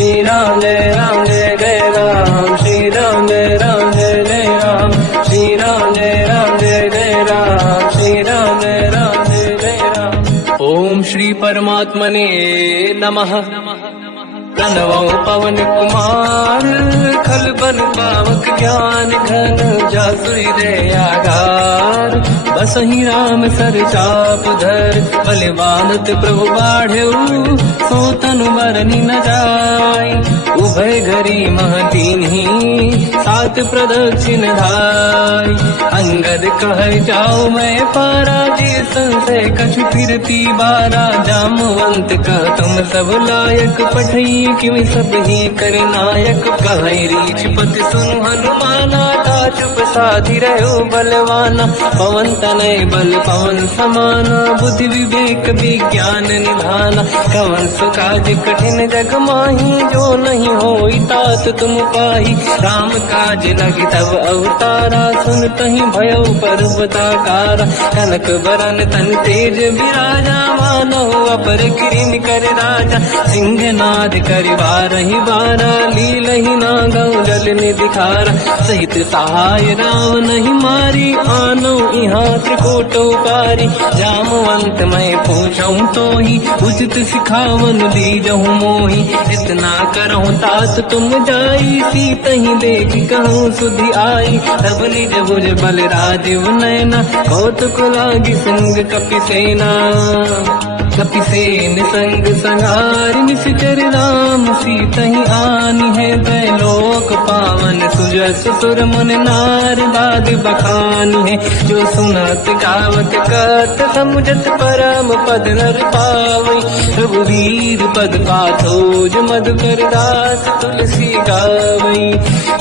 श्री राम जय जय राम, श्री राम जय जय राम, श्री राम जय जय राम, श्री राम जय जय राम। ओम श्री परमात्मने नमः। प्रणवो पवन कुमार, खल बन पावक ज्ञान घन, जासुरी दयागार, बसहि राम सर चाप धर, बलवानत प्रभु बाढ़ऊ, सो तनु मरनि न जाय, उभय घरी महतीन्ही, सात प्रदक्षिण धाय, अंगद कह जाओ मैं पारा, जी संशय कछु फिरती बारा, जामवंत कह तुम सब लायक, पठई किमि सब ही कर नायक, कहि रीछ पति सुनु हनुमाना, चुप साधि रहो बलवाना, पवन तनय बल पवन समाना, बुद्धि विवेक विज्ञान निधाना, कवन सुकाज कठिन जग माही, जो नहीं होई तात तुम पाही, राम काज लगी तब अवतारा, सुनतहि भयउ पर्वताकारा, कनक बरन तन तेज विराजा, मानव अपर किरिन कर राजा, सिंहनाद करिवारहि बारा, लीलहि नागौ जल निधिखारा, सहित सहाय राम नहीं मारी, आनो यहाँ त्रिकोटो पारी, जामवंत मैं पूछऊं तो ही, उचित सिखावन दीजहु मोही, इतना करहु तात तुम जाई, सीतहि देख कहूँ सुधि आई, तब निज भुज बल राजीव नैना, कौतुक लागी संग कपिसेना, कपिसेन संग संहार, निश्चर राम सीतहि आनी है, दैलोक पावन सुजस सुर मुन नार, बाद बखानी है, जो सुनत गावत कथ, समुझत परम पद नर पावई, रघुवीर पद पाथोज मधुकर दास, तुलसी गावई,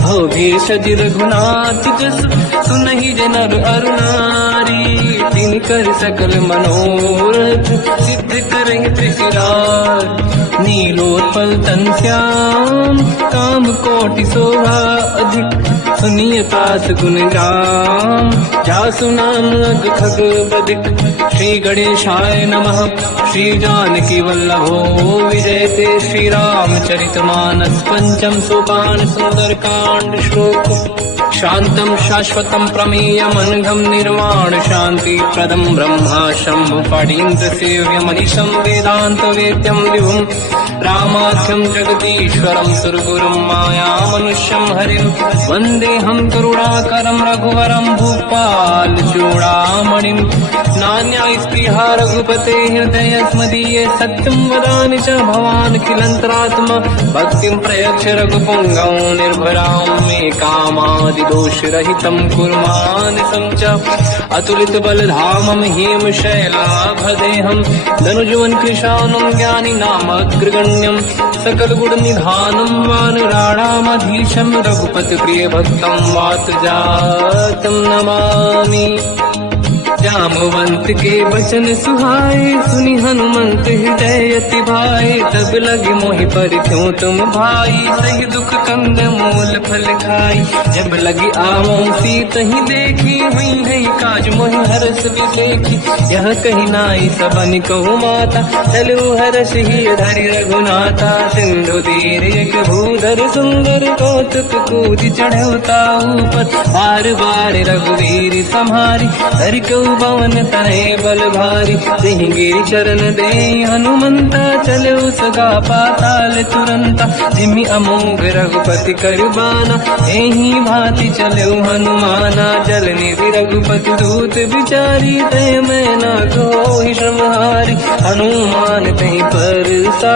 हो भेषज रघुनाथ जस, सुनहि जनर अरुणारी, तिन कर सकल मनोरथ, सिद्ध करहि त्रिशिरार, नीलोत्पल तन श्याम, काम कोटि शोभा अधिक, सुनिय पास गुण राम, जासु नाम अग खग बदिक, श्री गणेशाय नमः। श्री जानकी वल्लभो विजयते, श्री रामचरित मानस पंचम सोपान, सुंदर कांड श्लोक, शांतम शाश्वतम प्रमेयम अनघम निर्वाण शांति प्रदम ब्रह्मा शंभु फणीन्द्र सेव्य मनीषम वेदांत वेद्यम विभुम, रामाख्यम जगदीश्वरम सुरगुरुम माया मनुष्यम हरिम, वंदे हम करुणाकरम रघुवरम भूपाल चूड़ामणिम, नान्या स्पृहा रघुपते हृदय स्मदीये, सत्यम वदामि च भवान् किलंतरात्मा, भक्तिं प्रयच्छ रघुपुंगव निर्भरां मे कामादि दोष रहितं कुर्मानिसं च, अतुलित बलधामं हेम शैलाभदेहं, धनुजवन कृशानं ज्ञानी नामग्रगण्यं, सकल गुण निधानं वानराणामधीशं, रघुपति प्रिय भक्तं वात जातं नमामि। जामवंत के वचन सुहाए, सुनि हनुमंत हृदय अति भाए, तब लगे मोहि पर क्यों तुम भाई, सही दुख कंद मूल फल खाई, जब लगी आवों सीतहि देखी, हुई है काज मोहि हरस विसेखी, यह कही नाई सबन कहु माता, चलु हरस ही धरि रघुनाथा, सिंधु तीर एक भूधर सुंदर, कौतुक कूद चढ़ौता ऊपर, बार बार रघुवीर सम्हारी, हरि को पवन तनय बल भारी, सिंह चरण दे हनुमंता, चले सगा पाताल तुरंता, जिमि अमोघ रघुपति कर बाना, एहि भांति चले हनुमाना, जल निधि रघुपति दूत विचारी, तय मैं न कोहि श्रमहारी, हनुमान तहि परसा,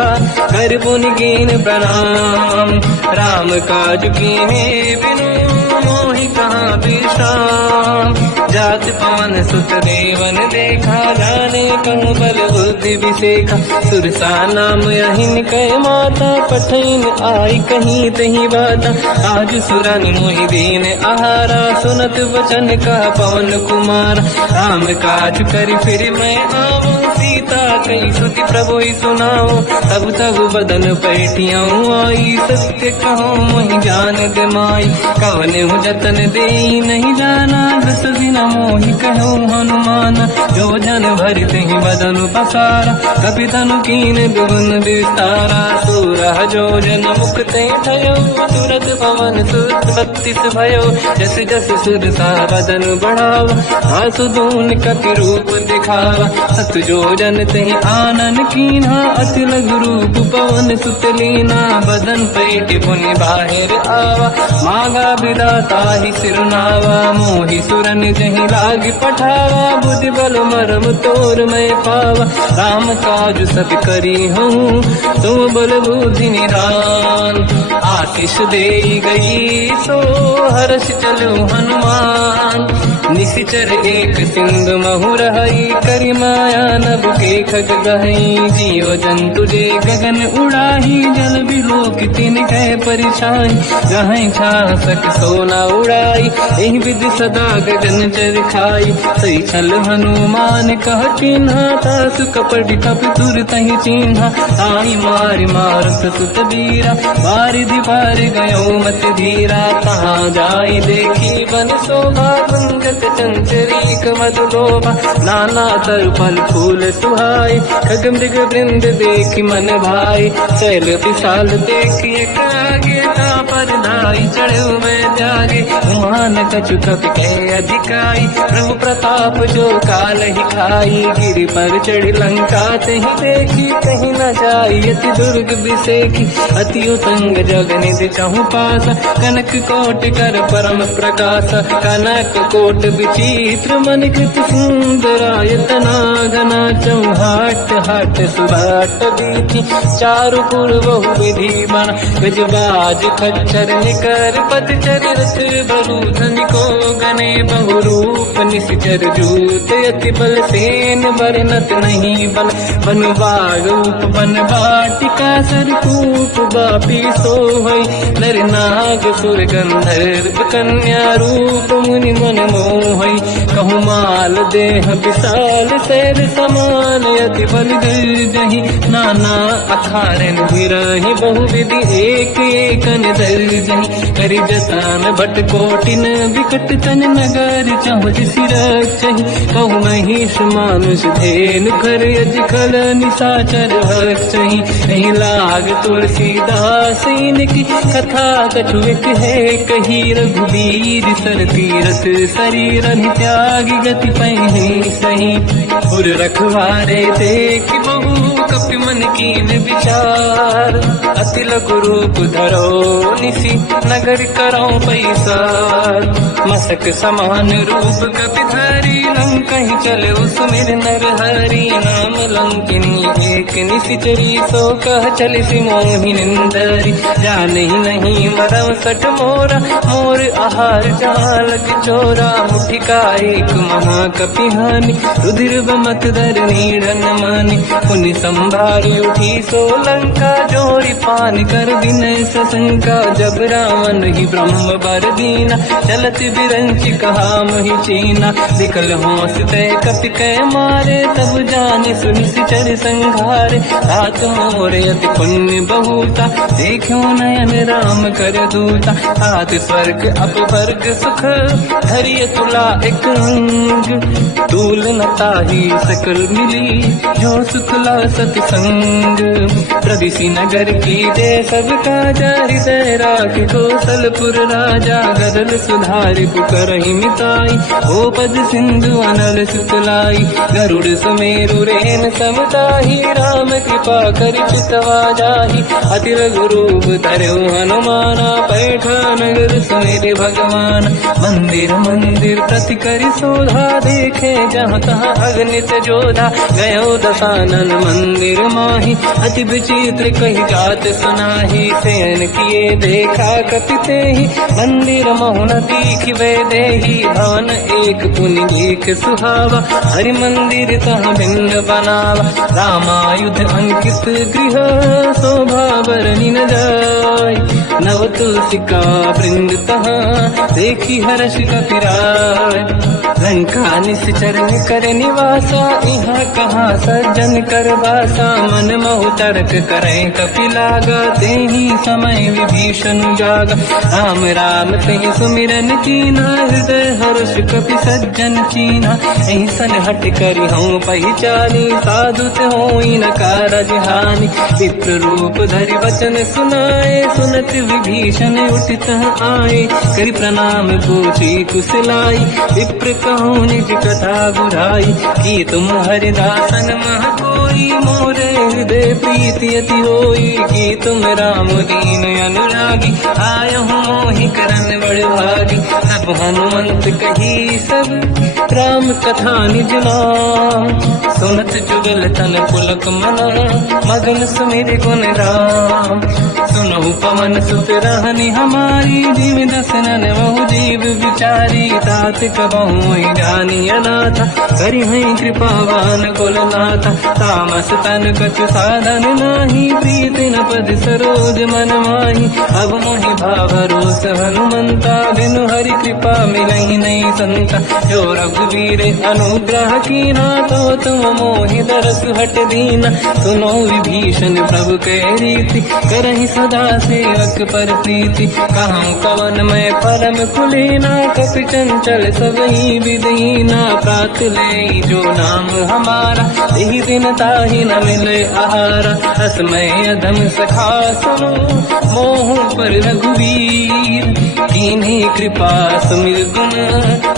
कर पुनि कीन प्रणाम, राम काज कीन्हे बिनु मोहि कहाँ विश्राम, जात पवन सुत देवन देखा, जाने कहूँ बल बुद्धि विसेखा, सुरसा नाम अहिन कह माता, पठैन आई कहीं तही बाता, आज सुरनि मोहि दीन आहारा, सुनत वचन का पवन कुमार, राम काज कर फिर मैं आवूं, सीता कई सुति प्रभु सुनाओ, तब तब बदन पैठियाँ आई, सत्य कहो मोहि जान गमाई, कवन जतन दे ही नहीं जाना, दस दिन मोहि कहो हनुमान। जो जन भरते ही बदन पसारा, कपि तनु कीन दुगुन विस्तारा। सूरह जो जन मुक्ते भयो, तुरत पवन सुत 32 भयो। जस जस सुर सा बदन बढ़ावा, आसु दून कपि रूप दिखावा। सत जो जन ते आनन कीन्हा, अति लघु रूप पवन सुत लीना। बदन पेट पुनि बाहिर आवा, मांगा विदाता ही सिरनावा। मोहि सुरन जहि लाग पठावा, बुद्धि बल मरम तोर मैं पावा। राम काज सब करी हूँ, तुम बल बुद्धि निदान। आशीष दे गई सो हर्ष चलो हनुमान। निशिचर एक सिंधु महु रही, करि माया नभ के खग गहई। जीव जंतु जे गगन उड़ाही, जल बिलोक तिन कह परिछाई। जहाँ छा सक सोना उड़ाई, एहि विधि सदा गगन चर खाई। सही छल हनुमान कह किन्हा, तासु कपट कप तुर तहि चिन्हा। ताई मारि मारुत सुत बीरा, बारिधि पार गयो मत धीरा। कहाँ जाई देखी बन शोभा, गुंजत चंचरीक मधुलोभा। नाना तर फल फूल सुहाई, खग मृग वृंद देखी मन भाई। शैल विशाल देखी आगे, पर धाई चढ़ो मैं जागे। मान कछु कपि कह अधिकाई, प्रभु प्रताप जो काल ही खाई। गिरि पर चढ़ी लंका ते ही देखी, कहीं न जाई अति दुर्ग बिसेखी। अति उत्तंग जग निधि चहु पासा, कनक कोट कर परम प्रकाश। कनक कोट विचित्र मन कृत सुंदरायतना घना। चौहाट हाट सुभाट बीती, चारु पुर बहु विधि बना। गजबाज खच्चर निकर पतचर, रथ बरु धनिको गने बहु रूप। निशिचर जूत अति बल सेन, बरनत नहीं बल। बन बाग रूप बन बाटिका, सरकूप बापी सोहई। नर नाग सुर गंधर्व कन्या, रूप मुनि मन मोहई। कहु माल देह विशाल, शैल समान अति बल गर्जहि। नाना अखारन बिरहि, बहु विधि एक एकन दर्जहि। करि जसान भट कोटिन, विकट तन नगर चहु सिरक्षहि। कहु महिष मानुष धेनु, खर यज खल निशाचर भक्षहि। एहि लाग तुलसीदास इनकी, कथा कछु एक है कही। रघुबीर सर तीरथ शरीर, त्यागी गति पहि सही। उर रखवारे देख बहु, कपि मन कीन विचार। अति लघु रूप धरो निसी, नगर करौ पैसार। मसक समान रूप कपि धरी, लंका ही चले सुमिर नर हरि। नाम लंकिनी एक निशिचरी, सो कह चल सि मोहि निंदरी। जान ही नहीं मरम सठ मोरा, मोर आहार जालक चोरा। मुठिका एक महाकपि हानि, रुधिर बमत धर नीड़न मानि। पुनि संभारी उठी सो लंका, जोरी पान कर विनय सशंका। जब रावण ही ब्रह्म बर दीना, चलत बिरंचि कहा मोहि चीना। विकल होश तय कपि कह मारे, तब जाने सुनि सिचर संघारे। तात मोर अति पुण्य बहुता, देखो नयन राम कर दूता। हाथ स्वर्ग अपवर्ग सुख, धरिय तुला एक अंग। तूल न ताहि सकल मिली, जो सुखला सतसंग। प्रदिशि नगर की दे सब काजा, हृदय राख कौशलपुर राजा। गदल सुधारि पुकारहि मिताई, हो पद सिंधु अनल सुतलाई। गरुड़ सुमेरु रेन समताहि, राम कृपा करि चितवा जाहि। अति लघु रूप धरौ हनुमाना, पैठा नगर सुमिरि भगवान। मंदिर मंदिर प्रति करि शोधा, देखे जहाँ तहाँ अगणित जोधा। गयो दशानन मंदिर माहि, अति विचित्र कही जात सुनाहि। शयन किए देखा कपि तेहि, मंदिर महु न दीखिबे देहि। भवन एक पुनि देख सुहावा, हरि मंदिर तहाँ भिन्न बनावा। रामायुध अंकित गृह, शोभा बरनि न जाय। नव तुलसिका वृंद तहाँ, देखी हर्ष कपि राय। लंका निश्चर कर निवासा, यहाँ कहाँ सज्जन कर वासा। मन महु तर्क करें कपिलागा, ते ही समय विभीषण जागा। राम राम ते सुमिरन कीना, हृदय हर्ष कपि सज्जन चीना। ऐसन हट करी हूँ पहचानी, साधु ते होई न कारज हानि। विप्र रूप धरि वचन सुनाए, सुनत विभीषण उठित आए। करि प्रणाम पूछी कुशलाई, विप्र कहूँ निज कथा बुझाई। कि तुम हरिदासन मह कोई, मोरे हृदय प्रीति अति होई। कि तुम राम दीन अनुरागी, आय हूँ मोहि करन बड़ भागी। तब हनुमंत कही सब राम कथा निज नाम, सुनत जुगल तन पुलक मना, मगन सुमिर गुण राम। सुनहु पवन सुत रहनी हमारी, जीव दसनन बहु जीव विचारी। तात कबहु जानी अनाथा, करि हैं कृपावान कुलनाथा। तामस तन कछु साधन नाही, प्रीति न पद सरोज मन माही। अब मोहि भावरोस हनुमंता, बिनु हरि कृपा मिलहि नहीं संता। जो रघुवीर अनुग्रह कीना, तो तुम मोहि दरस हट दीना। सुनो विभीषण प्रभु के रीति, करहि सदा सेवक पर प्रीति। कहूँ कवन मैं परम कुलीना, कपि चंचल सबहि विदहीना। प्रात ले जो नाम हमारा, यही दिन ताहि न मिले आहारा। असमय अधम सखा सुनो, मोह पर रघुवीर। कीन्ही कृपा सुमिर गुण,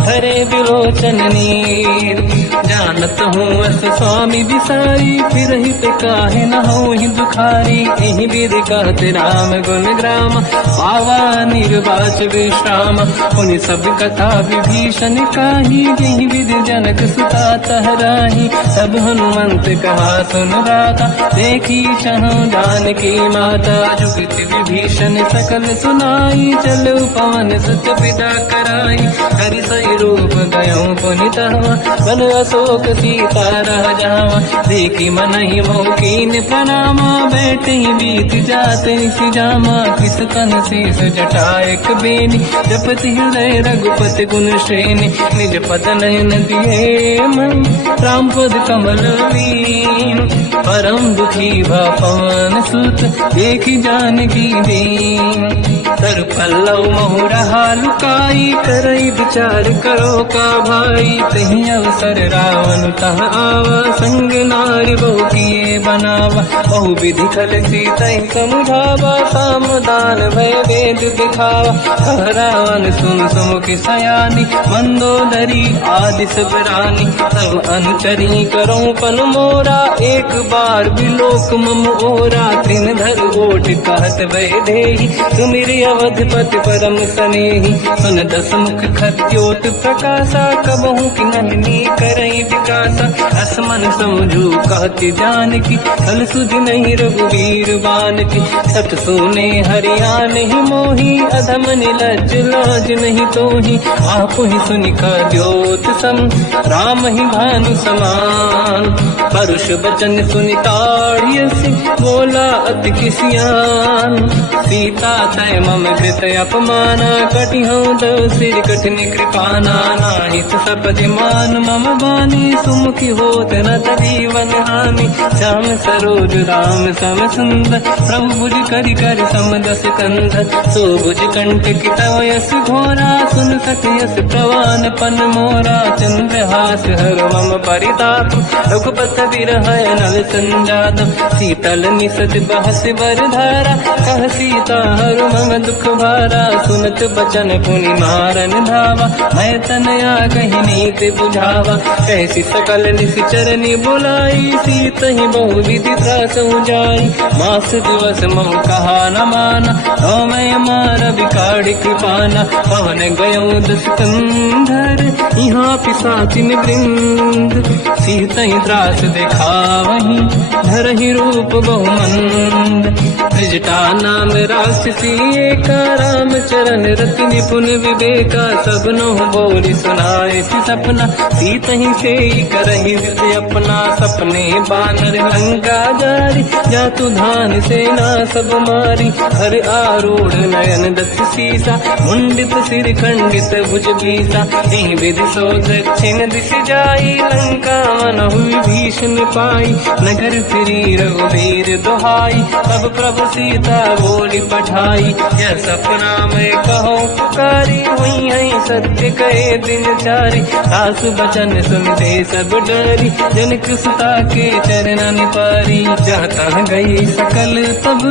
हरे बिलोचन नीर। जानत हूँ अस स्वामी बिसारी, फिर हित काहे न होहि दुखारी। एहि विधि कहते राम गुण ग्राम, पावा निर्वाच विश्राम। पुनि सब कथा विभीषण काही, जेहि विधि जनक सुता तहराही। तब हनुमंत कहा सुन राता, देखी चहु जानकी माता। जुगति विभीषण सकल सुनाई, चलो पवन सुत पिता कराई। हरि सही रूप गयो पुनितवा, बन अशोक सीता रह जावा। देखी मनहि मोह कीन प्रणामा, बैठे ही बीत जाते निसि जामा। किस तन शेष जटायक बेनी, जपति हृदय रघुपति गुण श्रेणी। निज पद नयन दिए मन, राम पद कमल लीन। परम दुखी भा पवन सुत, देखी जानकी दीन। तर पल्लव महु रहा लुकाई, करई विचार करो का भाई। तहि अवसर रावण तह आवा, संग नारी बहु किए बनावा। बहु विधि खल सीतहि समुझावा, साम दान भय वेद दिखावा। कह रावण सुन सुमुखि सयानी, मंदोदरी आदि सब रानी। सब अनुचरी करो पन मोरा, एक बार बिलोक मम ओरा। तीन धर ओट कहत भय देहि, सुमिर अवधपति परम सनेहि। सुन दस मुख खद्योत प्रकाशा, कबहु कि नहिनी करई विकासा। असमन समझू कहति जानकी, कल सुधि नहीं रघुवीर बानकी। सत सुने हरियाण ही मोही, अधम निलज्ज लाज नहीं तोही। आप ही सुनि खद्योत सम, राम ही भानु समान। परुष बचन सुनि ताड़ियसि, बोला अति किसियान। सीता तय मम कृत अपमाना, कटिहउँ दो सिर कठिन कृपाना। नाहित सपदि मान मम बानी, सुमुखी होत न जीवन हानि। श्याम सरोज राम सम सुंदर, प्रभु भुज करि कर समदस कंधर। सो भुज कंटक तव यस घोरा, सुन सत यस प्रवान पन मोरा। चंद्रहास हर मम परिताप, रघुपत विरह नल संजात। शीतल निसत बहस बर धारा, कह सीता हर मम दुख भारा। सुनत बचन पुनि मारन धावा, मैं तनया कहि नीति बुझावा। कैसी सकल निश्चरनि बुलाई, सीतहि बहु विधि त्रासहु जाई। मास दिवस मोह कहा न माना, तो मैं मार बिकाढ़ कृपाना। पवन गयो दस कंधर, यहाँ पिशाचिन वृंद। सीतहि त्रास दिखावहीं, धरहि रूप बहुमंद। त्रिजटा नाम राक्षसी एका, राम चरण रति निपुण विवेका, सबनो बोली सुनाए सी सपना, सीत ही से करही विधि अपना, सपने बानर लंका जारी, जातु धान सेना सब मारी, हर आरूढ़ नयन दत्त सीसा, मुंडित सिर खंडित भुज बीसा, यही विधि सो दक्षिण दिश जाई, लंका मन हुई भीषण पाई, नगर फिरी रघुवीर दुहाई, तब प्रभु सीता बोली पठाई, यह सपना मैं कहो पुकारी, हुई है सत्य कहे दिन चारी, सास बचन सुन दे सब डरी, जनक सुता के चरणन पारी, जाता गई सकल तब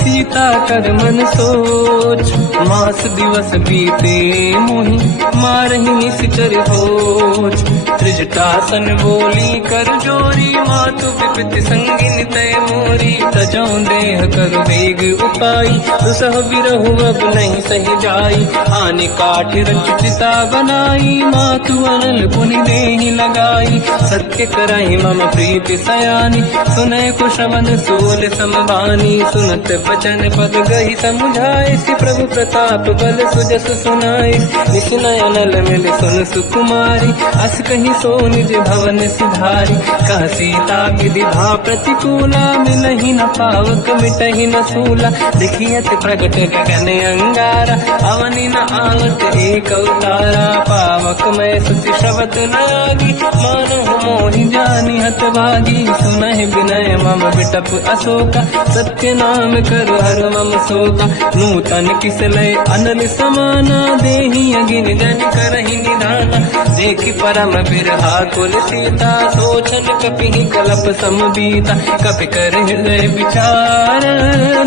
सीता कर मन सोच, मास दिवस बीते मोहि मारहि निश्चर होच, त्रिजटासन बोली कर जोरी, मातु विपति संगिन तय मोरी, तजौ देह कर वेग उपाई, दुसह बिरहु अब नहीं सही जाई, आने काठ रचिता बनाई, मातु अनल पुनि देहि लगाई, सत्य कराई मम प्रीति सयानी, सुनय कुशवन सोल समबानी, सुनत बचन पद गही समुझाए, श्री प्रभु प्रताप बल सुजस सुनाई, निश्नय अनल मिल सुन सुकुमारी, अस कही सो निज भवन सिधारी, कह सीता विधि भा प्रतिकूला, मिलहि न पावक मिटहि न सूला, दिखियत प्रगट गगन अंगारा, अवनि न आवत एक अवतारा, पावक मैं सुति श्रवत न आगी, मानहु मोहि जानि हत भागी, सुनहि विनय मम बिटप अशोका, सत्य नाम कर हर मम शोका, नूतन किसलय अनल समाना, देहि अगिन जन करहि निधाना, देखि परम बिरहा कुल सीता, सोचन कपिहि कलप समबीता, कपि कर हृदय विचार,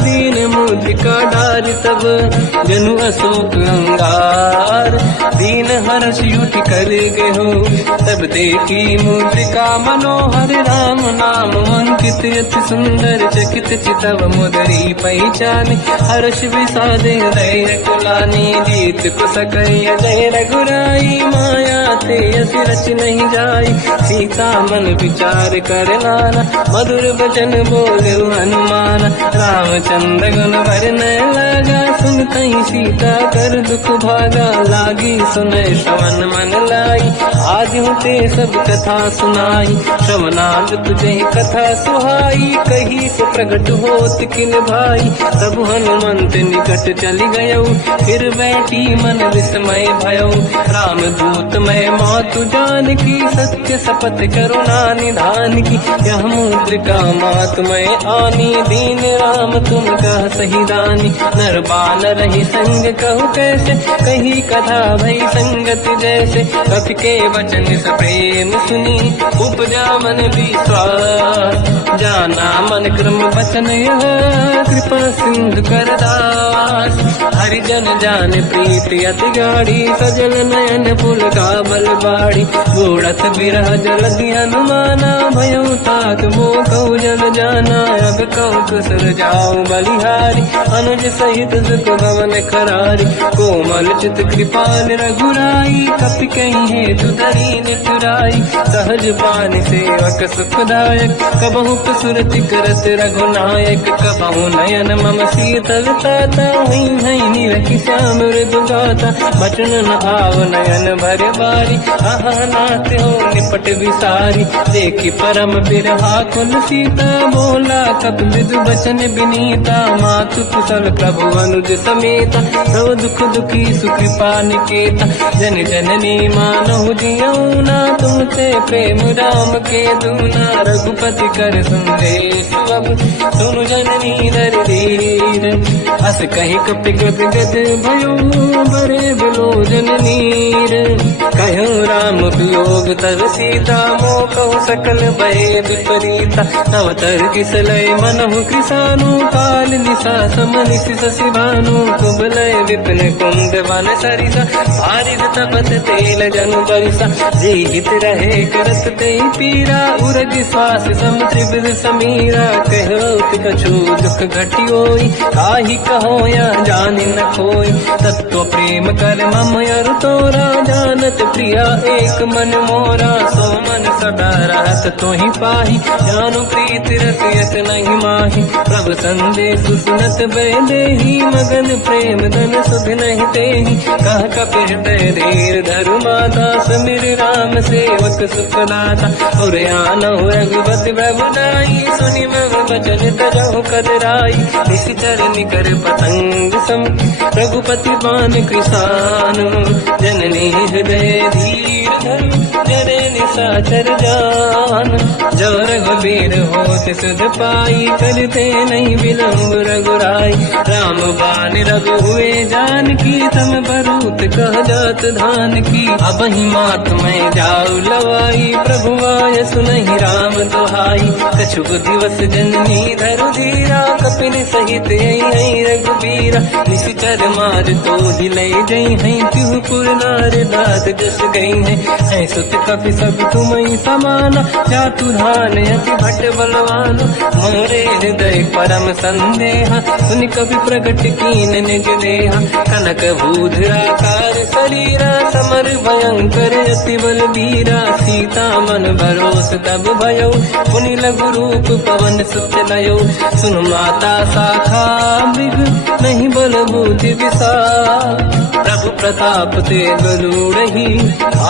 दीन मुद्रिका डार तब जनु अशोक अंगार, दीन हर्ष युति कर गेहो, तब देखी मुद्रिका मनोहर, राम नाम अंकित अति सुंदर, चकित चितव मुदरी पहचान, हर्ष विषादे हृदय कुलानी, जीत कुसकय जय रघुराई, माया ते अति रच नहीं जाई, सीता मन विचार कर नाना, मधुर वचन बोले हनुमान, रामचंद्र गुण वर्णय लगा, सुनतहि सीता कर दुख भागा, लागी सुनय श्रवण मन लाई, आज होते सब कथा सुनाई, श्रवणाद तुझे कथा सुहाई, कही से प्रगट होत किन भाई, तब हनुमंत निकट चली गयो, फिर बैठी मन विस्मय भयो, राम दूत मैं मातु जान की, सत्य शपथ करुणा निधान की, यह मुद्रिका मात मैं आनी, दीन राम तुम कह सही दानी, नर बानर ही संग कहु कैसे, कही कथा भई संगत जैसे, कपि के वचन सप्रेम सुनी, उपजा मन विश्वास, जाना मन क्रम वचन यह, कृपा सिंधु कर दास, हरिजन जान प्रीति अति गाढ़ी, सजल नयन पुल का बल बाड़ी, गोड़थ बिरह जलधि हनुमाना, भयो तात मोह जल जाना, अब कहु कुशल जाओ बलिहारी, अनुज सहित सुख भवन करारी, कोमल चित कृपाल रघुराई, कपि कहीं हेतु दरीन तुराई, सहज पान सेवक सुखदायक, कबहु सुरति करत रघुनायक, कबहु नयन मम शीतल ताता, हुई है निरखि श्याम मृदु गाता, बचन न आव नयन भर बारी, आहा नाथ हो निपट विसारी, देखि परम बिरहा कुल सीता, बोला कपि मृदु बचन विनीता, मातु कुशल प्रभु अनुज समेता, सब दुख दुखी सुकृपा निकेता, जन जननी मानहु जियौना, तुमसे प्रेम राम के दूना, रघुपति कर संदेश अब सुनु जननी नर धीर, अस कहि कपि गद गद भयो, बरे बिलोचन नीर, कहूँ राम वियोग तर सीता, मोह कहु सकल भय विपरीता, तव तर किसलय मनहु कृसानु, काल निशा समनिशि शशि भानु, कुबलय विपिन कुंद वन सरिसा बारिद तपत तेल जनु बरिसा जीवित रहे करत ते पीरा उरग श्वास सम त्रिविध समीरा कहत कछु दुख घटियोई काहि कहो या जानि न खोई तत्व प्रेम कर मम अरु तोरा जानत प्रिया एक मन मोरा सो मन सदा रहत तोहि पाहि जानु प्रीत रसियत नहीं माहि प्रभु संदेश सुनत बेदेहि मगन प्रेम धन सुध नहीं तेहि कह कपि हृदय धीर धरु माता समिर राम सेवक सुखदाता और आनहु रघुपति प्रभुदाई सुनि मम वचन तरहु कदराई निश्चर निकर पतंग सम रघुपति पान कृषानु जननी हृदय धीर धरु जरे निशाचर जान जो रघुबीर होत सुध पाई करते नहीं विलम्ब रघुराई राम बान रघु हुए जानकी तम बरूत कह जात धान की अब ही मात में जाऊ लवाई प्रभु आय सुनहि राम दुहाई कछुक दिवस जननी धरु धीरा कपिन सहित आई रघुबीरा निश्चर मार तो ही ले जई है तिहु पुर नार दात जस गई है सुत कपि सब तुमहि समाना जातु धान अति भट बलवान मोरे हृदय परम संदेहा सुनि कपि प्रगट कीन निज देहा कनक भूधराकार शरीरा समर भयंकर अति बल बीरा सीता मन भरोस तब भयो पुनि लघु रूप पवन सुत लयो सुन माता शाखा मृग नहीं बल बुद्धि विशाल प्रभु प्रताप ते गरुड़हि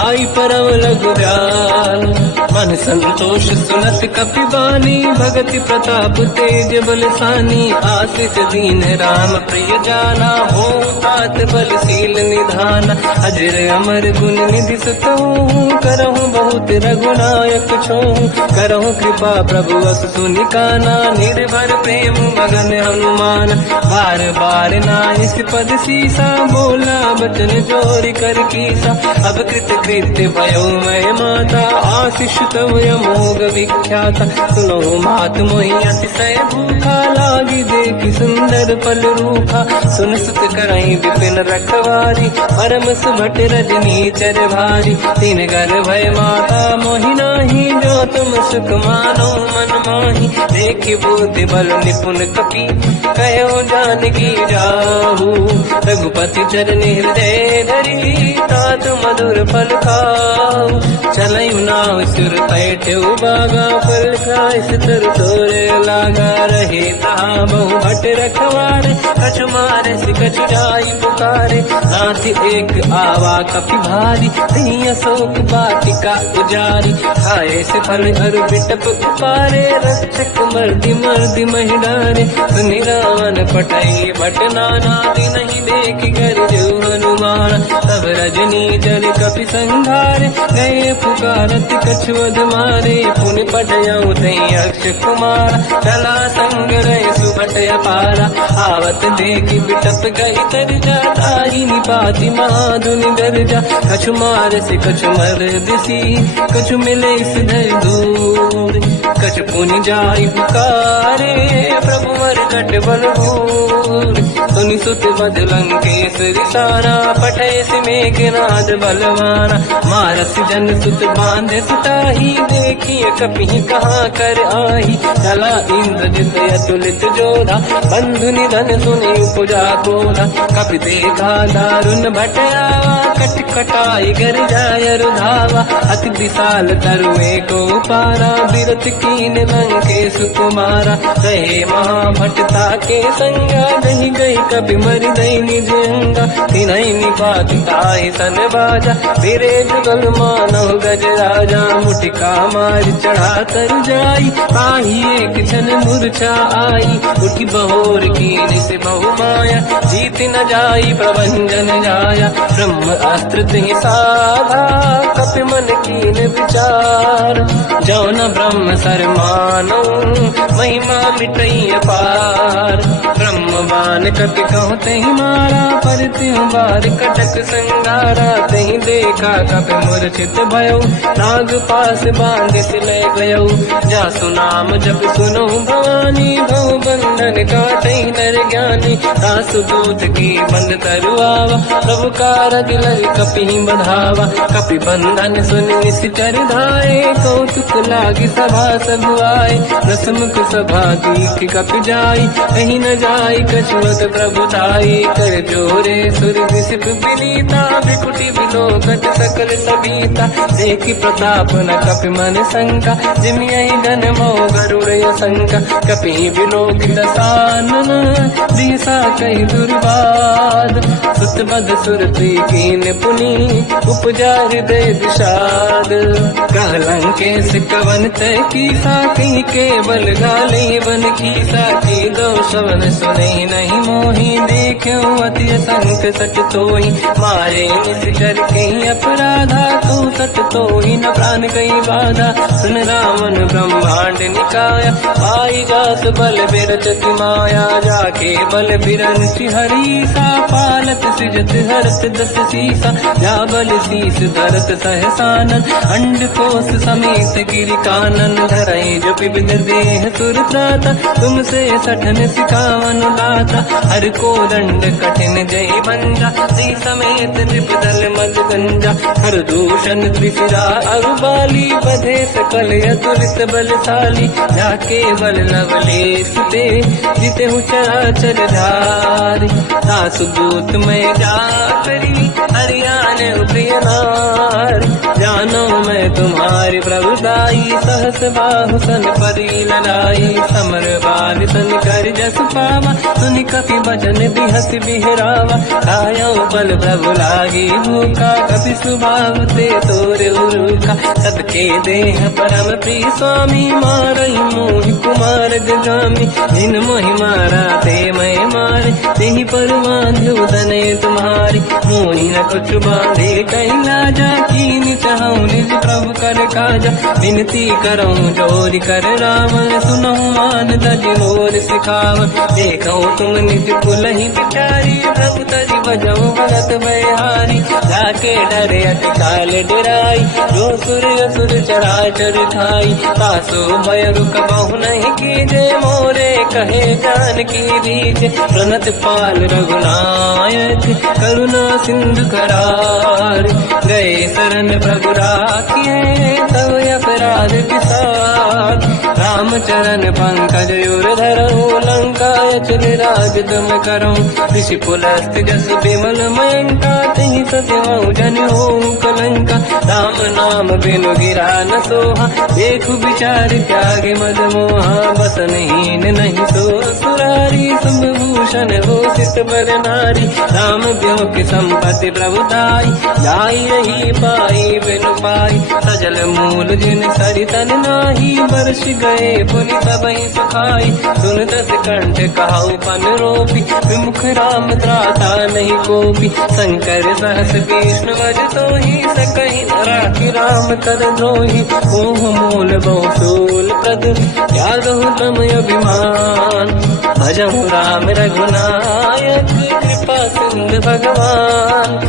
आई परम लघु दयाल मन संतोष सुनत कपि बानी भगति प्रताप तेज बलसानी आशीष दीन राम प्रिय जाना हो तात बलशील निधान अजर अमर गुण निधि सुतहु करहु बहुत रघुनायक छोहु करहु कृपा प्रभु अस सुनि काना निर्भर प्रेम मगन हनुमान बार बार नाइस पद सीसा बोला बचन जोरि कर कीसा अब कृत कृत्य भयो मैं माता आशीष तव अमोघ विख्याता सुनो मात मोहि अतिशय भूखा लागी देखि सुंदर फल रूखा सुन सुत करई विपिन रखवारी परम सुभट रजनी चर भारी तीन घर भय माता मोहि नाही जो तुम सुख मानो मन माही देखि बुद्धि बल निपुण कपि कहो जानकी जाहू रघुपति चरनि हृदय धरी तात मधुर फल खाऊ चलऊ नाव सुर पैठे बागा फल खाय सितर तोरे लागा रहे तहाँ बहु भट रखवारे कछु मारे से कछु जाई पुकारे नाथ एक आवा कपि भारी तीय अशोक वाटिका उजारी खाए से फल अरु बिटप उपारे रक्षक मर्दि मर्दि महिडारे सुनि रावण पटई भट नाना नहीं देख कर जो हनुमान तब रजनी जल कपि संघारे गए पुकारत कछुअध मारे पुनि पटयऊ तई अक्ष कुमार चला संग रहे सुभट अपारा आवत देखि बिटप गई तर जाताई निपाति महाधुनि गर्जा कछु मार से कछु मर दिसी कछु मिले सिधर दूर कछु पुनि जाई पुकारे प्रभु मर कट बल भूर सुनि सुत बद लंकेश रिसारा पठे से मेघनाद बलवाना मारस जन सुत बांधे सुताही देखिए कपि कहाँ कर आही चला इंद्रजित अतुलित जोधा बंधु निधन सुनि उपजा क्रोधा कपि देखा दारुण भटयावा कट कटाई गर जाय रुधावा अति विशाल तरुए को पारा बिरत कीन लंकेश कुमारा रहे महाभटता के संगा दही गई कपि मरि दई निज अंगा तिनहि निपात ताहि सन बाजा फिरे जुगल मानव गज राजा मुटिका मार चढ़ा तर जाई पाही एक क्षण मूर्छा आई उठी बहोर कीन से बहु माया जीत न जाई प्रभंजन जाया ब्रह्म अस्त्र तिहि साधा कपि मन कीन विचार जौन ब्रह्म सर मानो महिमा मिटई अपार ब्रह्म रामबान कपि कहूँ तही मारा, पर त्यों बार कटक संगारा। तही देखा कपि मूर्छित भयो, नाग पास बांध सिले गयो। जासु नाम जब सुनो भवानी, भव बंधन काटै नर ज्ञानी। दासु दूत की बंद तरुआवा, प्रभु कारज लय कपि बढ़ावा। कपि बंधन सुनि निश्चर धाये, कौतुक लागी सभा सब आए। दसमुख सभा दीख कपि जाई, कहीं न जाई कछुअत प्रभु ताई। कर जोरे सुर विसिप विनीता, बिकुटी बिलोकट सकल सबीता। देखि प्रताप न कपि मन शंका, जिमियहि जन्मो गरुड़ शंका। कपि बिलोकित सानन, दिशा कहि दुर्वाद। सुत बद सुरति कीन पुनि, उपजा हृदय विषाद। कहलंकेश कवन तय कीसा, कहीं केवल गाले बन कीसा। की दो शवन सुने नहीं मोहि, देख्यो अति संक सट तोहि। मारे निश्चर कहीं अपराधा, तू सट तोहि न प्राण कहीं बाधा। सुन रावण ब्रह्मांड निकाया, पाई जास बल बिरचति माया। जाके बल बिरंच हरीसा, पालत सिजत हरत दस सीसा। जा बल शीस धरत सहसानन, अंड कोश समेत गिरि कानन। धरई जो विविध देह सुर त्राता, तुमसे सठन सिखावन दाता। हर को दंड कठिन जय बंजा, सी समेत त्रिपदल मद गंजा। हर दूषण त्रिशिरा अरुबाली, बधे सकल अतुलित बलशाली। जाके बल लवलेश ते, जिते हूँ चराचर धारी। दासु दूत में जा करी, हरियाण प्रिय नारी। जानो मैं तुम्हारी प्रभुदाई, सहस बाहु सन परी लड़ाई। समर बाल सन कर जस पावा, सुनि कपि बचन बिहस बिहरावा। खायो बल प्रभु लागी भूखा, कपि स्वभाव ते तोर उरुखा। सबके देह परम प्रिय स्वामी, मारई मोहि कुमार जगामी। जिन मोहि मारा ते मैं मारे, तेहि पर बांधो दने तुम्हारी। मोहि न कुछ बांधे कहीं लाजा, कीन चाहूँ निज प्रभु कर काजा। विनती करऊँ जोरि कर रावण, सुनहु मान तज मोर सिखावन। देखो तुम निज कुलहि बिचारी, प्रभु तज बजऊ भगत बहारी। जाके डरे अति काल डराई, जो सुर असुर चराचर खाई। तासो भय रुक बहु नहीं कीजे, मोरे कहे जान की दीजे। प्रणत पाल रघुनायक, करुणा सिंधु करार। गए शरण प्रभु राखिए, तब अपराध विसार। रामचरण पंकज उर धरऊँ, लंका अचल राज तुम करूँ। ऋषि पुलस्त जस विमल मयंका, तहि सत्यवहु जन होऊँ कलंका। राम नाम बिनु गिरा न सोहा, देखु विचार त्यागे मद मोहा। बसनहीन नहीं सो सुरारी, शुभभूषण हो सित बर नारी। राम ब्यों की संपत्ति प्रभुताई, जाई रही पाई बिनु पाई। सजल मूल जिन सरितन नाही, वर्ष गए पुनि सबहि सुखाई। सुन दस कंठ कहाऊ पन रोपी, विमुख राम त्राता नहीं कोपी। शंकर सहस विष्णु वज तोहि, सकहि न राखि राम कर द्रोही। मोह मूल बहु शूल प्रद, त्यागहु तम अभिमान। भजहु राम रघुनायक, कृपा सिंधु भगवान।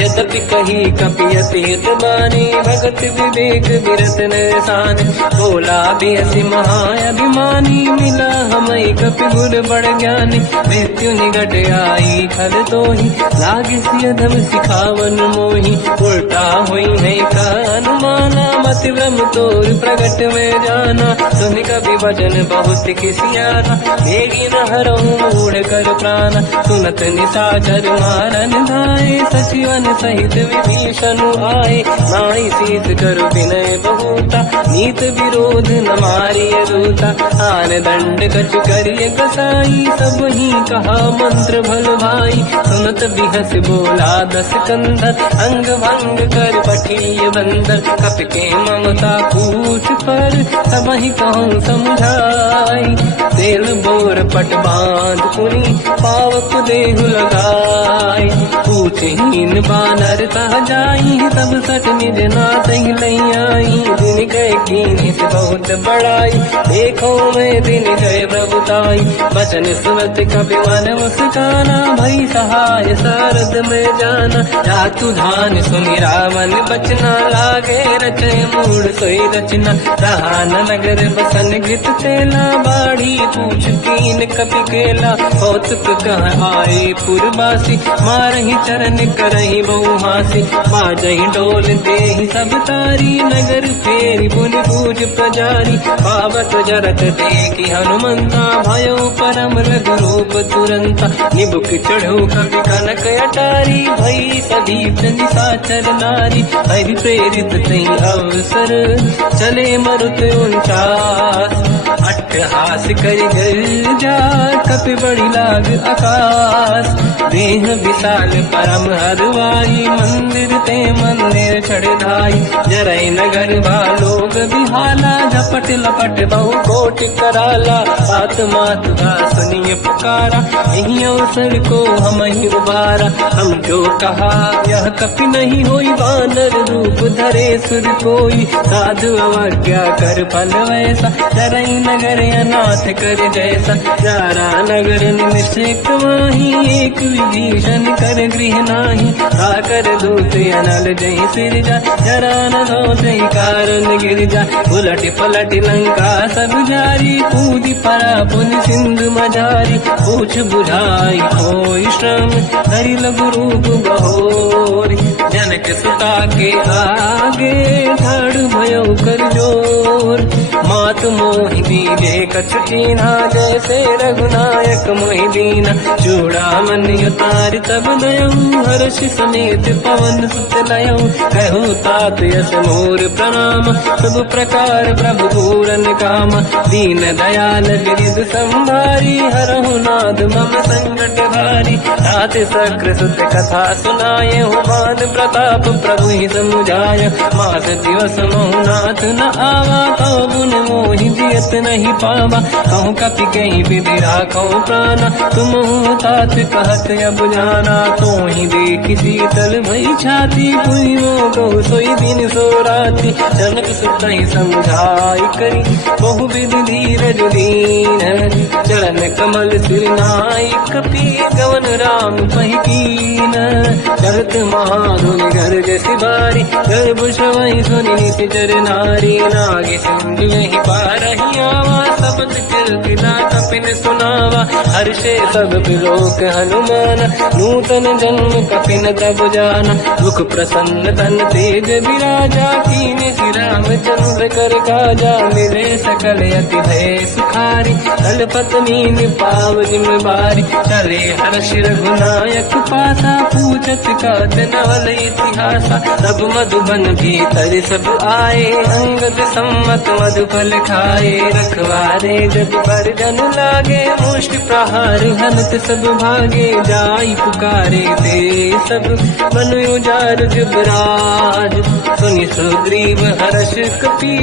यद्यपि कही कपि अतीत बानी, भगत विवेक विरत निरसान। बोला बेसी महाअभिमानी, मिला हमई कपि गुर बड़ ज्ञानी। मृत्यु निकट आई खल तोहि, लागे सियधम सिखावन मोहि। उल्टा हुई है का अनुमाना, मति भ्रम तोर प्रगट में जाना। सुन कपि वचन बहुत किसियाना, मेरी न हरऊँ मूढ़ कर प्राण। सुनत निशाचर मारन धाये, सचिवन सहित विभीषण आए। नाई शीस करु विनय बहुता, नीत विरोध न मारिय दूता। आन दंड कछु करिय कसाई, सब ही कहा मंत्र भल भाई। सुनत बिहस बोला दस कंधर, अंग भंग कर पठिय बंदर। कपि के ममता पूछ पर, सब ही कहूँ समझाई। तेल बोर पट बांध पुनि, पावक देहु लगाई। पूछहीन बात नर तह जाई सब सट निज नाथ ही लई आई। दिन गए कीनी से बहुत बड़ाई देखो मैं दिन गए प्रभुताई। बचन सुनत कपि मन मुस्काना भई सहाय सारद में जाना। जातु धान सुनि रावण बचना लागे रचे मूड सोई रचना। रहा नगर बसन गीत तेला बाढ़ी पूछ कीन कपि केला। कौतुक कह आए पुरवासी मारही चरण करही बहु हासी। बाजही डोल देहि सब तारी नगर फेरी पुन पूज प्रजारी। पावत जरत देखी हनुमंता भयो परम रघुरूप तुरंता। निबुक चढ़ो कवि कनक अटारी भई सभी निशाचर नारी। हरि प्रेरित तई अवसर चले मरुत 49। अट्टहास करि गर्जा कपि बड़ी लाग आकाश। देह विशाल परम हरवाई मंदिर ते मंदिर चढ़ाई। जरई नगर भालोग बिहाला झपट लपट बहु कोट कराला। बात मात का सुनिए पुकारा यही अवसर को हम ही उबारा। हम जो कहा यह कपि नहीं होई वानर रूप धरे सुर कोई। साधु अवज्ञा कर फल वैसा जरई नगर अनाथ कर जैसा। जारा नगर निमिषक माही एक विभीषण कर गृह नाही। आकर दूत अनल जय सिर जा जरा न दो कारण गिर जा। उलट पलट लंका सब जारी कूदी परा पुन सिंधु मजारी। पूछ बुझाई कोई श्रम हरि लघु रूप बहोरी। जनक सुता के आगे ठाड़ भयो कर जोर। मात मोहि दीजे कछु कीन्हा जैसे रघुनायक मोहि दीना। चूड़ामणि उतारि तब दयऊ हर्ष समेत पवन सुत लयऊ। कहो तात यस मोर प्रणाम सब प्रकार प्रभु पूरन काम। दीन दयाल गिरिध संभारी हरहु नाद मम संकट भारी। तात सक्र सुत कथा सुनाये हो मान प्रताप प्रभु ही समुझाय। मास दिवस महु नाथ न आवा कहो गुण मोहि जियत नहीं पावा। कहूँ कपि कहीं विधि राखो प्राणा तुम तात कहत अब जाना। तो ही देखी शीतल भई छाती पुइयो कहो सोई दिन सो राति। जनक सुत ही समझाई करी बहु विधि धीरज दीन। चरण कमल सिर नाई कपि गवन राम पहि कीन। चलत महाधुनि गर्ज सिबारी गर्भ श्रवहि सुनि निशिचर नारी। नागे सिंधु यही पारही आवा सबद कीर्तिना कपिन सुनावा। हर्षे सब बिलोक हनुमान नूतन जन्म कपिन तब जाना। मुख प्रसन्न तन तेज विराजा कीने श्री रामचंद्र कर काजा। मिले सकल अति भय सुखारी कलपत मीन पाव जिम्मेवारी। चले हर्ष रघुनायक पासा पूछत कात नवल इतिहासा। सब मधुबन भीतर सब आए अंगद सम्मत मधुफल खाए। रखवारे जब पर जन लागे मुष्टि प्रहार हनत सब भागे। जाई पुकारे ते सब मन उजार जुबराज। सुनि सुग्रीव हर्ष कपि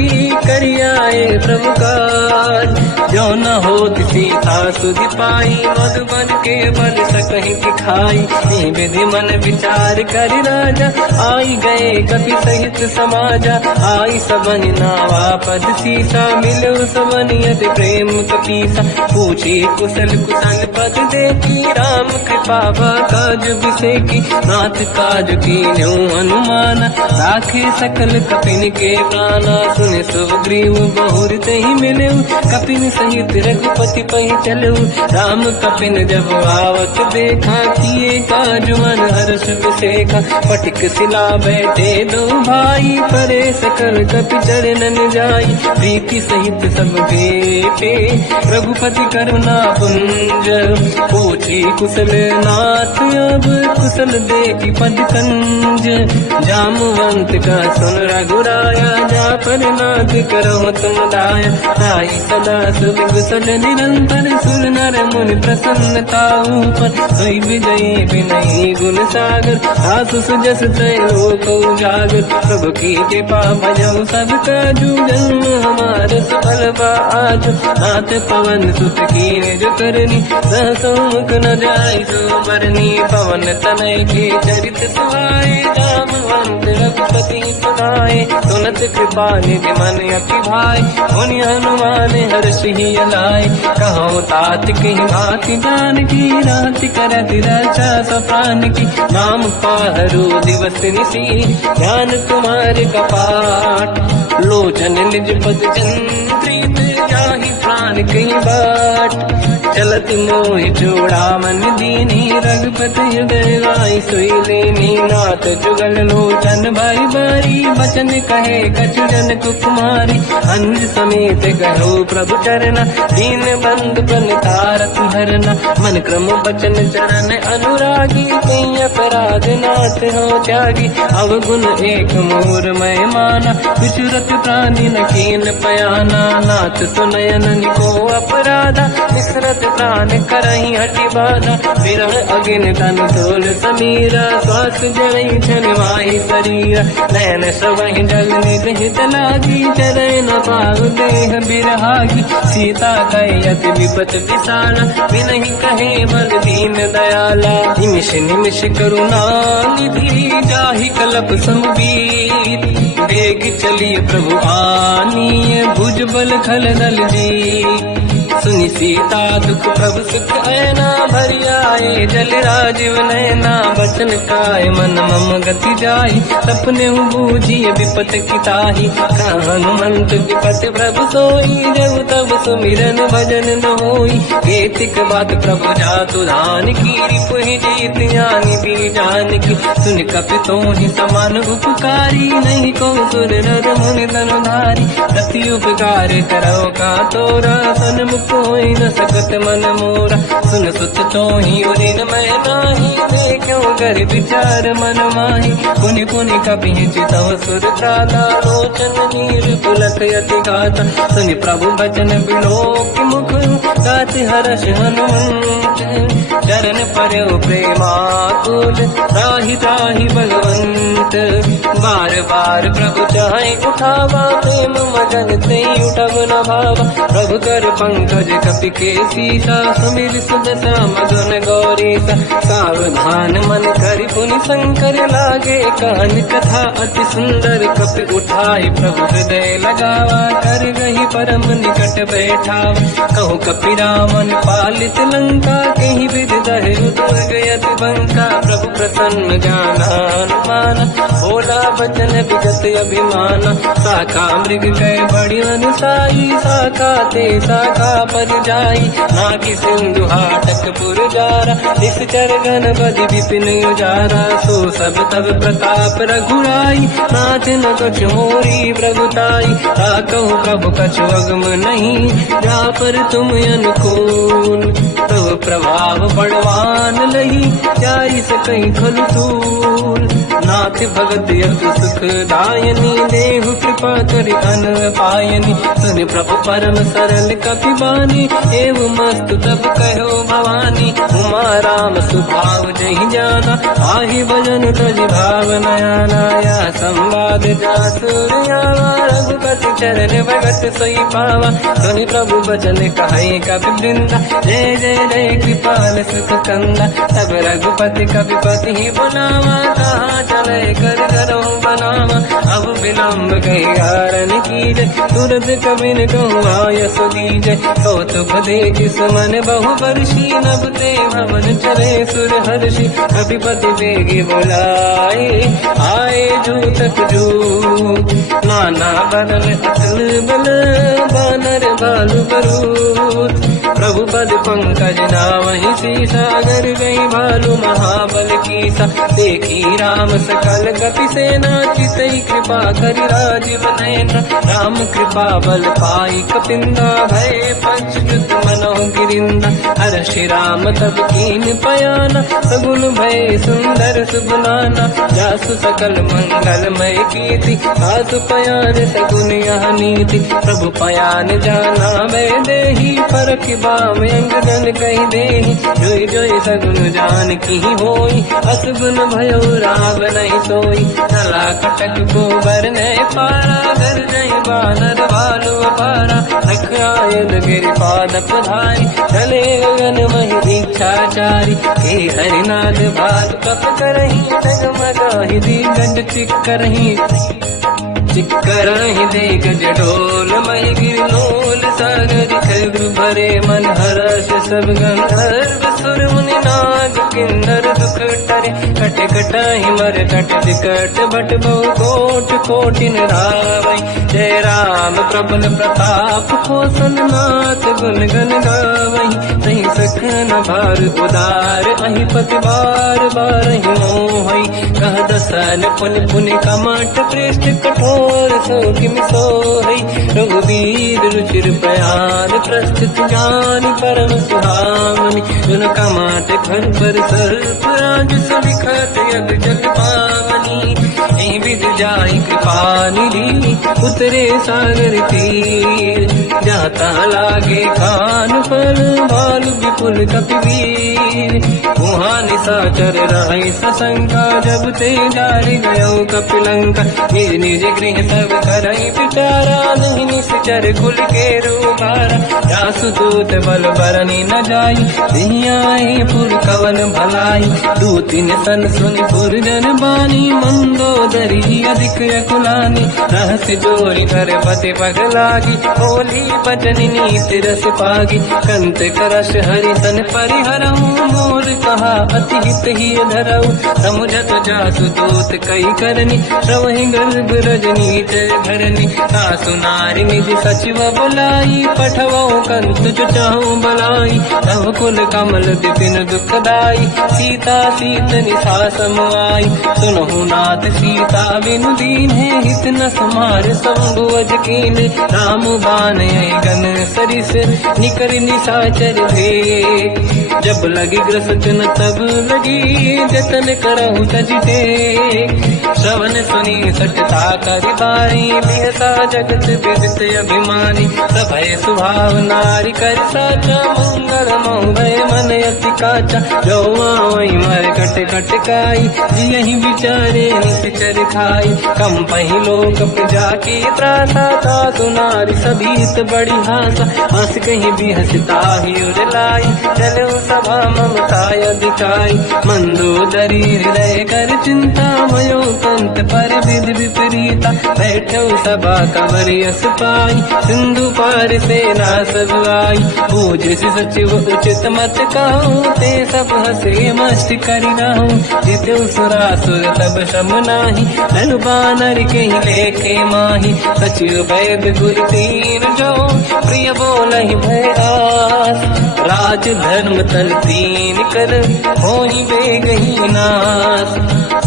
करियाए प्रभु काज। जो न होत सीता सुधि पाई मधुबन के बल सकहि दिखाई। विधि मन विचार कर राजा आई गए कपि सहित समाजा। आई सबन नावा पद सीसा मिलो सबन यदि प्रेम कपीसा। पूछी कुशल कुशल पद देखी राम कृपा काज बिसेकी। नाथ काज कीन्यो हनुमाना राखे सकल कपिन के प्राणा। सुन सुग्रीव बहुर तहि मिलऊ कपिन सहित रघुपति पहि चलऊ। राम कपिन जब आवत देखा किए काज मन हर्ष बिसेखा। पटिक सिला बैठे दो भाई परे सकल कपि चरणन जाई। प्रीति सहित सब भेटे रघुपति करुणा पुंज। पूछी कुशल नाथ अब कुशल देखी पद कंज। जामवंत का सुन रघुराया जा पर नाथ करो तुम दाया। ताई सदा सुख कुशल निरंतर सुर नर मुनि प्रसन्नता ऊपर। सोई विजयी विनयी गुण सागर आसु सुजस तय लोक उजागर। प्रभु की कृपा भजऊ सब काजू जन्म हमार सफल बा आज। नाथ पवन सुत कीन जो करनी सहसो मुख न जाय सो बरनी पवन तनय के चरित सुहाए जामवंत रघुपति सुनाए सुनत कृपा निधि मन अति भाई मुनि हनुमान हर्षि लाए कहो तात कहीं भांति जान की रात करत रक्षा सफान की नाम पाहरो दिवस निसी ध्यान तुम्हारे कपाट लोचन निज पद चंद्रित जाहि प्राण कहीं बाट चलत मोहि जोड़ा मन दीनी रघुपति हृदय राय सोई लेनी नाथ जुगल लोचन भाई बारी बचन कहे कछु जन कुमारी अंज समेत कहो प्रभु चरना दीन बंधु प्रणतारत हरना मन क्रम बचन चरण अनुरागी कहीं अपराध नाथ हो त्यागी अवगुण एक मोर मैं माना विचुरत प्राणी न कीन पयाना नाथ सुनयन को अपराधा विसरत प्राण करही हटि बाधा विरह अगिन तन तोल समीरा श्वास जड़ई छनवाही शरीर नयन सवहि जल निज हित लागी चरण न पाऊ देह बिरहागी सीता कहि अति विपत विसाला बिनहि कहे बल दीन दयाला निमिष निमिष करुणा निधि जाहि कलप समबीत वेग चलिए प्रभु आनीय भुज बल खल दल जी सुनि सीता दुख प्रभु सुख ऐना भरि आए जल राजीव नैना बचन काय मन मम गति जाई सपने बूझिए विपत किताही हनुमंत विपत प्रभु सोई जब तब सुमिरन भजन न होई केतिक बात प्रभु जातु धान की रिपुहि जीत ज्ञानी भी जान की सुन कपि तोहि समान उपकारी नहीं को सुर नर मुनि तनुधारी दति उपकार करो का तोरा सन्मुख कोई न सकत मन मोरा सुन सुत तोहि उदिन मैं नाही देखो कर विचार मन माही पुनि पुनि कपि चितव सुर त्राता लोचन नीर पुलक यति गाता सुनि प्रभु बचन बिलोक मुख गाति हर्ष हनुमंत चरण पर्यो प्रेमाकुल त्राहि त्राहि भगवंत बार बार प्रभु चाहे उठावा प्रेम मगन ते उठब न भावा प्रभु कर पंकज कपि के सीसा सुमिर सुदशा मगन गौरीसा सावधान मन करि पुनि शंकर लागे कान कथा अति सुंदर कपि उठाई प्रभु हृदय लगावा कर गही परम निकट बैठावा कहु कपि रामन पालित लंका कहीं विद दहि दुर्ग यति बंका प्रभु प्रसन्न जाना हनुमान भोला बचन विगत अभिमान शाखा मृग गए बड़ी अनुसाई शाखा ते शाखा पर जाई नाकि सिंधु हाटक पुर जारा निश्चर गण बदि विपिन उजारा सो सब तब प्रताप रघुराई नाथ न कछु मोरी प्रभुताई कहु प्रभु कछु अगम नहीं जा पर तुम अनुकूल तब प्रभाव बड़वान लही जाई सकई खलु तूल नाथ भगत यतु सुख दायनी देहु कृपा करि अन पायनी सुनि प्रभु परम सरल कपि बानी एव मस्तु तब कहो भवानी उमा राम सुभाव जहि जाना आहि भजन तज भाव नयाना या संवाद जासुर आवा रघुपति चरण भगत सोई पावा सुनि प्रभु बचन कहे कपि वृंदा जय जय जय कृपाल सुख कंदा तब रघुपति कपिपति ही बुलावा कहाँ चले कर करो बनावा अब विलम्ब कही कारण कीजय तुरंत कबिन कहूँ आयस दीजय कौतुक देख सुमन बहु वर्षी नभ ते भवन चले सुर हर्षि कपिपति बेगी बुलाए आए जूतक जू नाना बदल अतल बल बानर बालु बरूद प्रभु पद पंकज नामहि सीसागर गई भालू महाबल कीसा देखी राम सकल कपि सेना चितई कृपा करि राजीव नयना राम कृपा बल पाई कपिंदा भय पंचजुत मनो गिरिंदा हर श्री राम तब कीन पयाना सगुन भय सुंदर सुगुनाना जासु सकल मंगलमय कीर्ति आसु पयान सगुन यह नीति प्रभु पयान जाना मैं देही परख बाम अंग जन कही देही जोई जोई सगुन जान की होई असगुन भयो राव नहीं सोई नला कटक गोबर ने पारा घर जई बानर भालू अपारा रख आयल गिर पाद पधारी चले गगन मही इच्छाचारी हे हरिनाथ भाल कप करही डगमगाहि दी गंड चिक्करहि दे गज ढोल महि गिरलोल सागर खैर भरे मन हर्ष सब गंधर्व सुर मुनि नाग किन्नर दुख टरे कट कटाहि मर कट विकट भट बहु कोट कोटिन रावै जय राम प्रबल प्रताप कोसल नाथ गुण गन गावै तहि सखन भार उदार अहि पति बार बारहि मोहै कह दसन पुनि पुनि कमठ पृष्ठ कठोर सो किम सोहै रघुवीर रुचिर प्रयाण प्रस्थित ज्ञान परम सुहामनि जुन कमाट घर पर सर्प राज सविखत यग जग पावनी एहि विध जाहि कृपा निधि उतरे सागर तीर जाता लागे कान फल भालु विपुल कपिवीर वहाँ निशाचर रहि सशंका जब ते जारि गयो कपिलंका निज निज गृह सब करहि विचारा नहीं निश्चर कुल के रूबारा जासु दूत बल बरनी न जाई दिहियाए पुर कवन भलाई दूतिन सन सुनि पुर जन बानी मंदोदरी अधिक अकुलानी रहस्य जोरी कर पति पगलागी होली बचन नीति रस पागी कंत करश हरि सन परिहरऊ मोर कहा अति हित ही धरऊ समुझत जासु दूत कई करनी श्रवहि गर्भ रजनी जय धरनी सासु नारी निज सचिव बुलाई पठवऊ कंत जो चाहू बलाई तव कुल कमल विपिन दुखदाई सीता सीत निशा समाई सुनहु नाथ सीता बिनु दीन है हित न समार शंभु अज कीन राम बान गन सरिस निकर निशाचर भेद जब लगी ग्रसन तब लगी जतन करहु तजते श्रवण सुनी सटता करि बारी बिहसा जगत विदित अभिमानी सभय स्वभाव नारी कर साचा मंगल मोहय मन अति काचा जो आवई मर कट कट काई जियहि विचारे निश्चर खाई कम पहि लोक प्रजा की त्रासा था सुनारी सभीत बड़ी हासा हंस कहीं भी हंसता ही उड़लाई चलो सभा ममता अधिकाई मंदोदरी हृदय कर चिंता मयो कंत पर विधि विपरीता बैठो सभा कंवरि यस पाई सिंधु पार सेना सब आई पूज सचिव उचित मत कहूँ ते सब हसे मस्त करि रहूं जितु सुरासुर तब शम नाही धनु बानर के लेखे माही सचिव वैद गुर तीन जो प्रिय बोलहि भय आस राज धर्म तन तीन कर होई बेगहि नास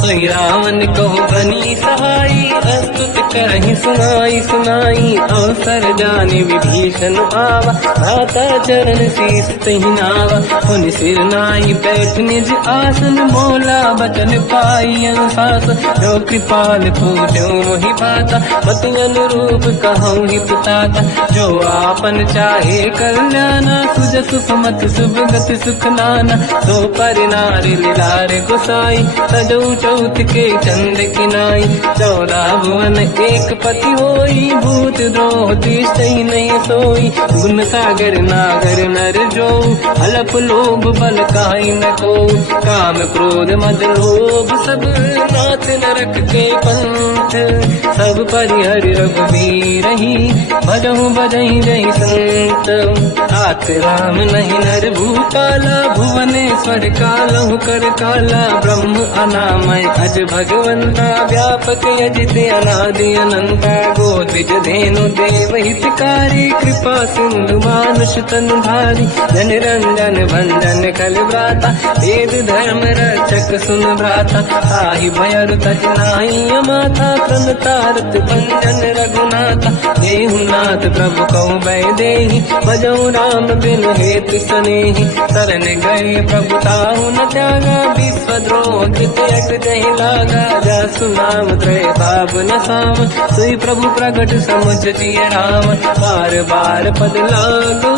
सोई रावण कहो बनी सहाई अस्तुत करहि सुनाई सुनाई अवसर जाने विभीषण आवा भ्राता चरण शीस तहि नावा पुनि सिर नाई बैठ निज आसन बोला बचन पाई अनुशास जो कृपाल पूजो मोहि पाता मति अनुरूप कहूँ हित ताता जो आपन चाहे कल्याणा सुजस सुमति सुभगति सुख नाना सो पर नारी लीलार गोसाई सजौ चौथ के चंद किनाई 14 भुवन एक पति होई भूत द्रोह तिष्ठई नहीं सोई गुण सागर नागर नर जो हलप लोभ बल काई न को काम क्रोध मद लोभ सब नाथ नरक के पंथ सब परिहरि रघुवीर ही भजहु बजहि जहि संत हाथ राम नहीं नर भूपाला भुवनेश्वर कालहु कर काला ब्रह्म अनामय अज भगवंता व्यापक यजित अनादि अनंता गोद्विज धेनु देव हितकारी कृपा सिंधु मानुष तनु धारी जन रंजन भंजन कल व्राता वेद धर्म रक्षक सुन भ्राता ताहि भयर तज नाहि अमाथा प्रणतारत भंजन रघुनाथा देहुनाथ प्रभु कहु भय देहि भजऊ राम बिनु हेतु सनेहि शरण गए प्रभु ताहु न त्यागा विश्वद्रोह कृत यक जहि लागा जासु नाम त्रय पाप न साम सोई प्रभु प्रगट समुझ जिय राम बार बार पद लागू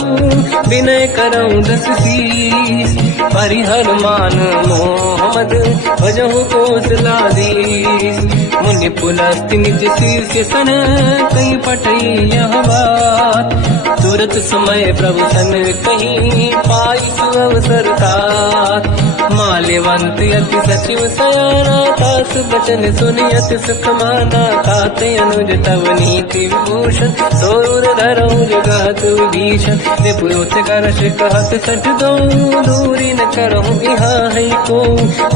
विनय करऊं दस शीस परिहर मान मोहम्मद भजहु कौशलाधीश मुनि पुलस्त्य निज शीर्ष सन कहीं पटई यह बात। तुरत समय प्रभु सन कहीं पाई सुअवसर तात। माल्यवंत अति सचिव सयाना तास बचन सुनियत सुख माना। तात अनुज तव नीति विभूषण सोर धरऊ जगत विभीषण। विपुत करश कहत सठ दो दूरी न करहु इहा है को।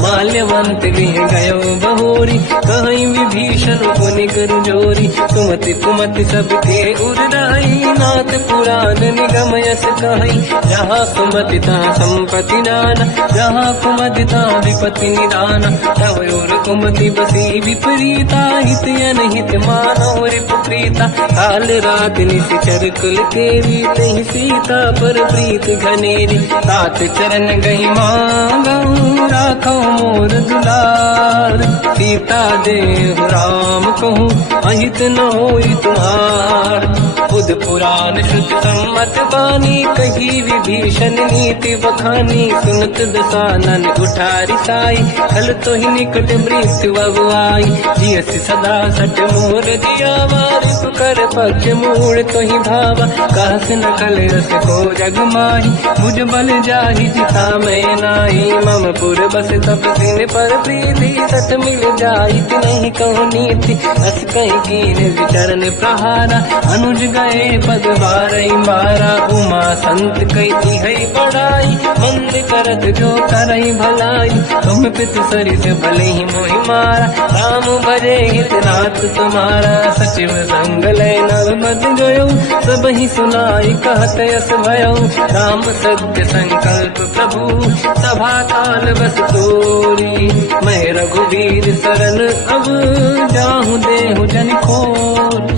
माल्यवंत गृह गयो बहोरी कहीं विभीषण पुनि कर जोरी। कुमति कुमति सबके उरदाई नाथ पुराण निगम यस कहीं। जहाँ कुमति तहाँ संपत्ति नाना जहाँ कुमति तहाँ विपत्ति निदाना। तव और कुमति बसी विपरीता हित अनहित मानव रिपुप्रीता। काल रात निशिचर कुल केरी तहि सीता पर प्रीत घनेरी। तात चरण गई मांगऊ राखो मोर दुलार। सीता देव राम कहूँ अहित न होई तुम्हार। बुध पुराण श्रुति सम्मत बानी कही विभीषण नीति बखानी। सुनत दसानन उठारी साई खल तो ही निकट मृत्यु अब आई। जियस सदा सट मोर दिया वारिप कर पक्ष मूड़ तो ही भावा। कहस न कल रस को जग माही भुज बल जाहि जिता मैं नाई। मम पुर बस तब सिन पर प्रीति सत मिल जाई नहीं कहूँ नीति। अस कहीं कीन विचरण प्रहारा अनुज गए पद बारई मारा। उमा संत कही है बड़ाई मंद करत जो करई भलाई। तुम पित सरिस भले ही मोहि मारा राम भजे हित नाथ तुम्हारा। सचिव संग लय नव मद गयो सब ही सुनाई कहत यस भयो। राम सत्य संकल्प प्रभु सभा काल बस तोरी। मैं रघुवीर शरण अब जाहूँ देहु जन खोर।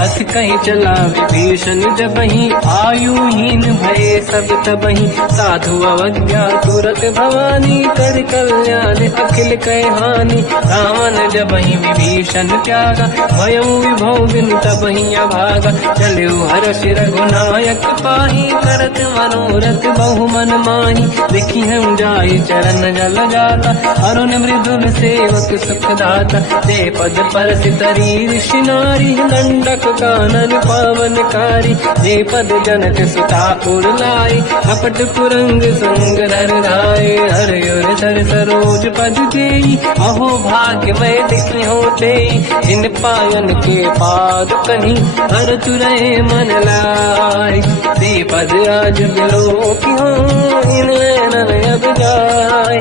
अस कहीं चला विभीषण जबहि आयुहीन भये सब तबहि। साधु अवज्ञा तुरत भवानी कर कल्याण अखिल कह हानि। रावण जबहि विभीषण त्यागा भयउ विभव बिनु तबहि अभागा। चलु हर्ष रघुनायक पाहि करत मनोरथ बहु मन माहि। देखी हम जाय चरण जल जाता अरुण मृदुल सेवक सुख दाता। ते पद परस तरी ऋषि नारी दंडक कानन पावनकारी। जे पद जनक सुता पुर लाई कपट पुरंग संग धर धाय। हर सर सरोज पद देई अहो भाग्य मैं देखी होते। इन पायन के पाद कहीं हर तुरहे मन लाई। दे पद आज बिलो की हो इन नैनन अब जाय।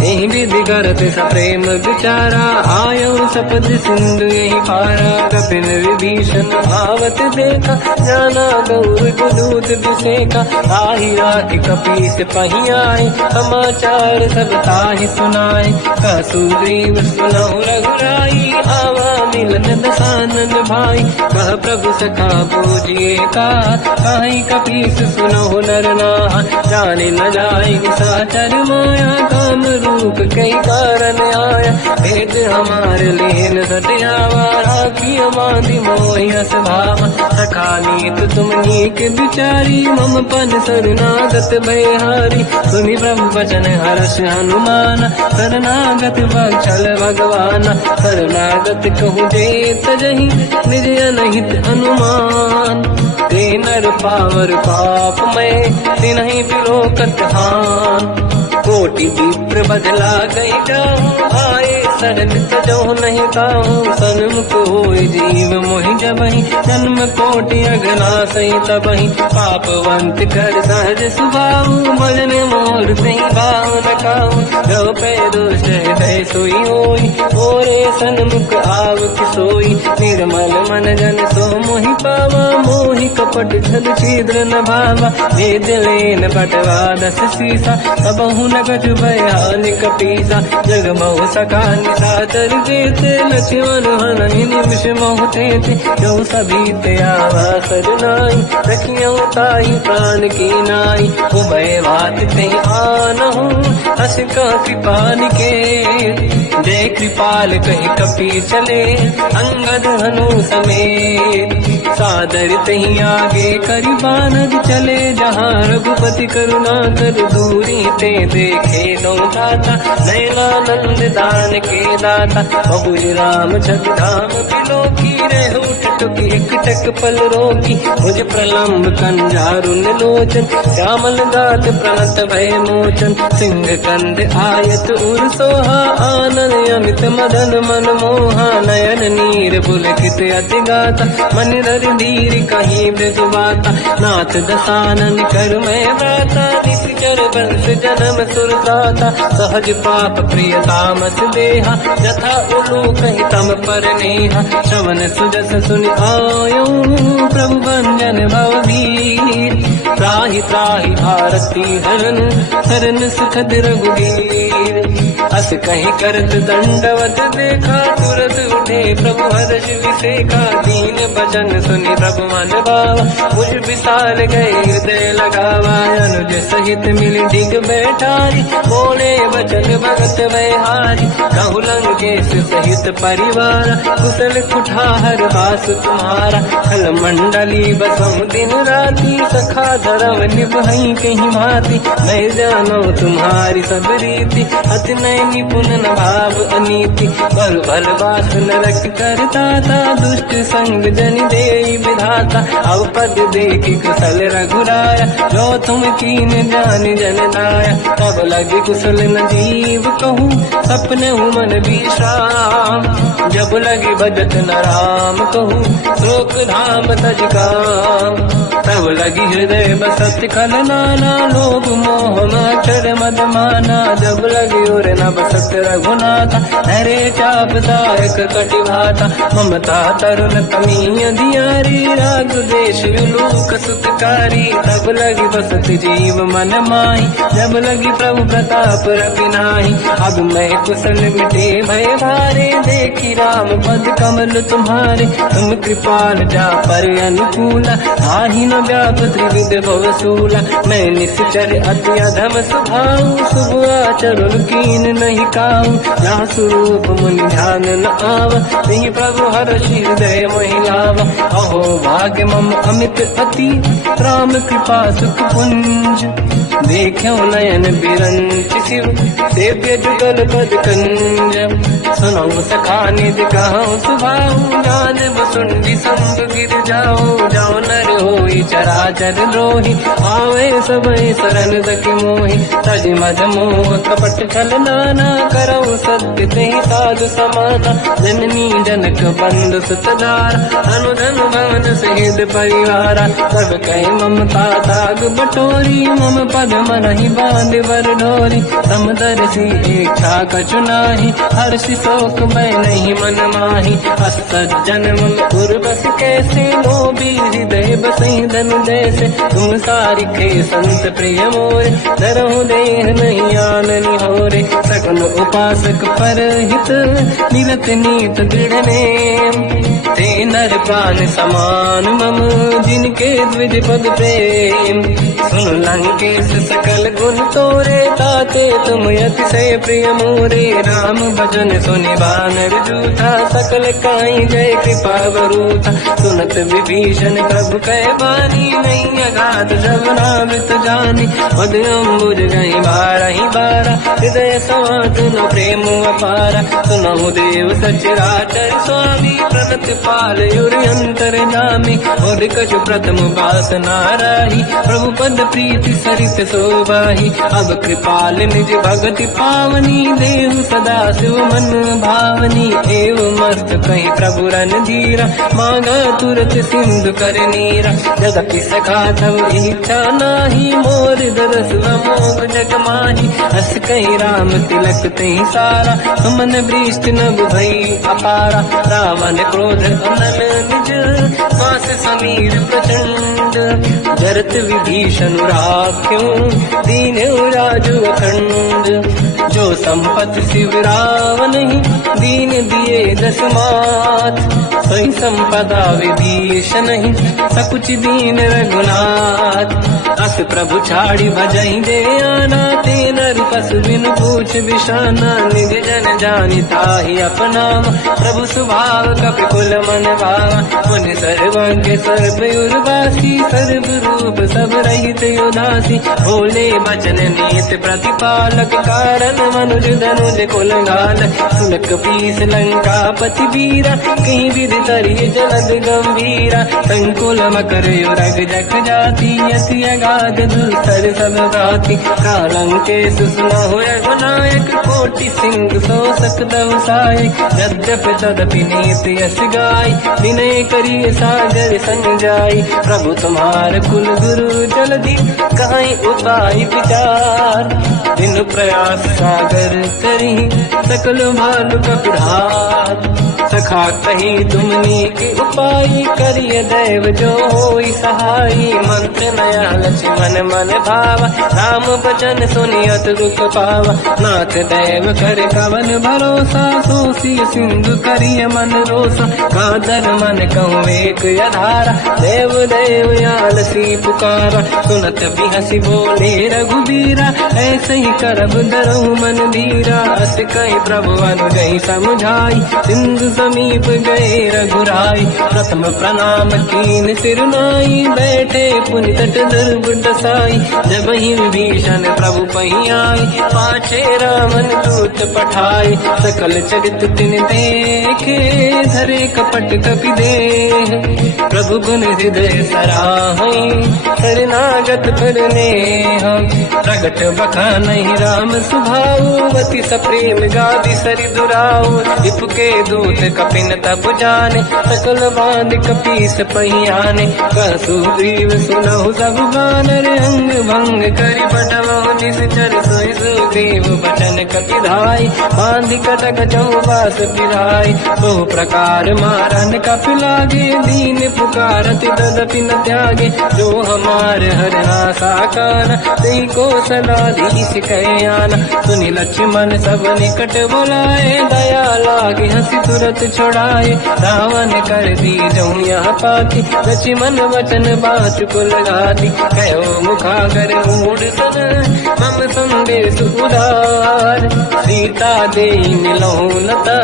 यही विधि करत सप्रेम विचारा आयो सपद सिंधु यही पारा। कपिन विभीषण आवत देखा जाना गौर गुदूत विसेका। आही राख कपीस पही आए समाचार सब ताहि सुनाए। कह सुग्रीव सुनहु रघुराई आवा मिलन दसानन भाई। कह प्रभु सखा पूजिए का कहीं कपीस सुनहु नर नाहा। जाने न जाए साचर माया काम रूप कई कारण आया। भेद हमार लेन सत्यावा राखी हमारी मोहियस भावा। सखा नीत तुम नीक विचारी मम पन शरणागत भयहारी। सुनि प्रभु वचन हर्ष हनुमान शरणागत वत्सल भगवाना। शरणागत कहूँ जे तजहि निज अनहित अनुमान। ते नर पावर पाप में तिन्हि बिलोकत हान। कोटि विप्र बदला गई जाऊँ आए शरण तजो नहीं ताऊँ। सन्मुख होय जीव मोहि जबहि जन्म कोटि अगना सही तबहि। पापवंत कर सहज सुभाऊ भजन मोर सही भाव न खाऊँ। जो पे दुष्ट हृदय सोई होई ओरे सन्मुख आव सोई। निर्मल मन जन सो मोहि पावा मोहि कपट छल छिद्र न भावा। भेद लेन बटवा दस सीसा सबहु न कछु भयानि कपीसा। जग महु सका निशाचर जेते लक्ष्मण हनहि निमिष महु तेते। जो सभी ते आवा सरनाई रखियो ताहि प्राण की नाई। उभय बात ते आनहु हस का कृपा निकेत। जय कृपाल कहि कपी चले अंगद हनु समेत। सादर तहीं आगे करी बानग चले जहाँ रघुपति करुणा कर दूरी ते देखे दो दाता नयनानंद दान के दाता बहुज राम जगधाम बिलो की रह उठ टुकी एक टक पल रोकी मुझ प्रलम्ब कंजारुन लोचन श्यामल दात प्रणत भय मोचन सिंह कंद आयत उर सोहा आनंद अमित मदन मन मोहा नयन नीर पुलकित अति गाता मन धर धीर कहीं मृदुबाता नाथ दसानन कर मैं व्राता निश्चर वंश जन्म सुरदाता सहज पाप प्रिय तामस देहा जथा उलू कहीं तम पर नेहा श्रवण सुजस सुनि आयो प्रभु भंजन भववीर त्राहि त्राहि आरती हरन हरन सुखद रघुवीर अस कहीं करत दंडवत देखा तुरत उठे प्रभु हर्ष विसेखा दीन भजन सुनि प्रभु मन भावा मुझ विसार गए हृदय लगावा अनुज सहित मिली डिग बैठारी बोले वचन भगत वैहारी कहु लंकेश सहित परिवार कुशल कुठार वास तुम्हारा खल मंडली बसम दिन राती सखा धर्म निभई कहीं भांति मैं जानो तुम्हारी सब रीति अति नय निपुण न भाव अनीति पर भल बात नरक करता था दुष्ट संग जन दे विधाता अब पद देखी कुशल रघुराया जो तुम कीन जान जन दाया तब लगे कुशल न जीव कहूँ सपने मन विश्राम जब लगे भजत न राम कहूँ शोक धाम तज काम तब लगी हृदय बसत खल नाना लोभ मोह मचर मद माना जब लगी और न बसत रघुनाथा हरे चाप दायक कटिभाता ममता तरुण कमीय दियारी राग देश विलूक सुतकारी तब लगी बसत जीव मन माही जब लगी प्रभु प्रताप रविनाही अब मैं कुशल मिटे भय भारे देखी राम पद कमल तुम्हारे तुम कृपाल जा पर अनुकूला आही न व्याप त्रिविध भवसूला मैं निश्चर अति अधम स्वभाव शुभ आचरण कीन नहीं काऊ जहाँ स्वरूप मुनि ध्यान न आव नहीं प्रभु हर्ष हृदय महिलाव अहो भाग्य मम अमित अति राम कृपा सुख पुंज देखो नयन बिरंच शिव सेव्य जुगल पद कंज सुनो सखा निध कहो सुभाऊ जान बसुंडी संग गिर जाओ जाओ नर होई चराचर द्रोही आवे सबई शरण सखी मोहि तज मद मोह कपट छल नाना करौ सत्य तेहि साधु समाना जननी जनक बंधु सुतदार अनुधन भवन सहित परिवारा सब कहे ममता ताग बटोरी मम पद मनहि बांध बर डोरी समदर्शी इच्छा कछु नाही हर्षि शोक मैं नहीं मन माही असज्जन मम उर्वश कैसे लोभी हृदय बसई धन जैसे तुम सारिखे संत प्रिय मोरे धरहु देह नहीं आननि होरे सकल उपासक पर हित मिलत नीत दृढ़ नेम ते नर प्राण समान मम जिनके द्विज पद प्रेम सुन लंकेश सकल गुण तोरे ताते तुम अतिशय प्रिय मोरे राम भजन सुनि बानर जूथा सकल काई जय कृपा वरूथा सुनत विभीषण प्रभु कह बानी नहीं अगाध जब नामृत जानी पद अम्बुज गई बारहि बारा हृदय समात न प्रेम अपारा सुनहु देव सचराचर स्वामी प्रणत पाल युरि अंतर जामी और कछु प्रथम बास नाराही प्रभु पद प्रीति सरित शोभाही अब कृपाल निज भगति पावनी देहु सदा शिव मन भावनी एवं मस्त कहीं प्रभु रन धीरा मांगा तुरत सिंधु कर नीरा जगति सखा तब इच्छा नाही मोर दरस मोग जग माही हस कहीं राम तिलक तही सारा सुमन वृष्टि नभ भई अपारा रावण क्रोध अनल निज मास समीर प्रचंड जरत विभीषण राख्यों दीन राजु अखंड जो संपत शिवराव नहीं, दीन दिए दस मात। सोई संपदा विभीष नहीं, सकुच दीन रघुनाथ। अस प्रभु छाड़ी भजई दे आना, ते नर पशु बिनु पूछ बिशाना। निज जन जानि ताहि अपनाम, प्रभु स्वभाव कपि कुल मन भावा। मुनि सर्वज्ञ सर्व उर्वासी, सर्व रूप सब रहित उदासी। भोले बचन नीत प्रतिपालक, कारण मनुज धनुज कुल घाल। सुनक पीस लंका पति वीरा, कहीं विधि तरिय जलद गंभीरा। संकुल मकर युरग जख जाति, अति अगाध दुस्तर सब गाति। कालंकेश सुनहुँ रघुनायक, कोटि सिंह सो सकदउ साय। यद्यपि तदपि नीत यश गाय, विनय करिय सागर संजाय। प्रभु तुम्हार कुल गुरु जल्दी, कहीं उपाय विचार। दिन प्रयास सागर करी, सकल भालु कपिधार। सखा कही तुमनी के उपाय, करिय दैव जो होई सहाय। मंत्र नया लक्ष्मण मन भावा, राम बचन सुनियत दुख पावा। नाथ दैव कर कवन भरोसा, सोसी सिंधु करिय मन रोसा। कादर मन कहूँ एक अधारा, देव देव आलसी पुकारा। सुनत बिहसी बोले रघुबीरा, ऐसे ही करब डरहु मन धीरा। अस कहीं प्रभु अनुजहि समझाई, सिंधु समीप गए रघुराई। प्रथम प्रणाम कीन सिर नाई, बैठे पुनि तट दुर्ग दसाई। जब ही विभीषण प्रभु पही आई, पाछे रामन दूत पठाई। सकल चरित तिन देखे, धरे कपट कपि देह। प्रभु गुण हृदय सराहई, शरणागत फिरने हम। प्रगट बखानहि राम सुभाऊ, अति सप्रेम गादि सरि दुराऊ। विपुके दूत कपिन तब जाने, सकल बांध कपीस पहियाने। कह सुग्रीव सुनहु सब बानर, अंग भंग करि बटमहु निश्चर। सोई सुग्रीव बचन कपि धाई, बांधि कटक चौबास पिराई। बहु प्रकार मारन कपि लागे, दीन पुकारत तदपि न त्यागे। जो हमार हरना साकाना, तेहि को सलाधीश कहे आना। सुनि लक्ष्मण सब निकट बुलाए, दया लागे हंसी तुरत छुड़ाए। रावण कर दी जऊँ यहाँ पाती, लक्ष्मण वचन बात कुल गाती। कहो मुखागर मूढ़ सन, मम संदेश उदार। सीता दे मिलऊँ लता,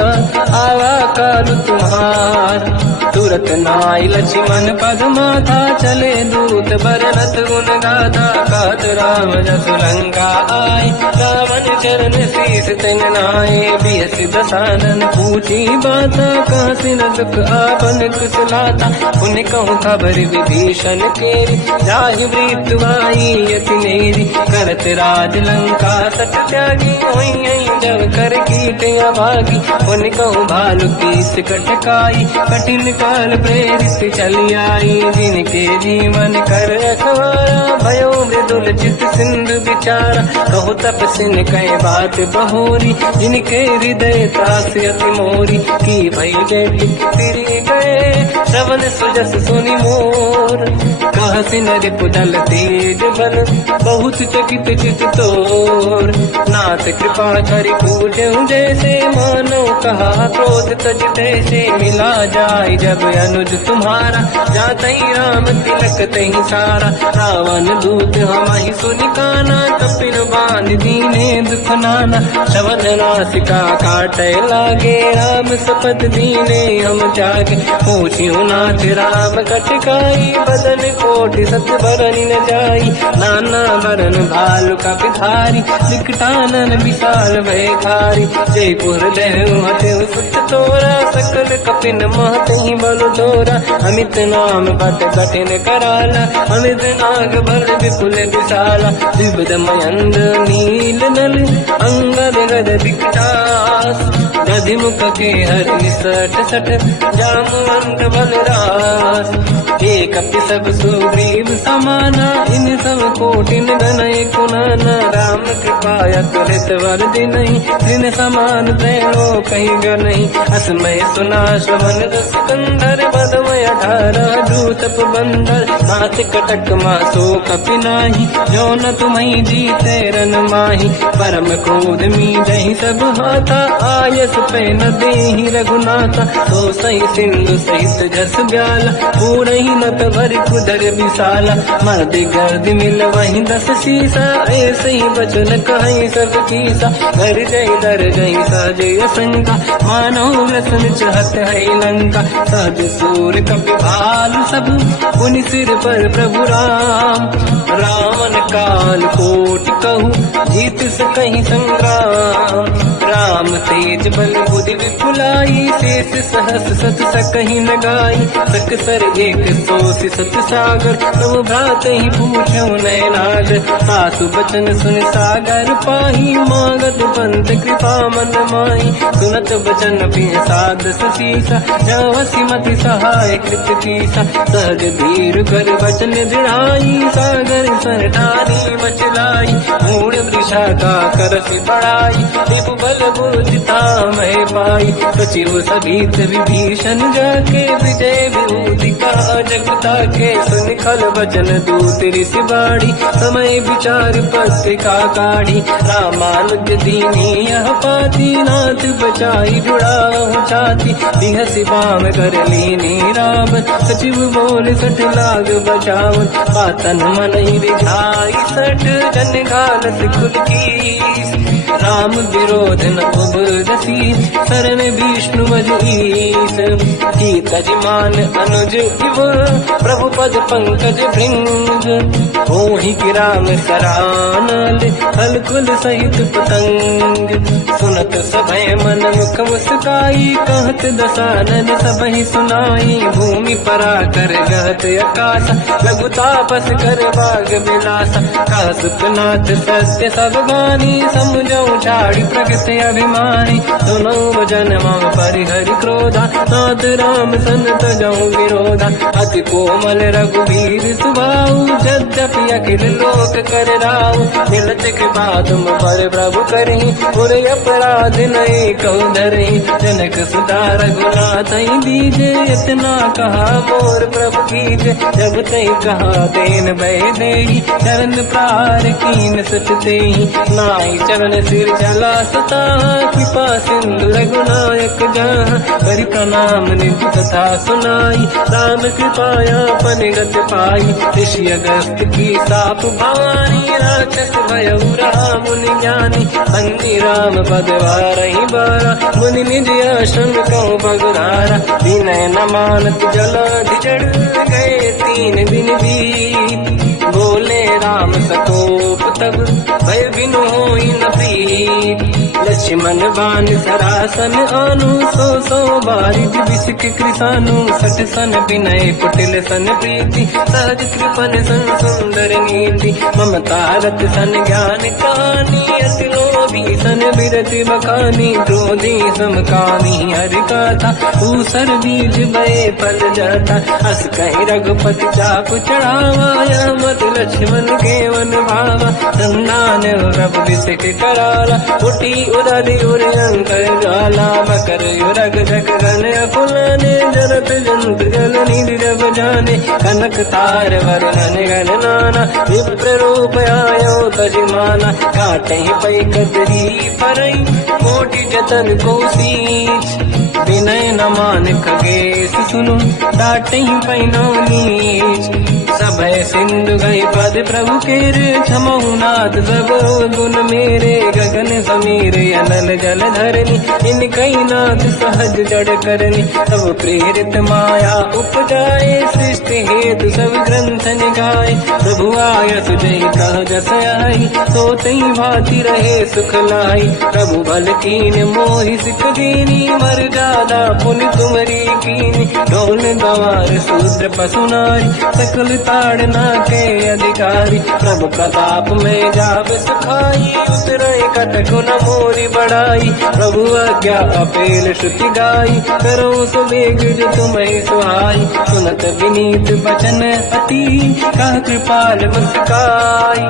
आवा काल तुम्हार। तुरत नाई लक्ष्मण पद माथा, चले दूत बरनत गुण गाथा। कहत राम जसु लंका आए, रावण चरण शीस तिन नाए। बियस दसानन पूछी बाता, कहाँ से न दुख आपन कुशलाता। पुन कहूँ खबर विभीषण केरी, जाहि मृत्यु आई यति नेरी। करत राज लंका सट त्यागी, हुई जब कर कीट अभागी। पुन कहूँ भालु कीस कटकाई, कठिन काल प्रेरित चली आई। जिनके जीवन कर रखवारा, भयो मृदुल चित सिंधु विचारा। कहो तपसिन कह बात बहोरी, जिनके हृदय त्रास अति मोरी। की भई बेटी तिरि गए, श्रवण सुजस सुनि मोर। कहसि नर पुदल तेज बल, बहुत चकित चित तोर। नाथ कृपा करि पूजऊँ जैसे, मानो कहा क्रोध तज तैसे। मिला जाय जब अनुज तुम्हारा, जातहि राम तिलक तहि सारा। रावण दूत हमहि सुनि काना, कपिल बांध दीने दुख नाना। श्रवण नासिका काटय लागे, राम सपथ दीने हम जागे। पूछियो नाथ राम कटकाई, बदन कोटि सत बरन न जाई। नाना बरन भालु कपिधारी, विकटानन विशाल भयखारी। जयपुर देहु हतेउ सुत तोरा, सकल कपिन महतहि बल तोरा। अमित नाम बट कठिन कराला, अमित नाग बल विपुल विशाला। विबुध मयंद्र नील नल, अंगद गद विकटास। दधिमुख के हरि सठ सठ जामवंत बलराज। एक अपि सब सुग्रीव समाना इन सब कोटिन गनय कुनाना। राम कृपाया तुरत वर दिनहि दिन समान त्रैलो कहीं गनहि। असमय सुना श्रवण रस कंधर बदमय 18 दूतप बंदर। मात कटक मासो कपि नाही जो न तुम्हि जीते रन माही। परम क्रोध मीजहि सब हाथा आयस पे न देहि रघुनाथा। तो सही सिंधु सहित जस ब्याला पूरहि नत भरि कुदर विशाला। मर्द गर्द मिल वही 10 सीसा ऐसे ही बचन कहि सब कीसा। घर जय दर जय सहजय शंका मानो रसन चहत है लंका। सहज सूर कपि भालु सब पुनि सिर पर प्रभु राम। रावण काल कोटि कहु जीत सकहि संग्राम। राम तेज बल बुद्धि विपुलाई शेष सहस सत सकहि न गाई। सकसर एक सोसी सत सागर तब भ्रात ही पूछौ नैनागर। सासु बचन सुन सागर पाही मांगत पंत कृपा मन माही। सुनत बचन पिय साध ससीसा जवसी मति सहाय कृत कीसा। सहज धीर कर बचन दृढ़ाई सागर सर ठानी मचलाई। मूढ़ वृषा का करसि बढ़ाई दिप बल बुद्धि तामहि पाई। सचिव सभीत विभीषण जाके विजय विभूति का जगता के। सुन खल बचन दूत ऋषि बाड़ी समय विचार पत्रिका काढ़ी। रामानुज दीनी यह पाती नाथ बचाई जुड़ाहु छाती। बिहसि बाम कर लीनी राम सचिव बोल सठ लाग बचावन। पातन मन ही रिझाई सठ जन घालत कुल कीस। राम विरोध न उबरसी शरण विष्णु मजीस। कीतज मान अनुज इव प्रभु पद पंकज भृंग। होहि कि राम सरानल हलकुल सहित पतंग। सुनत सभय मन मुख मुस्काई कहत दसानन सबहि सुनाई। भूमि परा कर गहत आकाशा लघु तापस कर बाग विलासा। कह सुखनाथ सत्य सब गानी समझौ ठाड़ी प्रगट अभिमानी। सुनो भजन मम परिहरि क्रोधा नाथ राम सन तजौ विरोधा। अति कोमल रघुवीर सुभाऊ यद्यपि अखिल लोक कर राऊ। मिलत कृपा तुम पर प्रभु करहि पुर अपराध नहीं कहु धरहि। जनक सुता रघुनाथ दीजे इतना कहा मोर प्रभु कीजे। जब तई कहा देन भय देहि चरण प्रार कीन सत तेहि। नाई चरण सिर चला सता कृपा सिंधु रघुनायक जहाँ। हरि प्रणाम निधि कथा सुनाई राम कृपाया पनिगत पाई। ऋषि अगस्त की साप भवानी राक्षस भयउ राम मुनि ज्ञानी। बंदी राम पद वारहि बारा मुनि निज आश्रम कहु बगुधारा। विनय न मानत जलाधि जड़ गए 3 दिन बीत। बोले राम सकोप तब भय बिनु होई न प्रीत। लक्ष्मण बाण सरासन आनु 100 बारिज बिसिक कृसानु। सठ सन विनय कुटिल सन प्रीति सहज कृपन सन सुंदर नीति। ममता रत सन ज्ञान कहानी अति लोभी सन बिरति बखानी। क्रोधी समकामी हरि गाथा ऊसर बीज भय फल जाता। अस कहि रघुपति चाप चढ़ावा मत लक्ष्मण के वन भावा। संदान प्रभु बिसिक कराला उठी उदारी उरे अंकर ज्वाला। मकर युरग जग गन अकुलाने जरत जंत जल निधि जब जाने। कनक तार वरन गण नाना विप्र रूप आयो तजिमाना। काटे पै कतरी परई कोटि जतन को सींच। विनय न मान खगेश सुनु डाटे पैनो नीच। सभय सिंधु गई पद प्रभु केरे क्षमहु नाथ सब गुण मेरे। गगन समीर अनल जल धरनी इन कई नाथ सहज जड़ करनी। सब प्रेरित माया उपजाए सृष्टि हेतु सब ग्रंथ निगाए। प्रभु आय सुजय कह जस आई सो तई भांति रहे सुख लाई। प्रभु बल कीन मोहि सिख दीनी मर जादा पुनि तुमरी कीनी। ढोल गवार शूद्र पशु नारी सकल ताड़ना के अधिकारी। प्रभु प्रताप में जाब सुखाई उतरे कटक न मोरी बड़ाई। प्रभु आज्ञा अपेल श्रुति गाई, करो सो वेग जो तुम्हें सुहाई। सुनत विनीत बचन अति, कह कृपाल मुस्काई।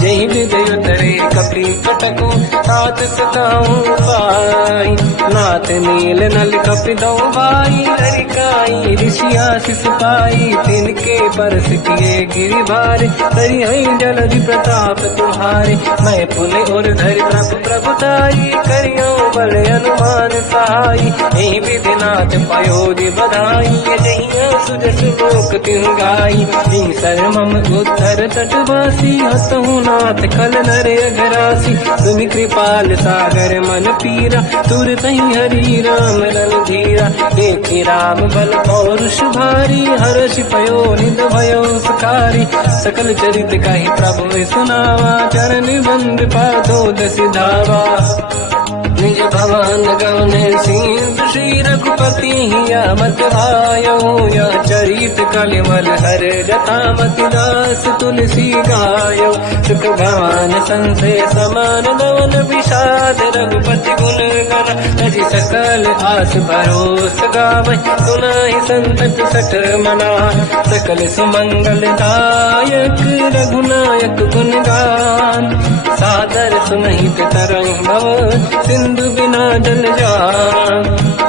जय विदय उतरे कपि कटकु, तात सताऊं पाई। नाथ नील नल कपि दो भाई, हरिकाई ऋषि आशीष पाई। तिनके परस किए गिरि भारे, तरी हई जलधि प्रताप तुम्हारे। मैं पुनि और धरि प्रभु प्रभुताई, करियो बल अनुमान सहाय। यही विधिनाथ पयोधि बधाई, जहिया सुजस लोक तिहु गाई। सर मम उत्तर तटवासी, हसहु नाथ खल नर अघरासी। तुम कृपाल सागर मन पीरा, तुरत ही हरि राम रणधीरा। देखि राम बल पौरुष भारी, हर्ष पयो निध भयो सुखारी। सकल चरित कहि प्रभु सुनावा, चरण बंद पादो सिधावा। निज भवन गवने सिंधु, श्री रघुपति हिया मत आयो। या चरित कलिमल हर जटामति दास, तुलसी गायो। सुख भवन संसे समान गवन, विषाद रघुपति गुण गण। तजि सकल आस भरोस गावै, सुनाहि संतत सठ मना। सकल सुमंगल दायक, रघुनायक गुण गान। सादर सुनहित तरंग भव, सिंधु बिना जल जान।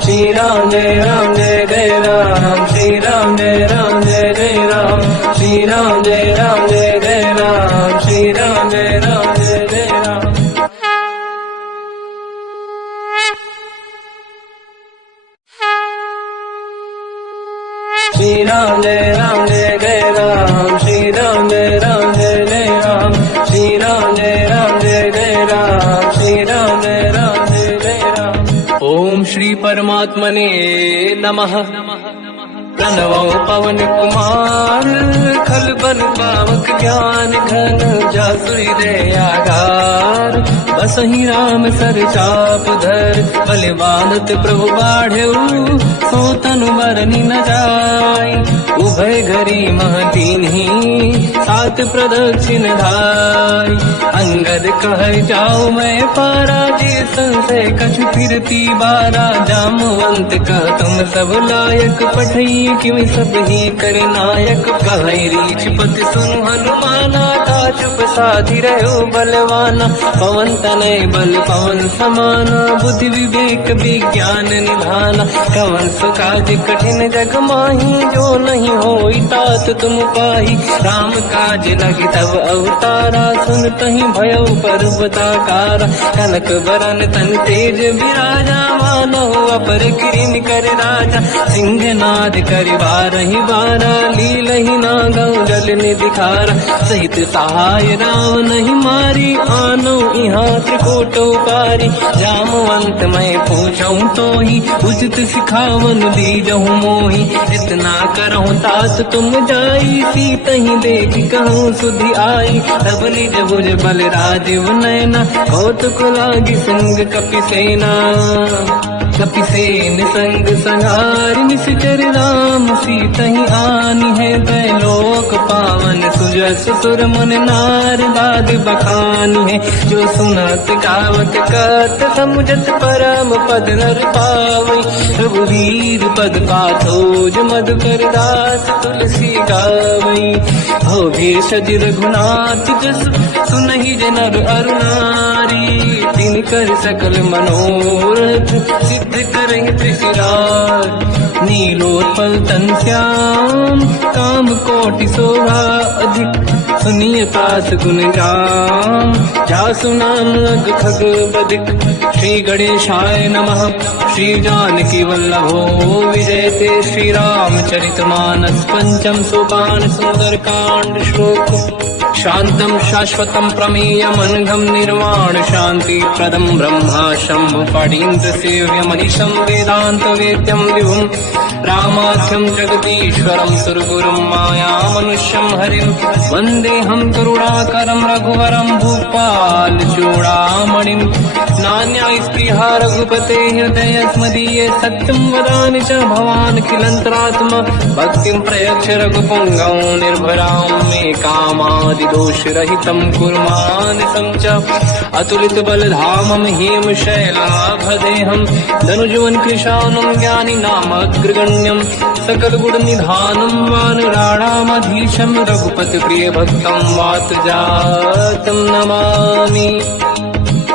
श्री राम जय राम जय जय राम, श्री राम जय राम जय जय राम। श्री राम जय राम जय जय राम, श्री राम जय राम जय जय राम। श्री राम जय राम जय जय राम, श्री राम जय राम जय जय राम। श्री राम जय राम जय जय राम, श्री राम जय राम जय जय राम। ओम श्री परमात्मने नमः। प्रणवो पवन कुमार, खल बन पावक ज्ञान घन। जासुरी दे आगार, बसहि राम सर चाप धर। बलवानत प्रभु बाढ़ऊ, सो तनु बरनि न जाय। उभय घरी मह दीन्ही, सात प्रदक्षिण धाय। अंगद कह जाओ मैं पारा, जी संशय कछु फिरती बारा। जामवंत कह तुम सब लायक, पठई किमि सब ही कर नायक। कहै रीछ पति सुनु हनुमाना, चुप साधि रहो बलवाना। पवन तनय बल पवन समाना, बुद्धि विवेक विज्ञान निधाना। कवन सुकाज कठिन जग माही, जो नहीं होई तात तुम पाही। राम काज लगी तब अवतारा, सुनतहि भयो पर्वताकारा। कनक बरन तन तेज विराजा, मानव अपर किरिन कर राजा। सिंहनाद करि बारहि बारा, लीलहि नागौ जल निधिखारा। सहित सहाय राम नहीं मारी, आनो यहाँ त्रिकोटो पारी। जामवंत मैं पूछऊं तो ही, उचित सिखावन दीजहु मोही। इतना करहु तात तुम जाई, सीतहि देख कहूँ सुधि आई। तब निज भुज बल राजीव नैना, कौतुक लागी संग कपि सेना। कपिसेन संग संहार, निश्चर राम सीतहि आनी है। दैलोक पावन सुजस सुर मुन नार, बाद बखानी है। जो सुनत गावत कत, समुझत परम पद नर पावै। रघुवीर पद पाथोज, मधुकर दास तुलसी गावै। हो भेषज रघुनाथ जस, सुनहि जनर अरु नारी। तिनकर सकल मनोरथ, सिद्ध करहि त्रिशिरार। नीलोत्पल तन श्याम, काम कोटि शोभा अधिक। सुनिय पास गुण राम, जासु नाम अग खग बदिक। श्री गणेशाय नमः। श्री जानकी वल्लभो विजयते। श्री रामचरित मानस पंचम सोपान, सुंदर कांड श्लोक। शांतं शाश्वतं प्रमेयम्, अनघं निर्वाण शांति प्रदं। ब्रह्मा शंभु फणीन्द्र सेव्यम्, मनीषं वेदांत वेद्यं विभुम्। रामाख्यं जगदीश्वरं, सुरगुरुं मायामनुष्यं हरिं। वन्देऽहं करुणाकरं रघुवरं, भूपाल चूडामणिं। नान्यास्पृहा रघुपते हृदयस्मदीये, सत्यं वदामि च भवान् खिलन्तरात्मा। भक्तिं प्रयच्छ रघुपुङ्गं, निर्भरां मे कामादि दोष रहितं कुर्मानिसं च। अतुलित बलधाम धामम हेम शैलाभदेहम धनुजवन कृशानम ज्ञानी नामग्रगण्यम सकल गुण निधानम वानराणामधीशम रघुपति प्रिय भक्तम वात जातम नमामि।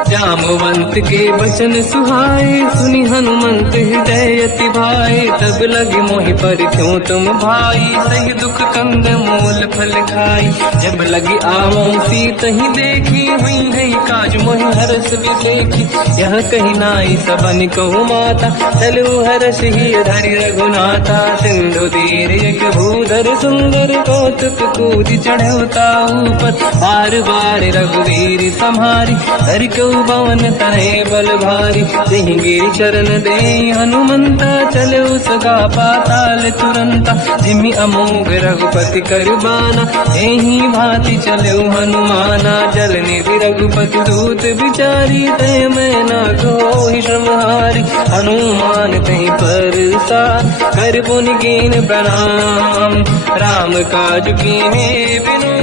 जामवंत के वचन सुहाए सुनि हनुमंत हृदय अति भाए तब लगे मोहि पर क्यों तुम भाई सही दुख कंद मूल फल खाई जब लगी आवो सीत ही देखी हुई है काज मोहि हरस विसेखी यह कही नाई सबन कहु माता चलो हरस ही धरि रघुनाथा सिंधु तीर एक भूधर सुंदर कौतुक कूद चढ़ौता ऊपर बार बार रघुवीर सम्हारी हर को पवन तनय बल भारी सिंह गिरि चरण दे हनुमंता चलो सगा पाताल तुरंता जिमि अमोघ रघुपति कर बाना एही भांति चलो हनुमाना जल निधि रघुपति दूत बिचारी तय मैं न कोहि श्रमहारी हनुमान तहि परसा कर पुनि कीन प्रणाम राम काज कीन्हे बिनु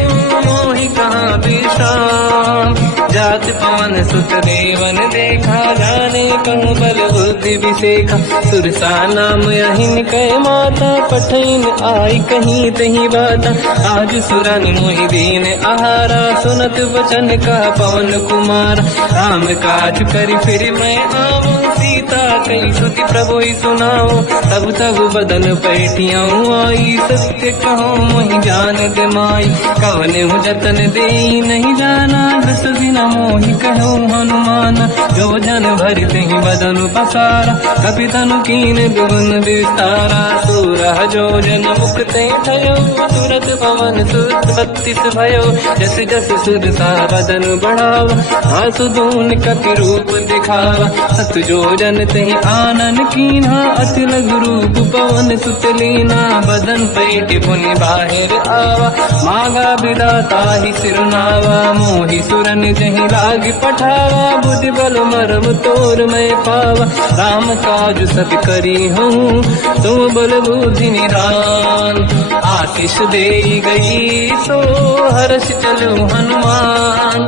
मोहि कहाँ विश्राम जात पवन सुत देवन देखा जाने कहूँ बल बुद्धि विसेखा सुरसा नाम अहिन कह माता पठैन आई कहीं तही बाता आज सुरन मोहि दीन आहारा सुनत वचन का पवन कुमार राम काज कर फिर मैं आऊँ सीता कई सुति प्रभु सुनाओ तब तब बदन पैठियाँ आई सत्य कहो मोहि जान गमाई कवन हूँ जतन दे नहीं जाना दस दिन मोहि कहो हनुमान जो जन भर ही बदन पसारा कपि तनु कीन दुगुन विस्तारा सूरह जो जन मुक्त भयो तुरत पवन सुत 32 भयो जस जस सुरसा बदन बढ़ावा आंसू दून कपि रूप दिखावा सत जो जन तहि आनन कीन्हा अति लघु रूप पवन सुत लीना बदन पेट पुनि बाहिर आवा मांगा विदाता ही सिरनावा मोहि सुरन जहि लाग पठावा बुद्धि बल मरम तोर मैं पावा राम काज सब करी हूँ तुम बल बुद्धि निदान आशीष दे गई सो हर्ष चलो हनुमान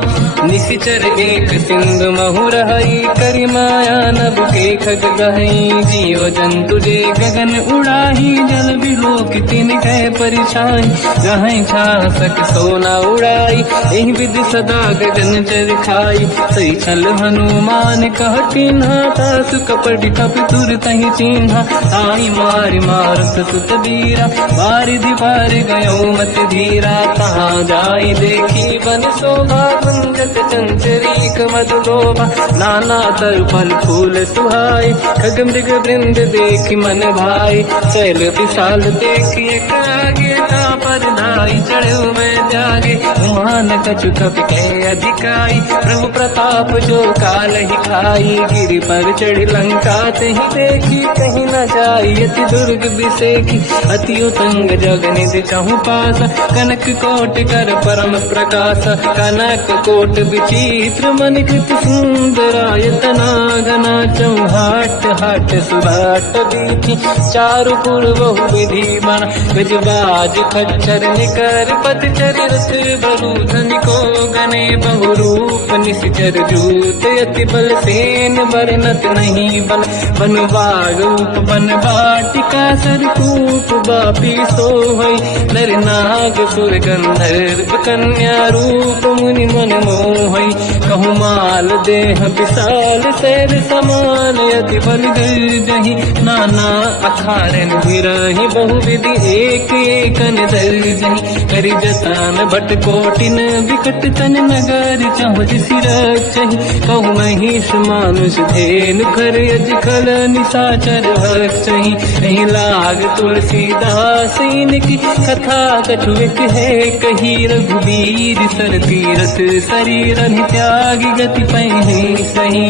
निशिचर एक सिंधु महु रही करी माया नभ के खग गहई जीव जंतु जे गगन उड़ाही जल बिलोक तिन कह परिछाई जहाँ छा सक सोना उड़ाई एहि विधि सदा गगन चर खाई सही छल हनुमान कह चिन्हा तासु कपट कप तुर तहि चिन्हा ताई मार मारत सुत बीरा बारिधि पार गयो मत धीरा कहाँ जाई देखी बन शोभा गुंजत चंचरीक मधुलोभा नाना तर फल फूल सुहाई खग मृग वृंद देख मन भाई शैल विशाल देखिए कागे का पर धाई चढ़ो मैं त्यागे मान कछु कपि के अधिकाई प्रभु प्रताप जो काल ही खाई गिरि पर चढ़ लंका तहि देखी कहीं न जाई अति दुर्ग विसेखी अति उतंग जग निधि चहु पास कनक कोट कर परम प्रकाश कनक कोट विचित्र मन कृत सुंदरायतना घना चौहाट हाट सुभाट बीती चारु पुर बहु विधि बन गजबाज खच्चर निकर पतचर रथ बरु धनिको गने बहु रूप निश्चर जूत अति बल सेन बरनत नहीं बल बन बाग रूप बन बाटिका सरकूप बापी सोहई नर नाग सुर गंधर्व कन्या रूप मुनि मन मोहई कहु माल देह विशाल शैल समान अति बल गर्जहि नाना अखारन विरहि बहु विधि एक एकन दर्जहि करि जतान भट कोटिन विकट तन नगर चहुज सिरचहि कहु महिष मानुष धेनु खर यज खल निशाचर भक्षहि नहीं लाग तुलसीदास इनकी कथा कछु एक है कही रघुवीर सर तीरथ शरीर त्यागी गति पहि सही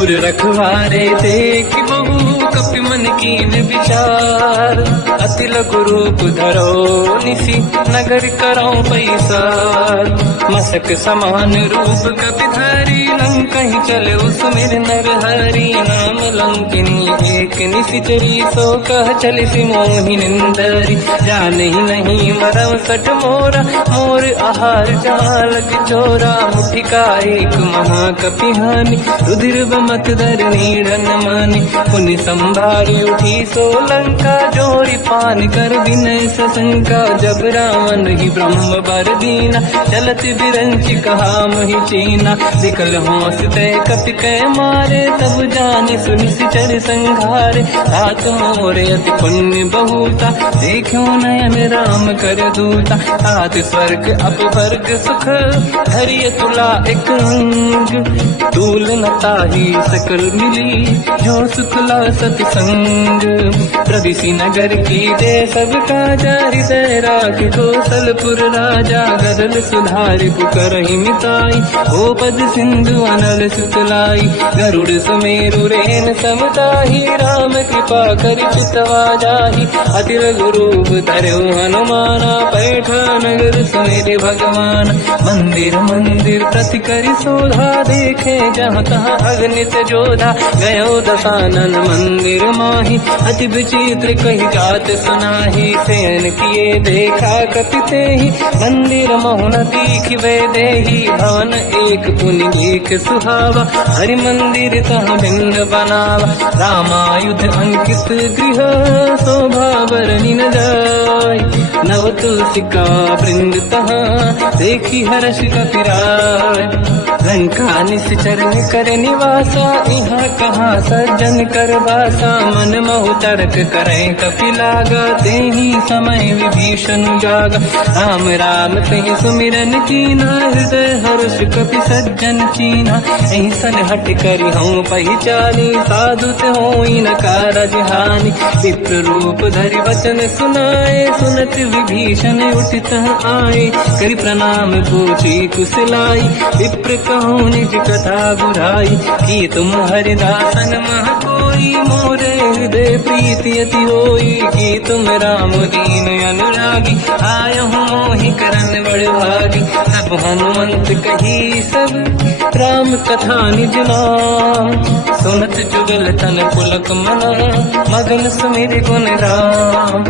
उर रखवारे देख बहु कपि मन कीन विचार अति लघु रूप धरो निसी नगर करो पैसार मसक समान रूप कपि धरी नंग कहीं चले सुमिर नर हरि नाम लंकिनी एक निशिचरी सो कह चल सी मोहि निंदरी जान ही नहीं मरम सट मोरा मोर आहार जालक चोरा मुठिका एक महाकपिहानि रुधिर बमत धर नीड़न मानि पुनि संभारी उठी सोलंका जोड़ी पान कर विनय सशंका जब रावण ही ब्रह्म बर दीना चलत बिरंच कहा मोहि चीना विकल होश तय कपि कै मारे तब जाने सुनि सिचर संघारे तात मोरे अति पुण्य बहुता देखो नयन राम कर दूता तात स्वर्ग अपवर्ग सुख धरिय तुला एक अंग तूल न ताहि सकल मिली जो सुखला सतसंग प्रदिशि नगर की दे सब काजा हृदय राख कौशलपुर राजा गदल सुधारि पुकरहि मिताई ओ पद सिंधु अनल सुतलाई गरुड़ सुमेरु रेन समताहि राम कृपा कर चितवा जाहि अति लघु रूप धरऊ हनुमाना पैठा नगर सुमेरे भगवान मंदिर मंदिर प्रति करि शोधा देखे जहाँ तहाँ अगणित जोधा गयो दशानन मंदिर माही अति विचित्र कही जात सुनाही शयन किए देखा कपिते ही मंदिर मोहन दीख वे देही भवन एक पुनि देख सुहावा हरि मंदिर तहाँ भिन्न बनावा रामायुध अंकित गृह शोभा बरनि न जाय नव तुलसी का वृंद तहाँ देखी हर्ष कपिराय लंका निश्चर कर निवासा यहाँ कहाँ सज्जन कर वासा मन महु तर्क करे कपि लागा तेहि समय विभीषण जागा राम राम तेहि सुमिरन कीना हृदय हर्ष कपि सज्जन चीना ऐसन हट करि हूँ पहचानी साधुत होई न कारज हानि विप्र रूप धरि वचन सुनाए सुनत विभीषण उठित आए करि प्रणाम पूछी कुशलाई विप्र कहूँ निज कथा बुराई कि तुम हरिदासन मह कोई मोरे हृदय प्रीति अति होई कि तुम राम दीन अनुरागी आय हूँ मोहि करन बड़ भागी सब हनुमंत कही सब राम कथा निज नाम सुनत जुगल तन पुलक मना मगन सुमिर गुण राम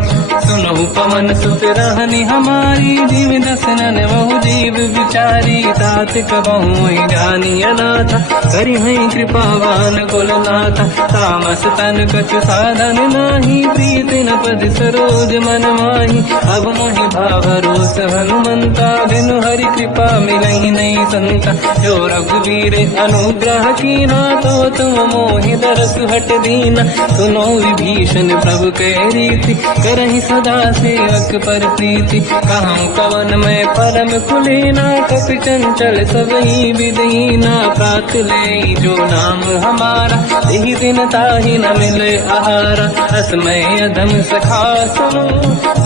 सुनहु पवन सुत रहनि हमारी जीव दसनन बहु जीव विचारी तात कबहु जानी अनाथ करि हैं कृपावान कुलनाथ तामस तन कछु साधन नाही प्रीति न पद सरोज मन माही अब मोहि भावरोस हनुमंता बिनु हरि कृपा मिलहि नहीं संता जो रघुवीर अनुग्रह कीना तो तुम मोहि दरस हट दीना सुनो विभीषण प्रभु के रीति करहि सदा सेवक पर प्रीति कहूँ कवन में परम कुलीना कपि चंचल सबही विदहीना प्रात ले जो नाम हमारा यही दिन ताहि न मिले आहारा असमय अधम सखा सुनो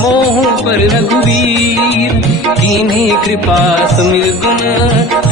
मोह पर रघुवीर कीन्ही कृपा सुमिर गुण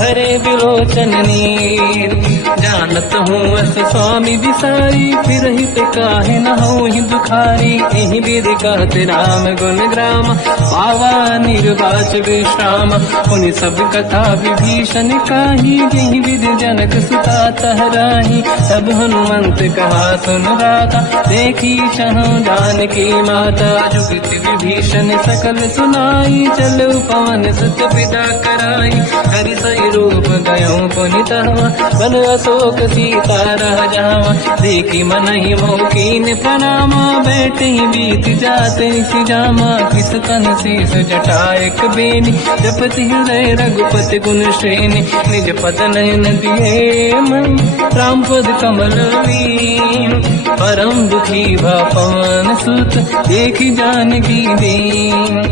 हरे विलोचन नीर जानत हूँ अस स्वामी विसारी फिर हित काहे न हो ही दुखारी यही विधि कहते राम गुण ग्राम पावा निर्वाच विश्राम उन सब कथा विभीषण काही यही विधि जनक सुता तहराही तब हनुमंत कहा सुन राता देखी चहु जानकी माता जुगत विभीषण सकल सुनाई चल पवन सुत विदा कराई हरि सही रूप गयो पुनितवा बन अशोक सीता रह जावा देखी मन ही मोकीन प्रणामा बैठे ही बीत जाते सी जामा किस तन शीस जटायक बेनी जपति हृदय रघुपति गुण श्रेणी निज पद नयन दिए मन राम पद कमल लीन परम दुखी भा पवन सुत देखी जानकी दीन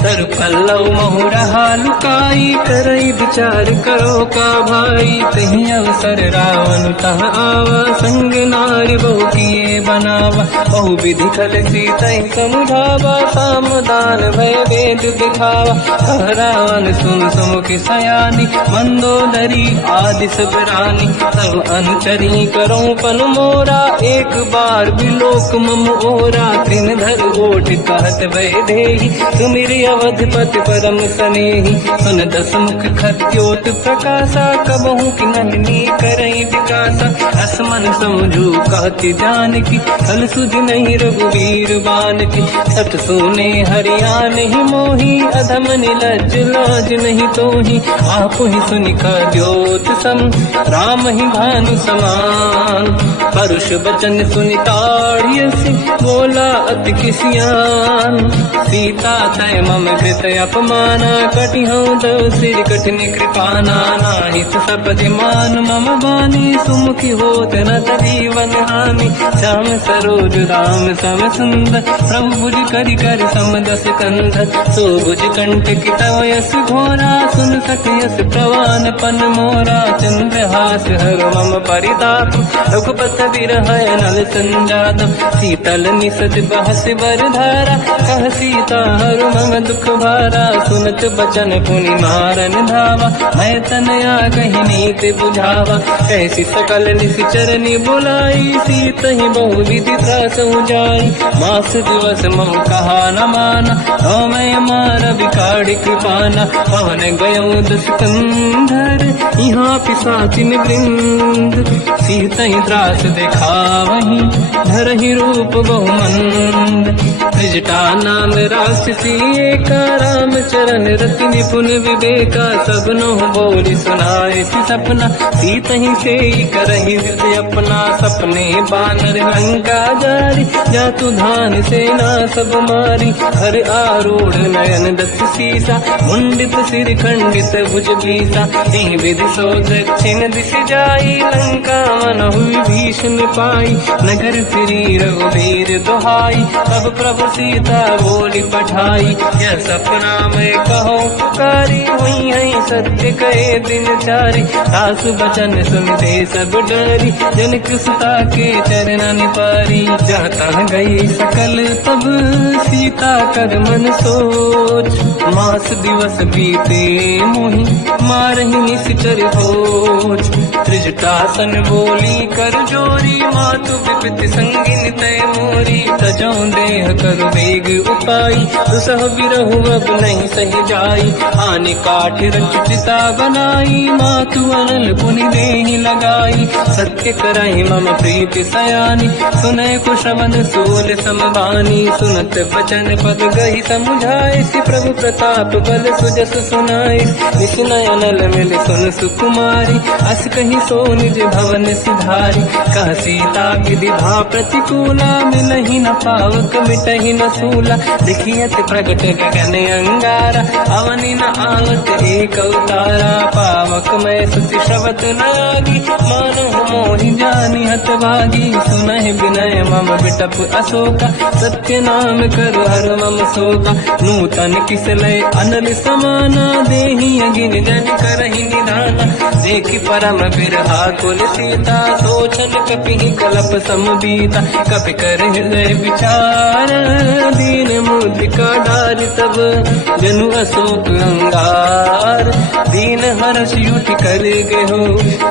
तर पल्लव महु रहा लुकाई करई विचार करो का भाई तही अवसर रावण तह आवा संग नारी बहु किए बनावा बहु विधि खल सीता समुझावा सामदान भय वेद दिखावा कह रावण सुन सुमुख सयानी मंदोदरी आदि सब रानी सब अनुचरी करो पन मोरा एक बार विलोक मम ओरा तृण धर ओट कहत वैदेही सुमिरि अवधपति परम सनेही सुन दस मुख खद्योत प्रकाशा कबहू की नलिनी करई विकासा असमन समझू कहती जान की कल सुध नहीं रघुवीर बान की सत सुने हरियाण ही मोही अधम निलज लाज नहीं तोही आप ही सुनिका द्योत सम राम ही भानु समान परुष बचन सुनिताड़ियसि बोला अति किसियान सीता तय मम कृत अपमाना कटिहौ दो सिर कठिन कृपाना नाहित सपदि मान मम बानी सुमुखी होत न जीवन हानि श्याम सरोज राम सम सुंदर प्रभु भुज करि कर समदस कंध सो भुज कंठ की तव यस घोरा सुन सकयस प्रवान पन मोरा चंद्रहास हर मम परिताप रघुपत विरह नल संजात शीतल निसद बहस बर धारा कह सीता हर मम दुख भारा सुनत बचन पुनि मारन धावा मैं तनया कही नीति बुझावा कैसी सकल निश्चरनी बुलाई सीत ही बहु विधि त्रासहु जाई मास दिवस मम कहा न माना तो मैं मार विकाड़ी कृपाना पवन गयो दस कंधर यहाँ पिशाचिन वृंद सीत ही त्रास देखा वही धर ही रूप बहुमंद त्रिजटा नाम राक्षसी एका राम चरण रति निपुण विवेका सबनो बोली सुनाए सपना सीत ही से करही हृदय अपना सपने बानर लंका जारी जातु धान सेना सब मारी हर आरूढ़ नयन दस सीसा मुंडित सिर खंडित भुज भीसा सिंह विधि सो दक्षिण दिश जाई लंका मन हुई भीषण पाई नगर फिरी रघुवीर दुहाई तब प्रभु सीता बोली पठाई यह सपना मैं कहो पुकारी हुई है सत्य कहे दिन चारी सास बचन सुनते सब डरी जनक सुता के चरण पारी जाता गई सकल तब सीता कर मन सोच मास दिवस बीते मोही मारही निश्चर होच त्रिजटासन बोली कर जोरी मातु विपित संगिन तय मोरी तजौ देह कर वेग उपाई दुसह बिरहु अब नहीं सही जाई आने काठ रचिता बनाई मातु अनल पुनि देहि लगाई सत्य कराई मम प्रीति सयानी सुनय कुशवन सूल समबानी सुनत बचन पद गही समुझाए सि प्रभु प्रताप बल सुजस सुनाई निसुनय अनल मिल सुन सुकुमारी अस कही सो निज भवन सिधारी कह सीता विधि भा प्रतिकूला मिलहि न पावक मिटहि न सूला देखियत प्रगट गगन अंगारा अवनि न आवत एक अवतारा पावक मैं सुसि श्रवत नागी मानो मोहि जानि हत भागी सुनहि विनय मम विटप अशोका सत्य नाम कर हर मम शोका नूतन किसलय अनल समाना देहि अगिन जन करहि निधाना देखि परम बिरहा कुल सीता सोचन कपि कलप समबीता कपि कर हृदय विचार दीन मुद्रिका डार तब जनु अशोक अंगार दीन हर्ष युति कर गयो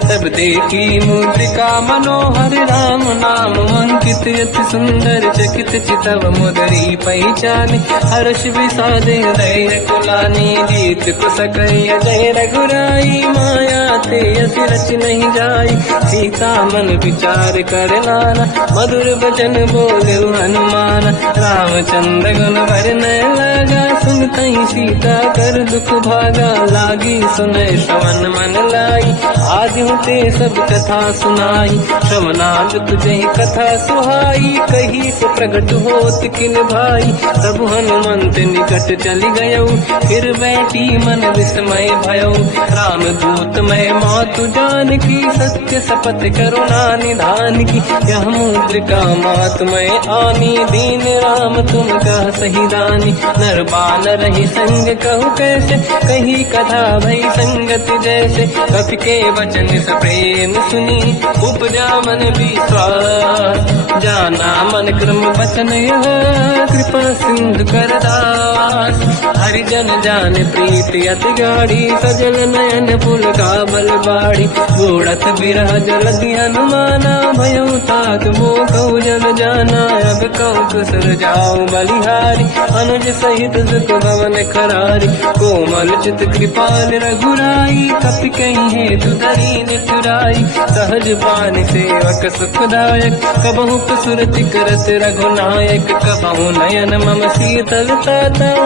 तब देखी मुद्रिका मनोहर राम नाम अंकित अति सुंदर चकित चितव मुदरी पहचान हर्ष विषाद हृदय कुलानी जीत कुसकय जय रघुराई माया ते अति रच नहीं जाई सीता मन विचार कर नाना मधुर वचन बोले हनुमान रामचंद्र गुण वर्णय लगा सुनते ही सीता कर दुख भागा लागी सुनय श्रवण मन लाई आज होते सब कथा सुनाई श्रवणाद तुझे कथा सुहाई कही से प्रकट होत किन भाई सब हनुमंत निकट चली गयो फिर बैठी मन विस्मय भयो राम दूत मैं मातु जान की सत्य शपथ करुणा निधान की यह मुद्रिका मात मैं आनी दीन राम तुम कह सही दानी नर बानर ही संग कहु कैसे कही कथा भई संगत जैसे कपि के वचन सप्रेम सुनी उपजा मन विश्वास जाना मन क्रम वचन यह कृपा सिंधु कर दास हरिजन जान प्रीति अति गाढ़ी सजल नयन फूल का बल बाड़ी बूढ़त बिरह जल हनुमाना भयो ताग नाथ मोह कहु जब जाना, अब कहु कुशल जाओ बलिहारी, अनुज सहित सुख भवन करारी, कोमल चित कृपाल रघुराई, कपि कहीं हेतु धरी निठुराई, सहज पान सेवक सुखदायक, कबहु सुरति करत रघुनायक, कबहु नयन मम शीतलता,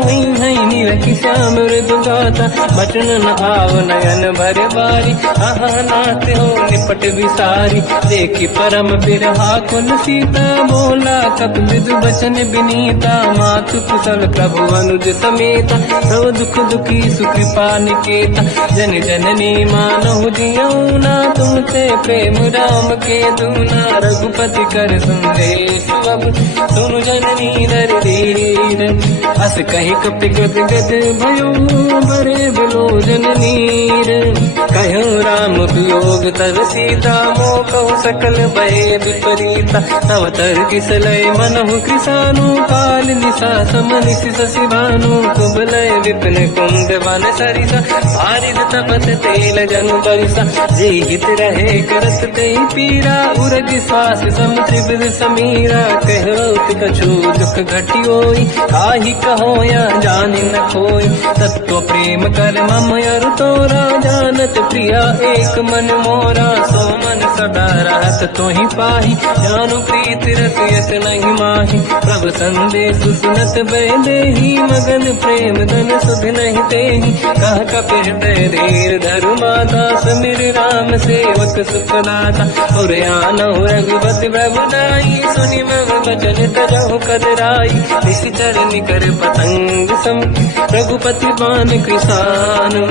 हई हई नीरखि श्याम मृदु गाता, बचन न आव नयन भर बारी, आहा नाथ हो निपट विसारी, देखी परम बिरहा कुल सीता, बोला कप मृदु बचन बिनीता, मातु कुशल प्रभु अनुज समेता, सब दुख दुखी सुकृपा निकेता, जन जननी मानहु जियऊ ना, तुमसे प्रेम राम के दूना, रघुपति कर संदेश अब सुनु जननी दर धीर, हस कहीं कपि गद गद भयो बरे बिलोचन नीर, कहूँ राम वियोग तब सीता, मोह कहु सकल भय विपरीता, तव तर किसलय मनहु कृसानु, काल निशा समनिश शशि भानु, कुबलय विपिन कुंद वन सरिसा, बारिद तपत तेल जनु बरिसा, जे हित रहे करत ते पीरा, उरग श्वास सम त्रिविध समीरा, कहत कछु दुख घटियोई, काहि कहो या जानि न खोई, तत्व प्रेम कर मम अरु तोरा, जानत प्रिया एक मन मोरा, सो मन सदा रहत तोहि पाहि, जानु प्रीत रसियत नहीं माहि, प्रभु संदेश सुनत भय देहि, मगन प्रेम धन सुध नहीं तेहि, कह कपि हृदय धीर धरु माता, समिर राम सेवक सुखदाता, और आनहु रघुपति प्रभु नाई, सुनि मम बचन तजहु कदराई, निश्चर निकर पतंग सम, रघुपति बान कृसानु,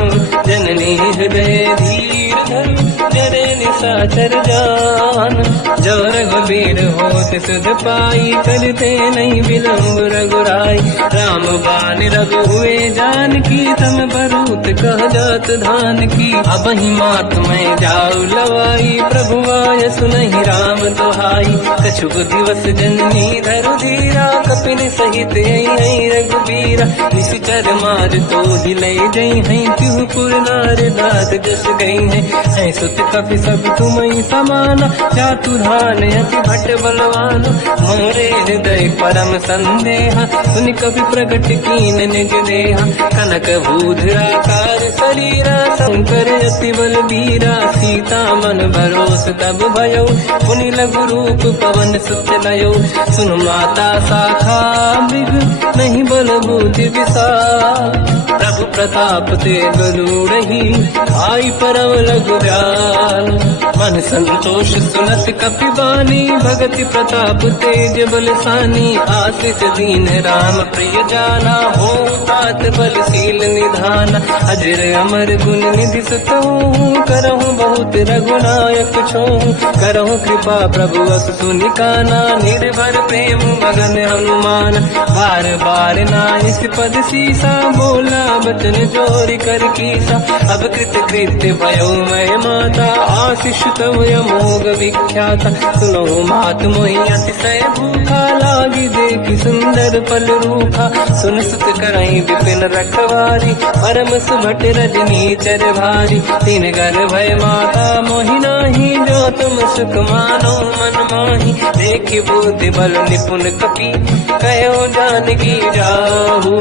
जननी हृदय धीर धरु, जरे निशाचर जान, जो रघुबीर होत सुध पाई, करते नहीं विलम्ब रघुराई, राम बान रघु हुए जानकी, तम बरूत कह जात धान की, अब ही मात मैं जाऊ लवाई, प्रभु आय सुनहि राम दोहाई, कछुक दिवस जननी धरु धीरा, कपिन सहित आई रघुबीरा, निश्चर मार तो दिले जई हैं, तिहु पुर नार दात जस गई है, सुत कपि सब तुमहि समाना, चातुधान अति भट बलवान, मोरे हृदय परम संदेहा, सुनि कपि प्रगट कीन निज देहा, कनक भूधराकार शरीरा, शंकर अति बल बीरा, सीता मन भरोस तब भयो, पुनि लघु रूप पवन सुत लयो, सुन माता शाखा मृग नहीं बल बुद्धि विशाल, प्रभु प्रताप ते गरुड़हि, आई परम लघु दयाल, मन संतोष सुनत कपि बानी, भगति प्रताप तेज बलसानी, आशीष दीन राम प्रिय जाना, हो तात बलशील निधान, अजर अमर गुण निधि सुतहु, करहु बहुत रघुनायक छोहु, करहु कृपा प्रभु अस सुनिकाना, निर्भर प्रेम मगन हनुमान, बार बार नाइस पद सीसा, बोला बचन जोरी कर कीसा, अब कृत कृत्य भयो मैं माता, आशीष तव अमोघ विख्याता, सुनो मात मोहि अतिशय भूखा, लागी देखी सुंदर पल रूखा, सुन सुत करई विपिन रखवारी, परम सुभट रजनी चर भारी, तीन घर भय माता मोहि नाही, जो तुम सुख मानो मन माही, देखी बुद्धि बल निपुण कपि, कहो जानकी जाहू,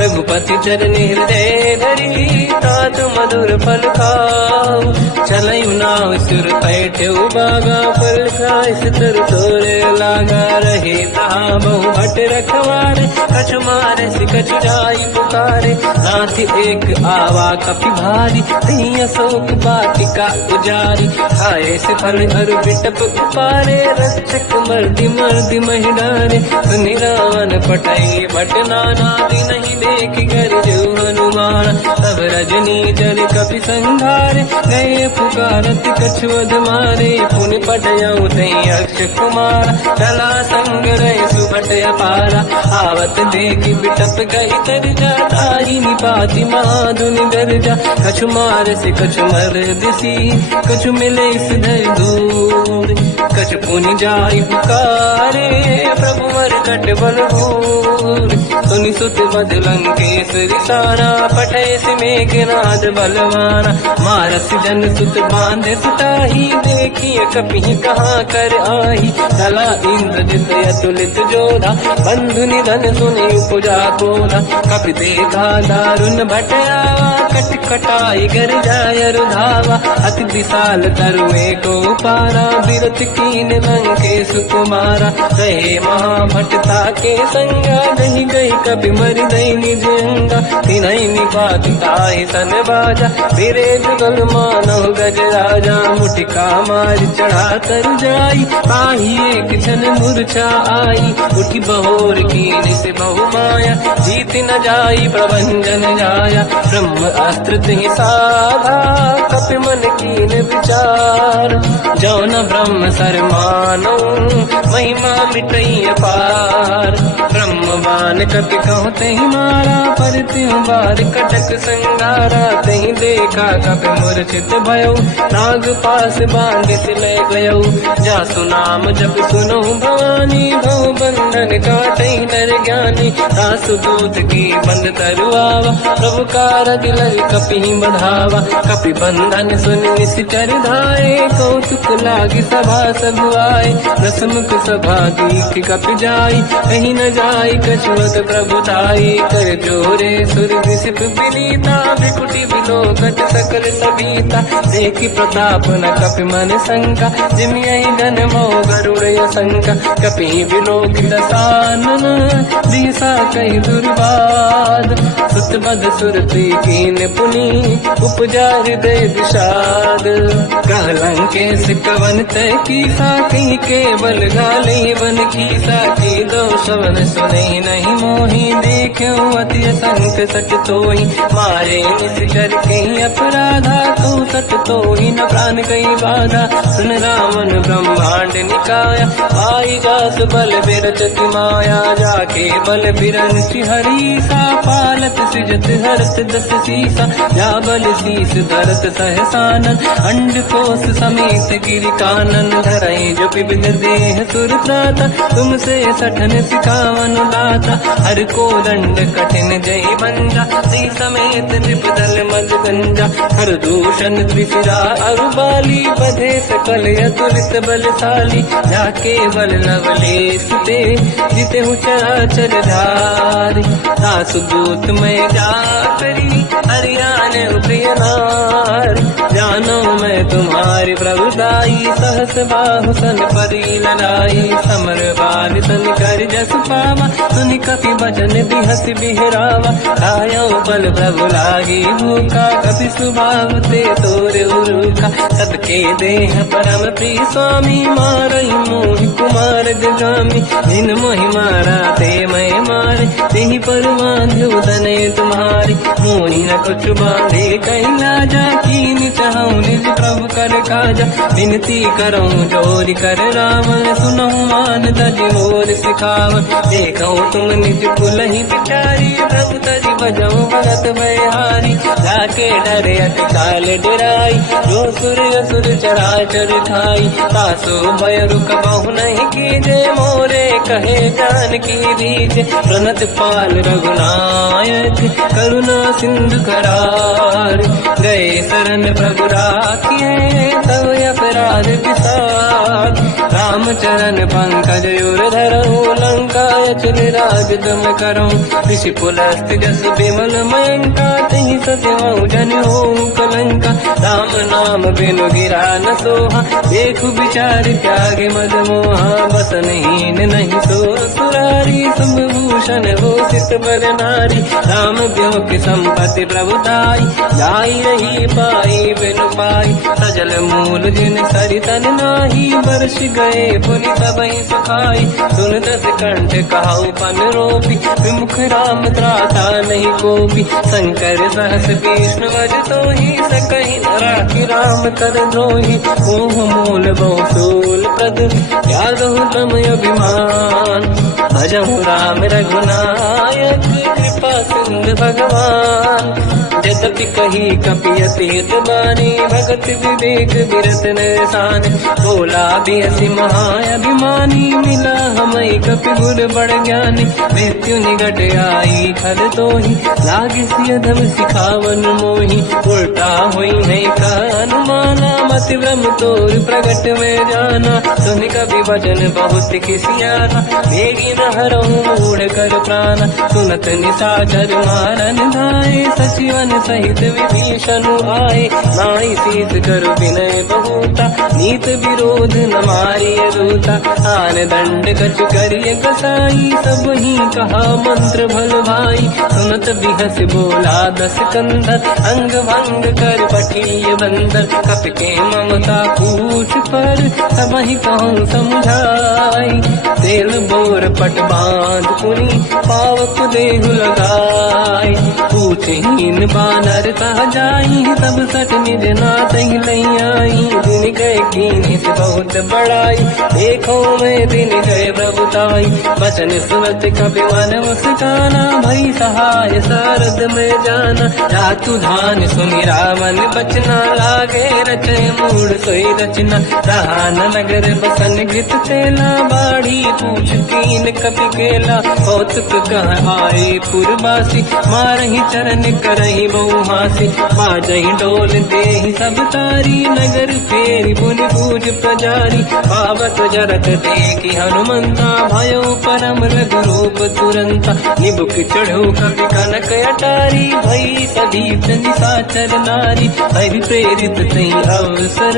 रघुपति चरनि हृदय धरी, तात मधुर फल खाऊ, चलऊ नाव सुर पैठ्यऊ बागा, फल खाय सितर तोरे लागा, रहे तहाँ बहु भट रखवारे, कछु मारे सि कछु जाई पुकारे, नाथ एक आवा कपि भारी, तिहि अशोक वाटिका उजारी, खाए से फल अरु बिटप उपारे, रक्षक मर्दि मर्दि महि डारे, सुनि रावण पटई भट नाना, नहीं देख कर जो हनुमान, तब रजनी जल कपि संघारे, गए पुकारत कछुअध मारे, पुनि पटयऊ तई अक्ष कुमार, चला संग रहे सुभट अपारा, आवत देखी बिटप गई तरजा, ताहि निपाति माधुनि गरजा, कछु मार से कछु मर दिसी, कछु मिले सिधर दूर, कछु पुनि जाई पुकारे, प्रभु मरकट बलभूर सुनि सुत बद लंकेश्वरी सारा पठेस मेघनाद बलवाना मारस जन सुत बांधे सुताही देखिए कपि कहाँ कर आई तला इंद्रजित अतुलित जोधा बंधु निधन सुनि उपजा कोधा कपि देखा दारुण भटयावा कट कटाई गर जाय रुधावा अति विशाल तरुए को पारा बिरत कीन लंकेश कुमारा रहे महाभटता के संगा दही गई कभी मर दई निज अंगा तिनहि निपात ताहि सन बाजा फिरे जुगल मानव गज राजा मुटिका मार चढ़ा तर जाई पाही एक क्षण मूर्छा आई उठी बहोर कीन से बहु माया जीत न जाई प्रभंजन जाया ब्रह्म अस्त्र तिहि साधा कपि मन कीन विचार जौन ब्रह्म सर मानो महिमा मिटई अपार ब्रह्मवान कपि कहु तहि मारा पर त्यों बार कटक संगारा तहि देखा कपि मूर्छित भयो नाग पास बांध सिले गयो जासु नाम जप सुनो भवानी भव बंधन काटई नर ज्ञानी दासु दूत की बंद तरुआवा प्रभु कारज लग कपि बढ़ावा कपि बंधन सुन निश्चर धाये कौतुक लागी सभा सब आए रसमुख सभा दीख कपि जाई कहीं न जाई कछुअत प्रभुताई कर जोरे सुर विसिप विनीता विकुटी विलोकट सकल सबीता देखी प्रताप न कपि मन शंका जिमियहि गन मोह गरुड़ शंका कपि विलोकित सानन दिशा कहि दुर्वाद सुत बद सुरती कीन पुनी उपजा हृदय विषाद कहलंकेश कवन तय कीसा कहीं केवल गाली बन कीसा की दो शवन सुने नहीं मोही देखो अति संक सट तोही मारे निश्चर कहीं अपराधा तू सट तोही न प्राण कहीं बाधा सुन रावण ब्रह्मांड निकाया आई जास बल बिरचति माया जाके बल बिरन हरीसा पालत सिजत हरत दस सीसा जा बल शीस धरत सहसानन अंड कोश समेत गिरि कानन धरई जो विविध देह सुर त्राता तुमसे सठन सिखावन दाता हर को दंड कठिन जय बंजा सी समेत त्रिपदल मद गंजा हर दूषण त्रिशिरा अरुबाली बधे सकल अतुलित बलशाली जाके बल लवलेश ते जिते हूँ चराचर धारी दासु दूत में जा करी हरियाण प्रिय नार जानो मैं तुम्हारी प्रभुदाई सहस बाहु सन परी लड़ाई समर बाल सन कर जस पावा सुनि कपि भजन बिहस बिहरावा आयो बल प्रभु लागी भूखा कपि स्वभाव ते तोरे उरुखा सबके देह परम प्रिय स्वामी मारई मोहि कुमार जगामी जिन मोहि मारा ते मैं मारे तेहि पर बांधो तने तुम्हारी मोहि न कुछ बांधे कहीं लाजा कीन चाहूं निज प्रभु कर काजा विनती करऊं जोरी कर रावण सुनहु मान तज मोर सिखावन देखो तुम निज कुल ही बिचारी प्रभु तज बजऊं भगत बहारी जाके डरे अति काल डराई जो सुर असुर चराचर खाई तासो भय रुक बहु नहीं कीजे मोरे कहे जान की दीजे प्रणत पाल रघुनायक करुणा सिंधु करार गए शरण प्रभु राखिए तब अपराध विसार रामचरण पंकज उर धरऊं लंका चल राज तुम करूं ऋषि पुलस्त जस विमल मयंका तहि ससिवं जन हो कलंका राम नाम बिनु गिरा न सोहा देखु विचार त्याग मद मोहा बसनहीन नहीं सो सुरारी संभूषण हो सित बर नारी राम ब्यों की संपत्ति प्रभुताई जाई रही पाई बिनु पाई सजल मूल जिन सरितन नाही वर्ष गए पुनि सबहि सुखाई सुन दस कंठ कहाऊ पन रोपी विमुख राम त्राता नहीं कोपी शंकर सहस विष्णु भज तो ही सकहि राखी राम कर द्रोही मोह मूल बहु सूल प्रद त्यागहु तम अभिमान भजहु राम रघुनायक कृपा सिंधु भगवान जत सत्य कही कपि अतीत बानी, भगत विवेक विरत निशान। बोला बेसी महाअभिमानी, मिला हमें कपि गुर बड़ ज्ञानी। मृत्यु निकट आई खल तोहि, लागे सियधम सिखावन मोहि। उल्टा हुई है का अनुमाना, मति भ्रम तोर प्रगट में जाना। सुन कभी वचन बहुत किसियाना, मेरी न हरहु मूढ़ कर प्राण। सुनत निशाचर मारन धाये, सचिवन सहित विभीषण आए। नाई शीत कर विनय बहुता, नीत विरोध न मारिय दूता। आन दंड कछ करिय कसाई, सब ही कहा मंत्र भल भाई। सुनत बिहस बोला दस कंधर, अंग भंग कर पठिय बंदर। कपि के ममता पूछ पर, सब ही कहूँ समझाई। तेल बोर पट बांध पुनि, पावक देहु लगाई। पूछहीन बानर कह जाई, तब सट निज नाथ ही लई आई। दिन गए कीनी से बहुत बड़ाई, देखो मैं दिन गए प्रभुताई। वचन सुनत कपि मन मुस्काना, भई सहाय सारद में जाना। जातु धान सुनि रावण बचना, लागे रचय मूढ़ सोई रचना। रहा न नगर बसन घित तेला, बाढ़ी पूछ कीन कपि केला। कौतुक कह आए पुरवासी, मारहि चरण करहि बहु हासी। बाजहि डोल देहि सब तारी, नगर फेरि पुनि पूज प्रजारी। पावत जरत देखि हनुमंता, भयो परम रघुरूप तुरंता। निबुक चढ़ो कपि कनक अटारी, भई सदीप निशाचर नारी। अभिप्रेरित तई अवसर,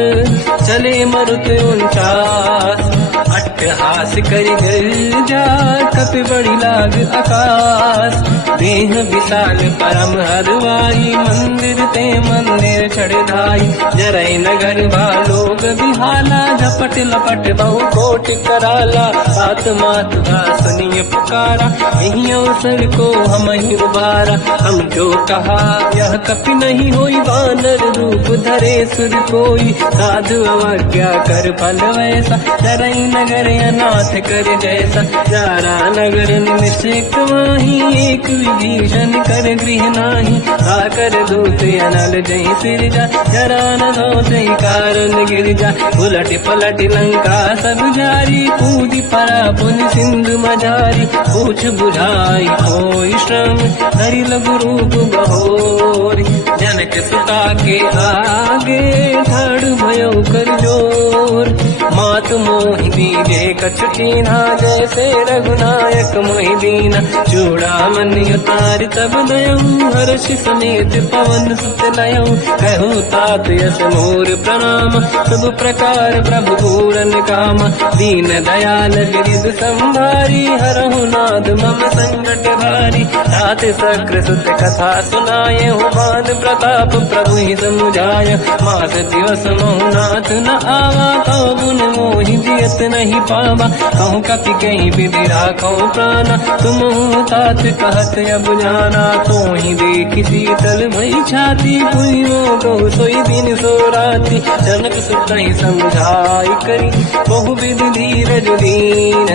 चले मरुत 49। अट्टहास करि गर्जा, कपि बड़ी लाग आकाश। देह विशाल परम हरवाई, मंदिर ते मंदिर चढ़ाई। जरई नगर भालोग बिहाला, झपट लपट बहु कोटि कराला। सात मात का सुनिय पुकारा, यही अवसर को हम ही उबारा। हम जो कहा यह कपि नहीं होई, वानर रूप धरे सुर कोई। साधु अवज्ञा कर फल वैसा, जरई नगर अनाथ कर जैसा। जारा नगर निमिषक माही, एक विभीषण कर गृह नाही। आकर दूत अनल जय सिरजा, जरा न दो कारण गिर जा। उलट पलट लंका सब जारी, कूदी परा पुन सिंधु मजारी। पूछ बुझाई कोई श्रम, धरि लघु रूप बहोरी। जनक सुता के आगे, ठाड़ भयो कर जोर। मात मोहि दीजे कछु कीन्हा, जैसे रघुनायक मोहि दीना। चूड़ामणि उतारि तब दयऊ, हर्ष समेत पवन सुत लयऊ। कहु तात यस मोर प्रणाम, सब प्रकार प्रभु पूरन काम। दीन दयाल गिरिध संभारी, हरहु नाद मम संकट भारी। तात सक्र सुत कथा सुनाए, मान प्रताप प्रभु ही समुझाय। मास दिवस महु नाथ न आवा, कहो गुण मोहि जियत नहीं पावा। कहूँ कपि कहीं विधि राखो प्राणा, तुम तात कहत अब जाना। तो ही देखि शीतल भई छाती, पुलियो को सोई दिन सो राति। जनक सुत ही समझाई करी, बहु विधि धीरज दीन।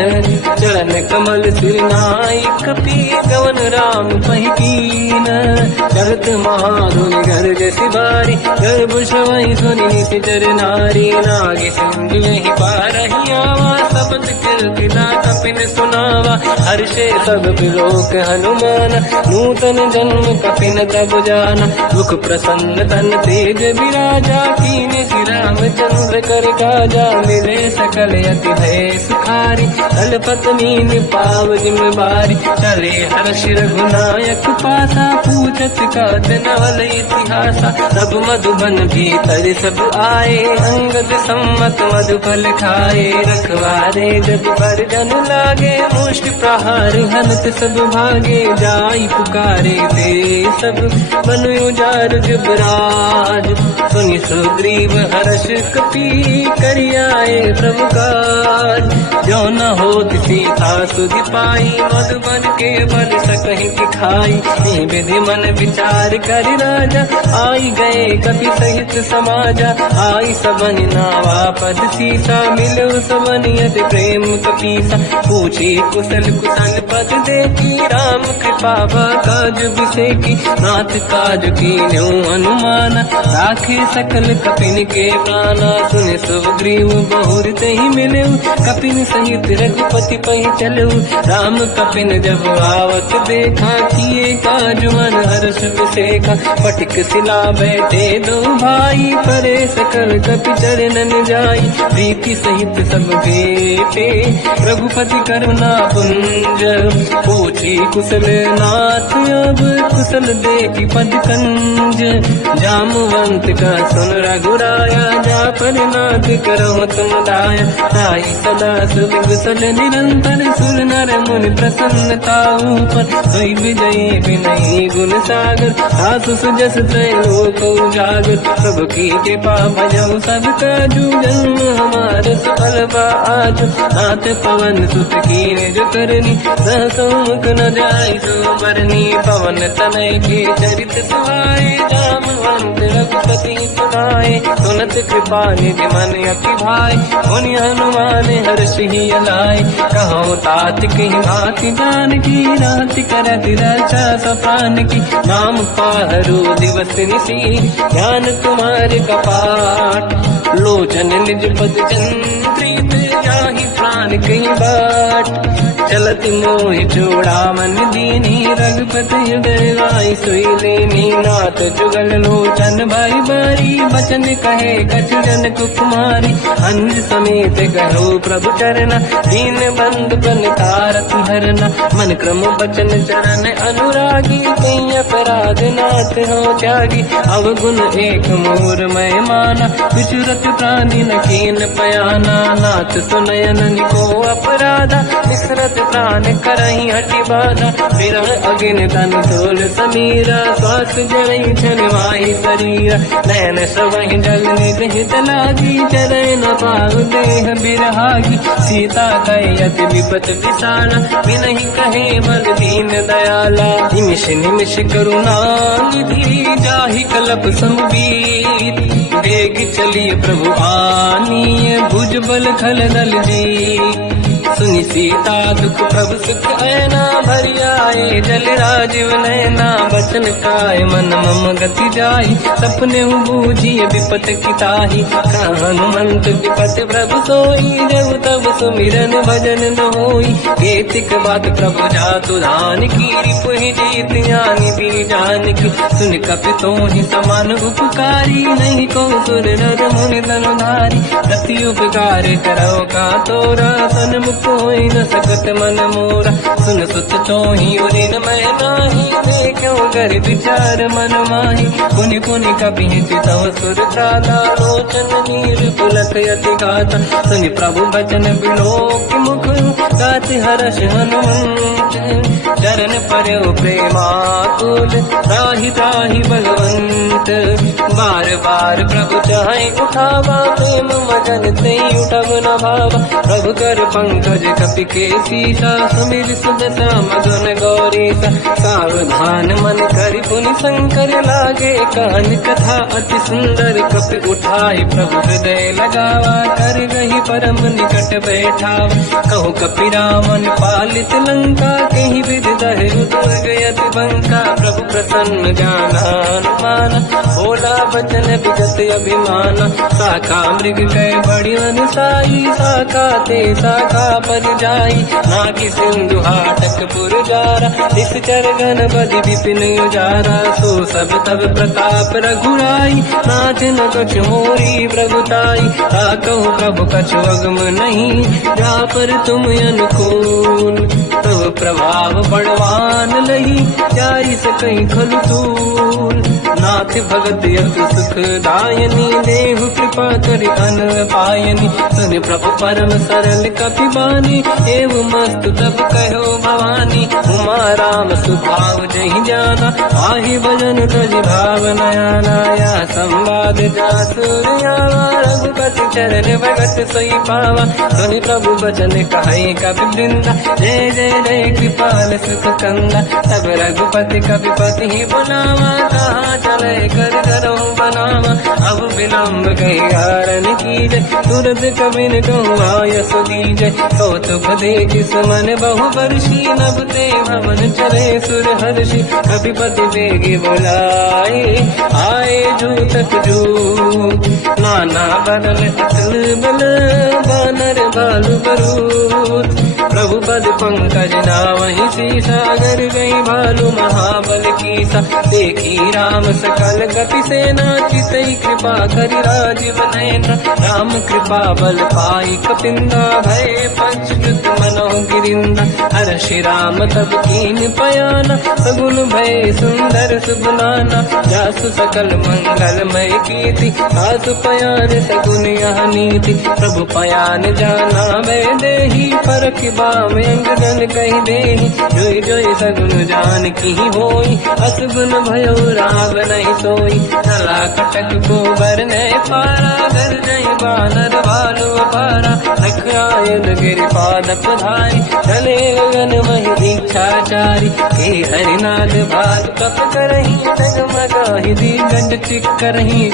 चरण कमल सिर नाई, कपि गवन राम पहि कीन। चलत महाधुनि गर्ज सिबारी, गर्भ श्रवहि सुनि निशिचर नारी। नागे सिंधु यहि पारहि आवा, सबद कीर्ति कपिन सुनावा। हर्षे सब बिलोक हनुमान, नूतन जन्म कपिन तब जाना। मुख प्रसन्न तन तेज विराजा, कीने श्री रामचंद्र कर काजा। मिले सकल अति भय सुखारी, तलपत मीन पाव जिम्मेवारी। चले हर्ष रघुनायक पासा, पूछत कात नवल इतिहासा। सब मधुबन भीतर सब आए, अंगद सम्मत मधुफल खाए। रखवारे जब पर जन लागे, मुष्टि प्रहार हनत सब भागे। जाई पुकारे ते सब, मन उजार जुबराज। सुनि सुग्रीव हर्ष कपि, करियाए प्रभु काज। जो न होत सीता सुधि पाई, मधुबन के बल सकहि दिखाई। विधि मन विचार कर राजा, आई गए कपि सहित समाजा। आई सबन नावा पद सीसा, मिलो सबन यदि प्रेम कपीसा। पूछी कुशल कुशल पद देखी, राम कृपा काज बिसेकी। नाथ काज कीन्यो अनुमाना, राखे सकल कपिन के प्राणा। सुन सुग्रीव बहुर तहि मिलऊ, कपिन सहित रघुपति पहि चलऊ। राम कपिन जब आवत देखा, किए काज मन हर्ष विसेखा। पटिक शिला बैठे दो भाई, परे सकल कपि चरणन जाई। प्रीति सहित सब भेटे, रघुपति करुणा पुंज। पूछी कुशल नाथ अब, कुशल देखी पद कंज। जामवंत का सुन रघुराया, जा पर नाथ करहु तुम दाया। ताई सदा सुविकुशल निरंतर, सुर नर मुनि प्रसन्नता ऊपर। सोई विजयी विनयी गुण सागर, सासु सुजस त्रैलोक उजागर। प्रभु की कृपा भजहु सब काजू, जन्म हमार सफल बा आज। नाथ पवन सुत कीन्ह जो करनी, सहसो मुख न जाय सो बरनी। पवन तनय के चरित सुहाए, जामवंत रघुपति सुनाए। सुनत कृपा निधि मन अति भाई, मुनि हनुमान हर्षि अलाय। कहो तात कहि भाति जानकी, राति करत रक्षा सपान की। नाम पाहरो दिवस निसी, ध्यान तुम्हारे कपाट। लोचन निज पद चंद्रित, जाहि प्राण कहीं बाट। चलति मोहि चूड़ामन दीनी, रघुपति हृदय राई सोई लेनी। नाथ जुगल लोचन भाई बारी, बचन कहे कछु जनक कुमारी। अंज समेत कहो प्रभु चरना, दीन बंधु बन तारति हरना। मन क्रम बचन चरण अनुरागी, कहीं अपराध नाथ हो त्यागी। अवगुण एक मोर मैं माना, विचुरत प्राणी न कीन पयाना। नाथ सुनयन को अपराधा, विसरत प्राण करही हटि बाधा। विरह अगिन तन तोल समीरा, श्वास जरई छनवाई शरीरा। नैन सवहि जल निज हित लागी, चरै न पाउ देह बिरहागी। सीता कहि अति विपत विसाला, बिनहि कहे बल दीन दयाला। निमिष निमिष करुणा निधि, जाहि कलप संबीत। वेग चलिए प्रभु आनीय, भुज बल खल दल जी। सुनि सीता दुख प्रभु सुख ऐना, भरि आए जल राजीव नैना। बचन काय मन मम गति जाई, सपने बूझिए विपत की ताही। हनुमंत विपत प्रभु सोई, जब तब सुमिरन भजन न होई। केतिक बात प्रभु जातु धान की, रिपुहि जीत ज्ञानी भी जानकी। सुन कपि तोहि समान उपकारी, नहीं को सुर नर मुनि धनुधारी। प्रति उपकार करो का तोरा, सन्मुख होई न सकत मन मोरा। सुन सुत तोहि उरिन मैं नाही, देखो कर विचार मन माही। पुनि पुनि कपि चितव सुर त्राता, लोचन नीर पुलक अति गाता। सुनि प्रभु बचन बिलोक मुख, गाति हर्ष हनुमंत। चरण पर्यो प्रेमाकुल, त्राहि त्राहि भगवंत। बार बार प्रभु चाहि उठावा, प्रेम मगन तई उठब न भावा। प्रभु कर पंकज कपि के सीसा, सुमिर सुदशा मगन गौरीसा। सावधान मन करि पुनि शंकर, लागे कहन कथा अति सुंदर। कपि उठाई प्रभु हृदय लगावा, कर गही परम निकट बैठावा। कहु कपि रामन पालित लंका, कहीं विधि दहु दुर्ग यति बंका। प्रभु प्रसन्न ज्ञान अनुमाना, भोला बचन विगत अभिमाना। शाखा मृग कह बड़ी अनुसाई, शाखा ते शाखा पर जाई। नाकि सिंधु हाटक पुरजारा, निश्चर गण बधि विपिन उजारा। सो सब तब प्रताप रघुराई, नाथ न कछु मोरी प्रभुताई। कहु प्रभु कछु अगम नहीं, जा पर तुम अनुकूल। तब प्रभाव बड़वान लही, जाई सकई खलु तूल। नाथ भगत यत सुख दायनी, देहु कृपा करि अन पायनी। सुन प्रभु परम सरल कपि बानी, एव मस्त तब कहो भवानी। उमा राम सुभाव जहि जाना, आहि भजन तज भाव नयाना। या संवाद जासुर आवा, रघुपति चरण भगत सोई पावा। सुनि प्रभु बचन कहै कपि वृंदा, जय जय जय कृपाल सुख कंदा। तब रघुपति कपिपति ही बुलावा, कहा चले कर करो बनावा। अब विलम्ब कही कारण कीजय, तुरत कबिन कहूँ आयस दीजय। कौतुक देखि सुमन बहु बरसी, नभ ते भवन चले सुर हर्षि। कपिपति बेगी बुलाए, आए जूतक जूत। नाना बदल अतल बल, बानर बालु बरूद। प्रभु पद पंकज नावहि सीसा, गर गई भालु महाबल कीसा। देखी राम सकल कपि सेना, चितई कृपा करि राजीव नयना। राम कृपा बल पाई कपिंदा, भय पंचद्रुत मनो गिरिंदा। हर्षि राम तब कीन पयाना, सगुन भय सुंदर सुगुनाना। जासु सकल मंगलमय कीर्ति, आसु पयान सगुन यह नीति। प्रभु पयान जाना मैं देही, परख बाम अंगजन कहि देहि। जोई जोई सगुन जान की होई, असगुन भयो राव नहीं सोई। चला कटक को बरने पारा, घर जय बानर भालु अपारा। लख आयल गिरिपाद पधारी, चले गगन महि दीक्षाचारी। हे हरिनाथ भाल कप करही, डगमगाहि दीगंड चिक्करही।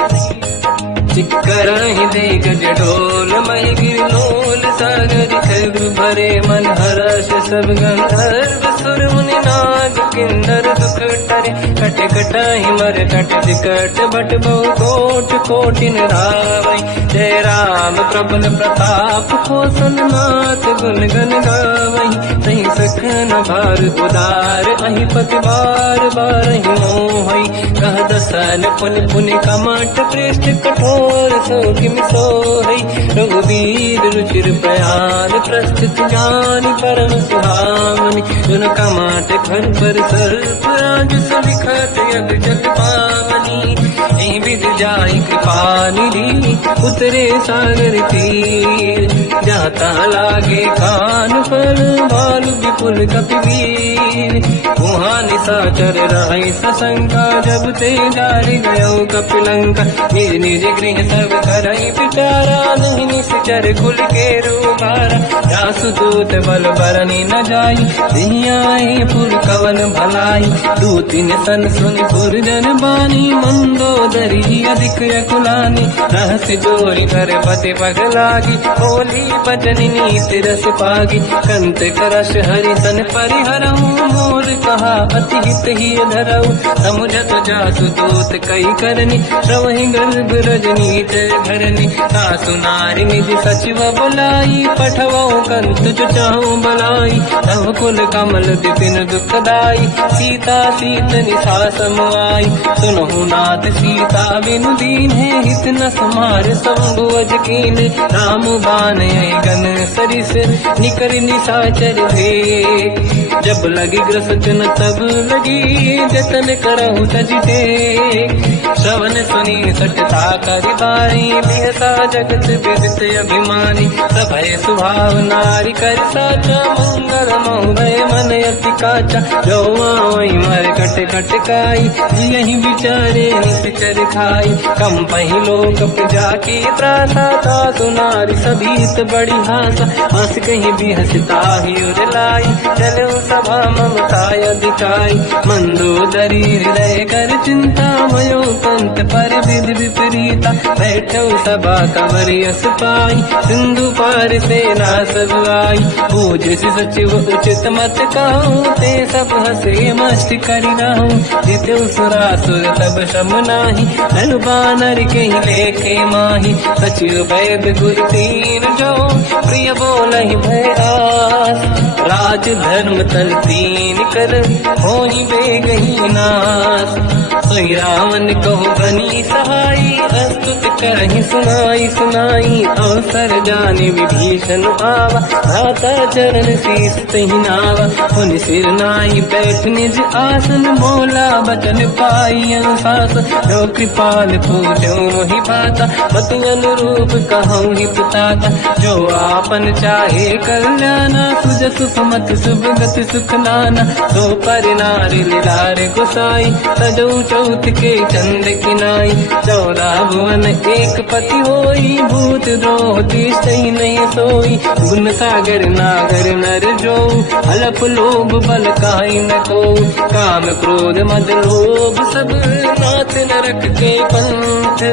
चिक्करहि देख जडोल, महि गिरलोल सागर। खग भरे मन हर्ष सब गंधर्व, सुर मुनि नाग किन्नर दुख टरे। कट कटाहि मर कट विकट, भट बहु कोट कोटिन रावै। जय राम प्रबल प्रताप, कौशल नाथ गुण गन गावै। तहि सखन भार उदार, अहि पति बार बारहि मोहै। कह दसन पुनि पुनि कमठ, पृष्ठ कठोर सो किम सोहै। रघुवीर रुचिर प्रयाण, प्रस्तुत ज्ञान परम सुहावनी। सुन कमाट घर पर सर्प, आज सविखत यग जल पावनी। एहि विधि जाई कृपा निधि, उतरे सागर तीर। जाता लागे कान फल, भालु विपुल कपिवीर। वहाँ निशाचर रहै सशंका, जब ते जारि गयो कपिलंका। निज निज गृह सब करई पिटारा, नहीं निश्चर कुल के रूबारा। जासु दूत बल बरनी न जाई, दियाए पुर कवन भलाई। दूतिन सन सुनि पुर जन बानी, मंदोदरी अधिक अकुलानी। रहस्य जोरी कर पति पगलागी, होली बचन नीति रस पागी। कंत करश हरि सन परिहरऊ, मोर कहा अति हित ही धरऊ। समुझत जासु दूत कई करनी, श्रवहि गर्भ रजनी जय धरनी। सासु नारी निज सचिव बुलाई, पठवऊ कंत जो चाहूं बलाई। तव कुल कमल विपिन दुखदाई, सीता सीत निशा समाई। सुनहु नाथ सीता बिनु दीन्हे, हित न समार शंभु अज कीन्हे। राम बाण यही गन सरिस, निकर निशाचर भेद। जब लगी ग्रसत न तब लगी, जतन करहु तज टेक। श्रवण सुनी सटता करि बारी, बिहसा जगत विदित अभिमानी। सभय सुभाव नारी कर साचा, मंगल मोह भय मन अति काचा। जो आवई मर कट कट काई, यही विचारे निश्चर खाई। कम पही लोक प्रजा की त्रासा, सासु नारी सभीत बड़ी हासा। हंस कहीं भी हंसता ही उर लाई, चलो सभा ममता अधिकाई। मंदोदरी हृदय कर चिंता, भयो पंत पर विधि विपरीता। बैठो सभा कंवरि यस पाई, सिंधु पार सेना सब आई। पूज सचिव उचित मत कहूँ, ते सब हंसे मस्त करि रहूं। जितु सुरासुर तब शम नाही, धनु बानर के लेखे माही। सचिव वैद गुर तीन जो, प्रिय बोलहि भय आस। राज धर्म तन तीन कर होई बेगही नाश। सोई रावण कहो बनी सहाई अस्तुत करहि सुनाई सुनाई। अवसर जाने विभीषण आवा भ्राता चरण शीस तहि नावा। पुनि सिर नाई बैठ निज आसन बोला बचन पाई अनुशासन। जो कृपाल पूजो मोहि भाता मति अनुरूप कहूँ हित ताता। जो आपन चाहे कल्याणा सुजसु सुमति सुभगति सुख नाना। तो पर नारी लीलार गोसाई सजौ चौथ के चंद किनाई। 14 भुवन एक पति होई भूत द्रोह तिष्ठइ नहीं सोई। गुण सागर नागर नर जो अलप लोभ बल काई न को। काम क्रोध मद लोभ सब नाथ नरक के पंथ।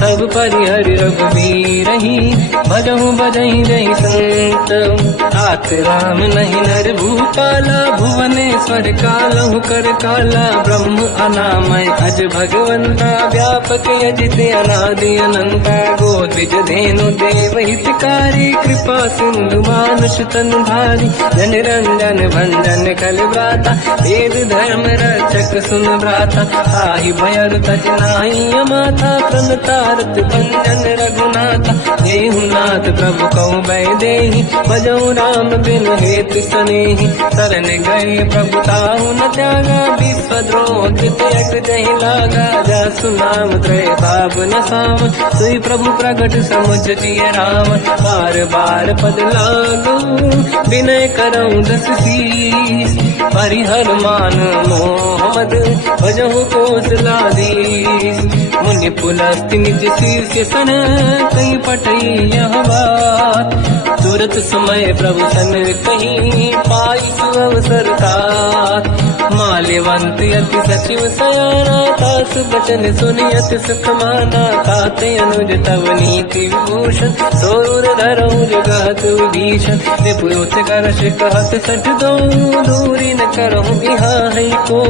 सब परिहरि रघुबीर ही भजहु बजहि जहि संत। तात राम नहीं नर भूपाला भुवनेश्वर कालहु कर काला। ब्रह्म अनामय अज भगवंता व्यापक यजित अनादि अनंता। गोद्विज धेनु देव हितकारी कृपा सिंधु मानुष तनु धारी। जन रंजन भंजन कल व्राता वेद धर्म रक्षक सुन भ्राता। ताहि भयर तज नाहि अमाथा प्रणतारत भंजन रघुनाथा। देहु नाथ प्रभु कौ बै देहि भजऊ राम बिन हेतु सनेहि। शरण गए प्रभु ताहु न त्यागा विश्वद्रोह कृतयक जहि लागा। जासु नाम त्रय भाव न साम सोई प्रभु प्रगट समुझ जिय राम। बार बार पद लागू विनय करऊँ दस शीस। परिहर मान मोहम्मद भजहु कौशलाधीश। मुनि पुलस्त्य निज शीर्ष सन कहीं पटई यह बात। तुरत समय प्रभु सन कहीं पाई अवसर तात। माल्यवंत अति सचिव सयाना तास बचन सुनियत सुख माना। तात अनुज तव नीति विभूषण सोर धरऊ जगत विभीषण। निपुत करश कहत सठ दो दूरी न करहु बिहाई को।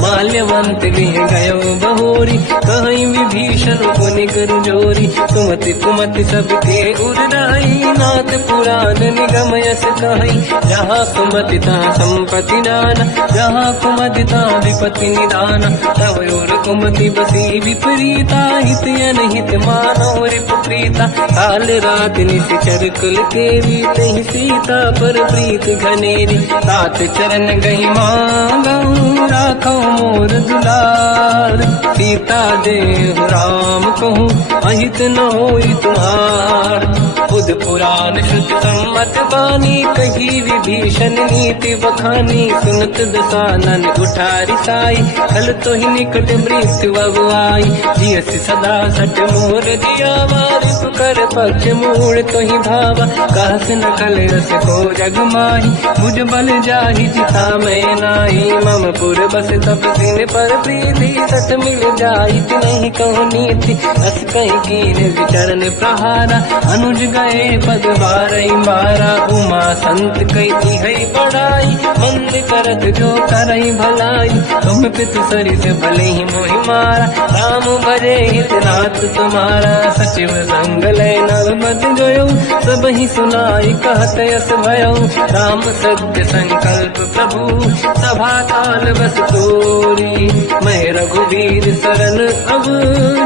माल्यवंत गृह गयो बहोरी कहीं विभीषण पुनि कर जोरी। सुमति कुमति सबके उड़ाई नाथ पुराण निगम यस कहीं। जहाँ सुमति तहाँ संपत्ति नाना जहाँ कुमति तहाँ विपत्ति निदाना। तव और कुमति बसी विपरीता हित अनहित मानव रिपुप्रीता। काल रात निशिचर कुल केरी तहि सीता पर प्रीत घनेरी। तात चरण गही मांगऊ राखो मोर दुलार। सीता देहु राम कहूँ अहित न होई तुम्हार। बुध पुराण श्रुति सम्मत बानी कही विभीषण नीति बखानी। सुनत दसानन उठारी साई खल तो ही निकट मृत्यु अब आई। जियसि सदा सट मोर दिया मारि पुकर पक्ष मूड़ तो ही भावा। कहस न कल रस को जग माही भुज बल जाहि जिता मैं नाई। मम पुर बस तब सिन पर प्रीति सत मिल जाई नहीं कहूँ नीति। अस कहीं कीन विचरण प्रहारा अनुज गए पद बारई मारा। उमा संत कई है बड़ाई मंद करत जो करई भलाई। तुम पितु सरिस भले ही मोहि मारा राम भजे हित नाथ तुम्हारा। सचिव संग लय नव मत गयो सब ही सुनाई कहत यस भयो। राम सत्य संकल्प प्रभु सभा काल बस तोरी। मैं रघुवीर शरण अब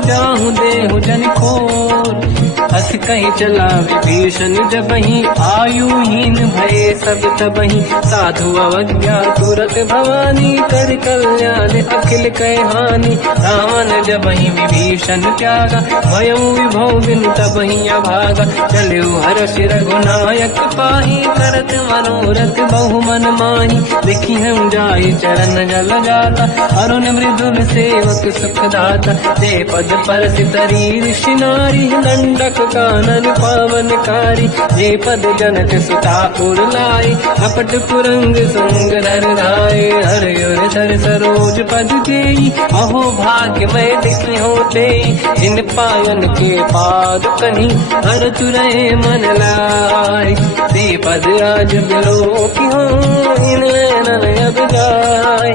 जाहु देहु जन खोर। अस कहीं चला विभीषण जबहि आयुहीन भये सब तबहि। साधु अवज्ञा तुरत भवानी कर कल्याण अखिल कह हानि। रावण जबहि विभीषण त्यागा भयउ विभव बिनु तबहि अभागा। चलु हर्ष रघुनायक पाहि करत मनोरथ बहु मन माहि। देखि हम जाय चरण जल जाता अरुण मृदुल सेवक सुख दाता। ते पद परस तरी ऋषि नारी दंडक कानन पावनकारी। जे पद जनक सुता पुर लाई कपट पुरंग संग धर धाय। हर यर सर सरोज पद जेई अहो भाग्य मैं देखी होते। जिन पायन के पाद कहीं हर तुरहे मन लाई। ते पद आज बिलो की हो इन नैनन अब जाय।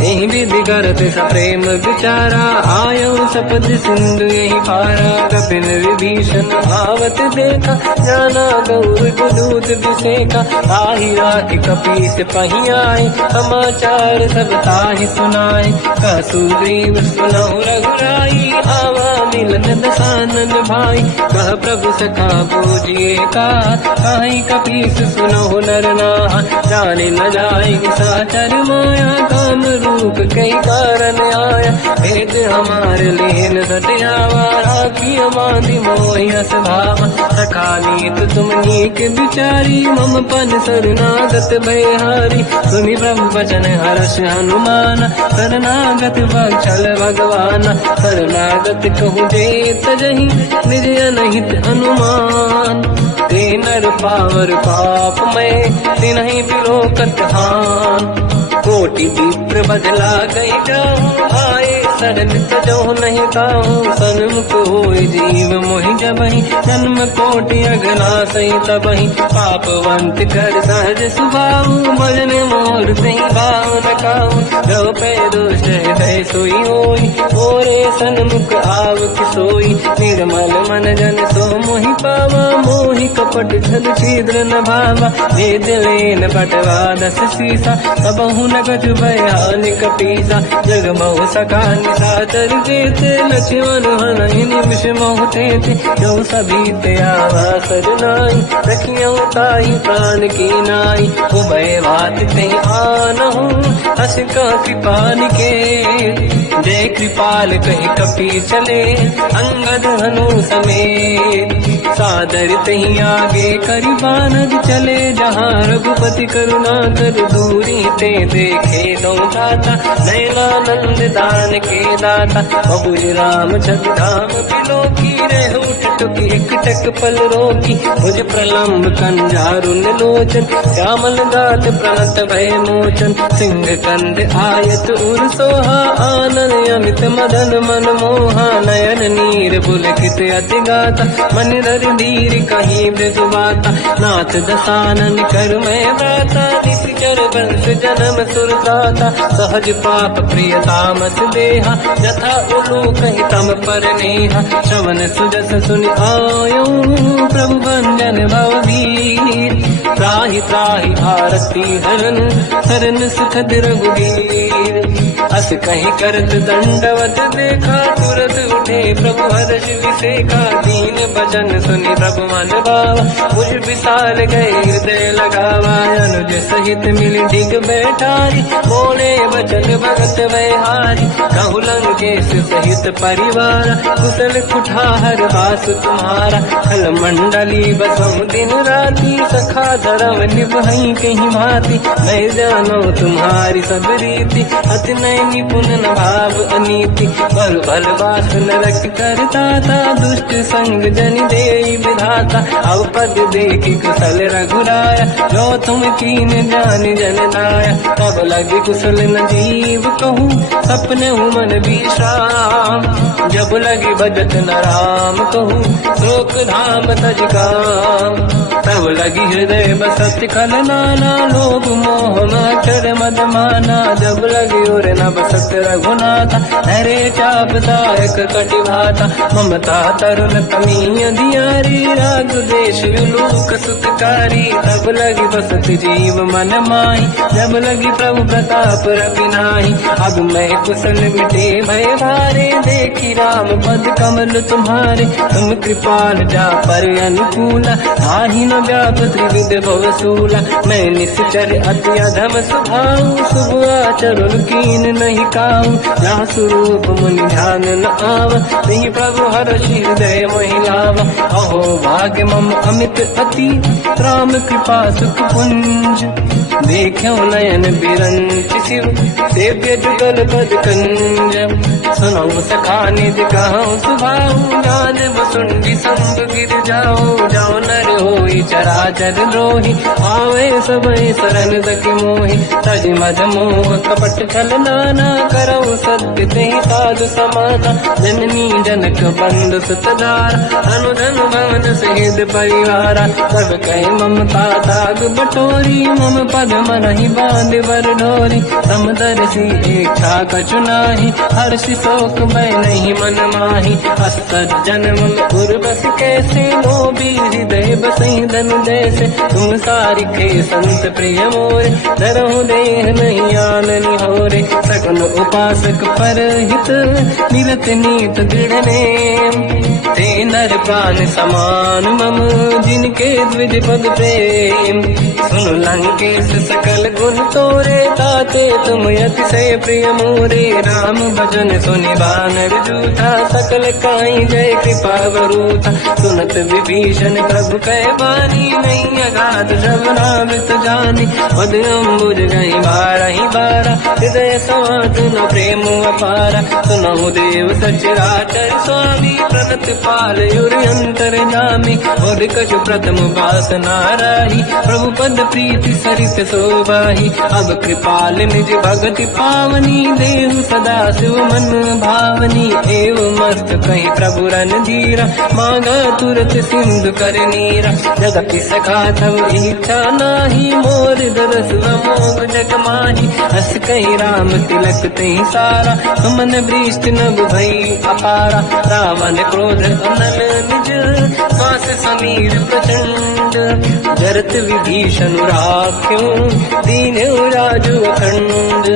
यही विधि करत सप्रेम विचारा आयो सपद सिंधु यही पारा। कपिल विभीषण आवत देखा, जाना गौर गुलूत बिसेका। आही रात कपीस पही आए, समाचार सब ताहि सुनाए। कह सुग्रीव सुनहु रघुराई, आवा मिलन दसानन भाई। कह प्रभु सखा पूजिए का, काहि कपीस सुनहु नर नाहा। जाने न जाए साचर माया, काम रूप कई कारण आया। भेद हमार लेन सत्यावा, राखी बांधि मोहि अस भावा। सखा नीत तुम नीक बिचारी, मम पन शरणागत भयहारी। सुनि प्रभु वचन हर्ष हनुमान, शरणागत वत्सल भगवान। शरणागत कहूँ जे तजहि, निज अनहित अनुमान। ते नर पावर पाप में, तिन्हि बिलोकत हान। कोटि विप्र बदला गई जाऊँ, आए शरण तजहु नहीं ताऊँ। सन्मुख होय जीव मोहि जबहि, जन्म कोटि अगना सही तबहि। पापवंत कर सहज सुभाऊ, भजन मोर सही भाव न काऊ। जो पै दुष्ट हृदय सोई होई, मोरे सन्मुख आव किसोई। निर्मल मन जन सो मोहि पावा, मोहि कपट छल छिद्र न भावा। भेद लेन बटवा दस सीसा, सबहु न कछु भयान कपीसा। जग महु सका निशाचर जेते, लक्ष्मण हनि निमिष महु तेते। जो सभी ते आवा सरनाई, रखियो ताहि प्राण की नाई। उभय बात ते आनहु, हस का कृपान के। जय कृपाल कहि कपी चले, अंगद हनु समेत। सादर तही आगे करि बानर चले, जहाँ रघुपति करुणा कर दूरी ते देखे। दो दाता नयनानंद दान के दाता, बहुज राम छवि धाम बिलोकी। रहु टुक एक टक पल रोकी, भुज प्रलम्ब कंजारुन लोचन। श्यामल गाल प्रणत भय मोचन, सिंह कंद आयत उर सोहा। आनन अमित मदन मन मोहा, नयन नीर पुलकित अति गाता। मन धर धीर कहीं मृदुबाता, नाथ दसानन कर मैं दाता। निश्चर वंश जन्म सुरदाता, सहज पाप प्रिय तामस देहा। जथा उलू कहीं तम पर नेहा, श्रवण सुजस सुनि आयो। प्रभु भंजन भववीर, त्राहि त्राहि आरती हरन। शरण सुखद रघुवीर, अस कहीं करत दंडवत देखा। तुरत उठे प्रभु हर्ष विसेखा, दीन भजन सुनि प्रभु मन भावा। मुझ विशाल गए हृदय लगावा, अनुज सहित मिली डिग बैठारी। बोले वचन भगत वैहारी, कहु लंकेश सहित परिवार। कुशल कुठार वास तुम्हारा, खल मंडली बसहु दिन राति। सखा धर्म निभहि कहीं भांति, मैं जानो तुम्हारी सब रीति। अति नय निपुण न भाव अनीति, बल बल बास नरक करताता। दुष्ट संग जन देई विधाता, अब पद देखि कुशल रघुराया। जो तुम कीन जान जन नाया, तब लगे कुशल न जीव कहूँ। सपने मन विश्राम, जब लगे भजत न राम कहूँ। शोक धाम तज काम, तब लगी हृदय बसत खल नाना। लोभ मोह मचर मद माना, जब लगी और न बसत रघुनाथा। हरे चाप दायक कटि भाता, ममता तरुण तमी अधियारी। राग देश विलोक सुखकारी, तब लगी बसत जीव मन माही। जब लगी प्रभु प्रताप रविनाही, अब मैं कुशल मिटे भय भारे। देखी राम पद कमल तुम्हारे, तुम कृपाल जा पर अनुकूला। आहि न व्याप त्रिविध भवसूला, मैं निश्चर अति अधम स्वभाव। शुभ आचरण कीन नहीं काऊ, जहाँ स्वरूप मुनि ध्यान न आव। नहीं प्रभु हर्षि हृदय मोहि लावा, अहो भाग्य मम अमित अति। राम कृपा सुख पुंज, देखो नयन बिरंच शिव। सेव्य जुगल पद कंज, सुनौ सखा निज कहूँ सुभाऊ। जान वसुंडी संग गिर जाओ, जाओ नर होई चराचर द्रोही। आवे सबई शरण सखि मोहि, तज मद मोह कपट छल नाना। करौ सत्य तेहि साधु समाना, जननी जनक बंधु सुतदारा। अनुधन भवन सहित परिवारा, सब कहि ममता दाग बटोरी। मम पद मनहि बांध बर डोरी, समदर्शी इच्छा कछु नाही। हर्षि शोक मैं नहीं मन माही, असत जन्म में उर्वश कैसे लोभी हृदय बसई धन जैसे, तुम सारिखे संत प्रिय मोरे, धरहु देह नहीं आननि होरे, सकल उपासक पर हित मिलत नीत दृढ़ नेम, ते नर प्राण समान मम जिनके द्विज पद प्रेम, सुन लंकेश सकल गुण तोरे, ताते तुम अतिशय प्रिय मोरे, राम भजन सुनि बानर जूथा, सकल काई जय कृपा वरूथा, सुनत विभीषण प्रभु कह बानी, नहीं अगाध श्रवणामृत जानी, पद अम्बुज गई बारहि बारा, हृदय समात न प्रेम अपारा, सुनहु देव सचराचर स्वामी, प्रणत पाल युरि अंतर जामी, और कछु प्रथम वासना राही, प्रभु पद प्रीति सरित शोभाही, अब कृपाल निज भगति पावनी, देहु सदा शिव मन भावनी, एवं मस्त कहीं प्रभु रन धीरा, मांगा तुरत सिंधु कर नीरा, जगति सखा तब इच्छा नाही, मोर दरस मोग जग माही, हस कहीं राम तिलक तही सारा, सुमन वृष्टि नभ भई अपारा, रावण क्रोध अनल निज, श्वास समीर प्रचंड, जरत विभीषण राख्यो, दीन राजु अखंड,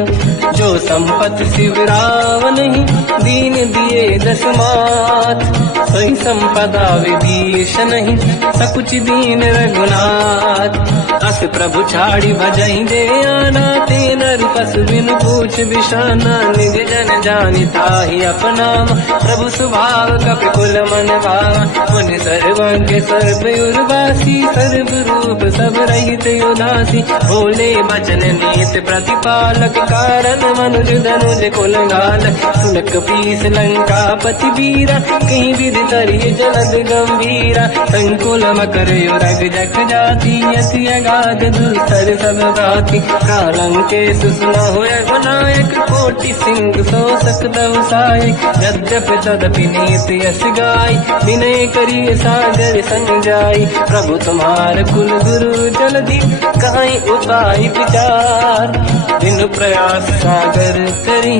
जो संपत शिव रावण ही, दीन दिए दस मात, सोई संपदा विभीषण ही, सकुच दीन रघुनाथ, अस प्रभु छाड़ी भजहि दे आना, ते नर पशु बिनु पूछ बिशाना, निज जन जानि ताहि अपनावा, प्रभु स्वभाव कपि कुल मन भावा, मुनि सर्वज्ञ सर्व उर्वासी, सर्व रूप सब रहित उदासी, भोले बचन नीत प्रतिपालक, कारण मनुज धनुज कुल गाल, सुनक पीस लंका पति वीरा, कहीं विधि तरिय जलद गंभीरा, संकुल मकर युरग जख जाति, अति अगाध दुस्तर सब गाति, कालंकेश सुनहु रघुनायक, कोटि सिंह सो सकदव साय, यद्यपि तदपि नीति यस गाय, विनय करिय सागर संग जाय, प्रभु तुम्हार कुल गुरु जलधि, कहीं उपाय विचार, दिन प्रयास सागर करी,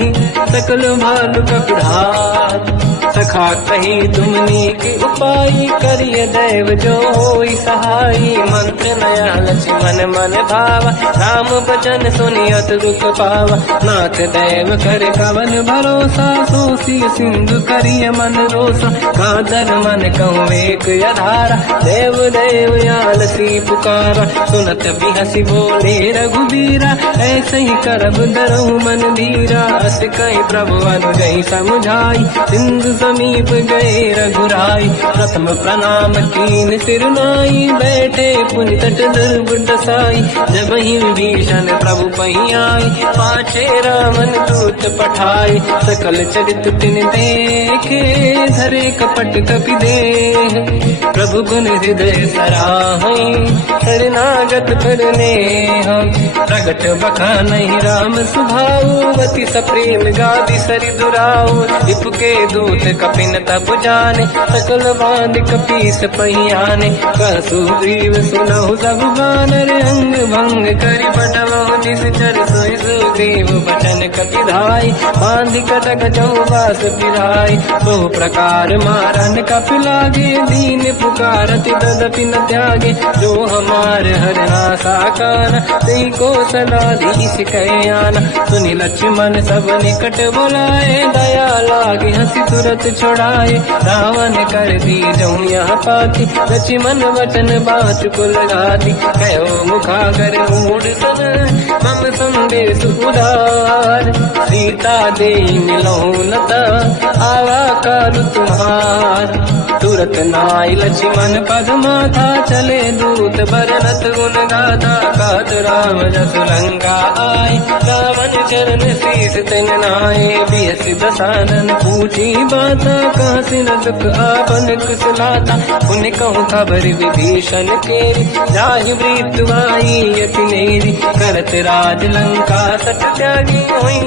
सकल भालु कपिढ़ार, सखा कही तुमनी के उपाय, करिय दैव जो होई सहाई, मंत्र नया लक्ष्मण मन भावा, राम बचन सुनियत दुख पावा, नाथ दैव कर कवन भरोसा, सोसी सिंधु करिय मन रोसा, कादर मन कहूँ एक अधारा, देव देव आलसी पुकारा, सुनत बिहसी बोले रघुबीरा, ऐसे ही करब डरहु मन धीरा, अस कहीं प्रभु अनुजहि समझाई, सिंधु समीप गए रघुराई, प्रथम प्रणाम कीन सिर नाई, बैठे पुनि तट दुर्ग दसाई, जब ही विभीषण प्रभु पही आई, पाछे रामन दूत पठाई, सकल चरित तिन देखे, धरे कपट कपि देह, प्रभु गुण हृदय सराहई, शरणागत करने हम, प्रगट बखानहि राम सुभाऊ, अति सप्रेम गादि सरि दुराऊ, रिपु के दूत कपिन तब जाने, सकल बांध कपीस पहियाने, कह सुग्रीव सुनहु सब बानर, अंग भंग करि पटलहु निश्चर, सोई सुग्रीव बचन कपि धाई, बांधि कटक चौबास पिराई, बहु प्रकार मारन कपि लागे, दीन पुकारति तदपि न त्यागे, जो हमार हरना साकाना, तेई को सलाधीश कहे आना, सुनि लक्ष्मण सब निकट बुलाए, दया लागे हंसी तुरत छुड़ाए, रावण कर दी जऊँ यहाँ पाती, लक्ष्मण वचन बात को लगाती, कहो मुखागर मूड सन, मम संदेश उदार, सीता दे मिलहु लता, आवा काल तुम्हार, तुरत नाई लक्ष्मण पद माथा, चले दूत बरनत गुण गाथा, कहत राम जस लंका आए, रावण चरण शीस तिन नाए, बियस दसानन पूछी बाता, कहाँ से न दुख आपन कुशलाता, पुण्य कहूँ खबर विभीषण केरी, जाहि मृत्यु आई यति नेरी, करत राज लंका सट त्यागी, हुई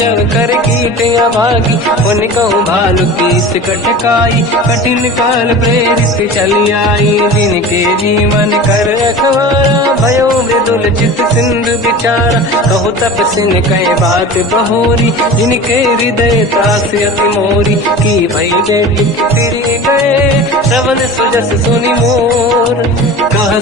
जब कर कीट अभागी, पुण्य कहूँ भालु कीस कटकाई, कठिन काल प्रेरित चली आई, जिनके जीवन कर रखवारा, भयो मृदुल चित सिंधु विचारा, कहो तप सिन कहे बात बहोरी, जिनके हृदय त्रास अति मोरी, की भई बेटी फिर गए, श्रवण सुजस सुनि मोर, कह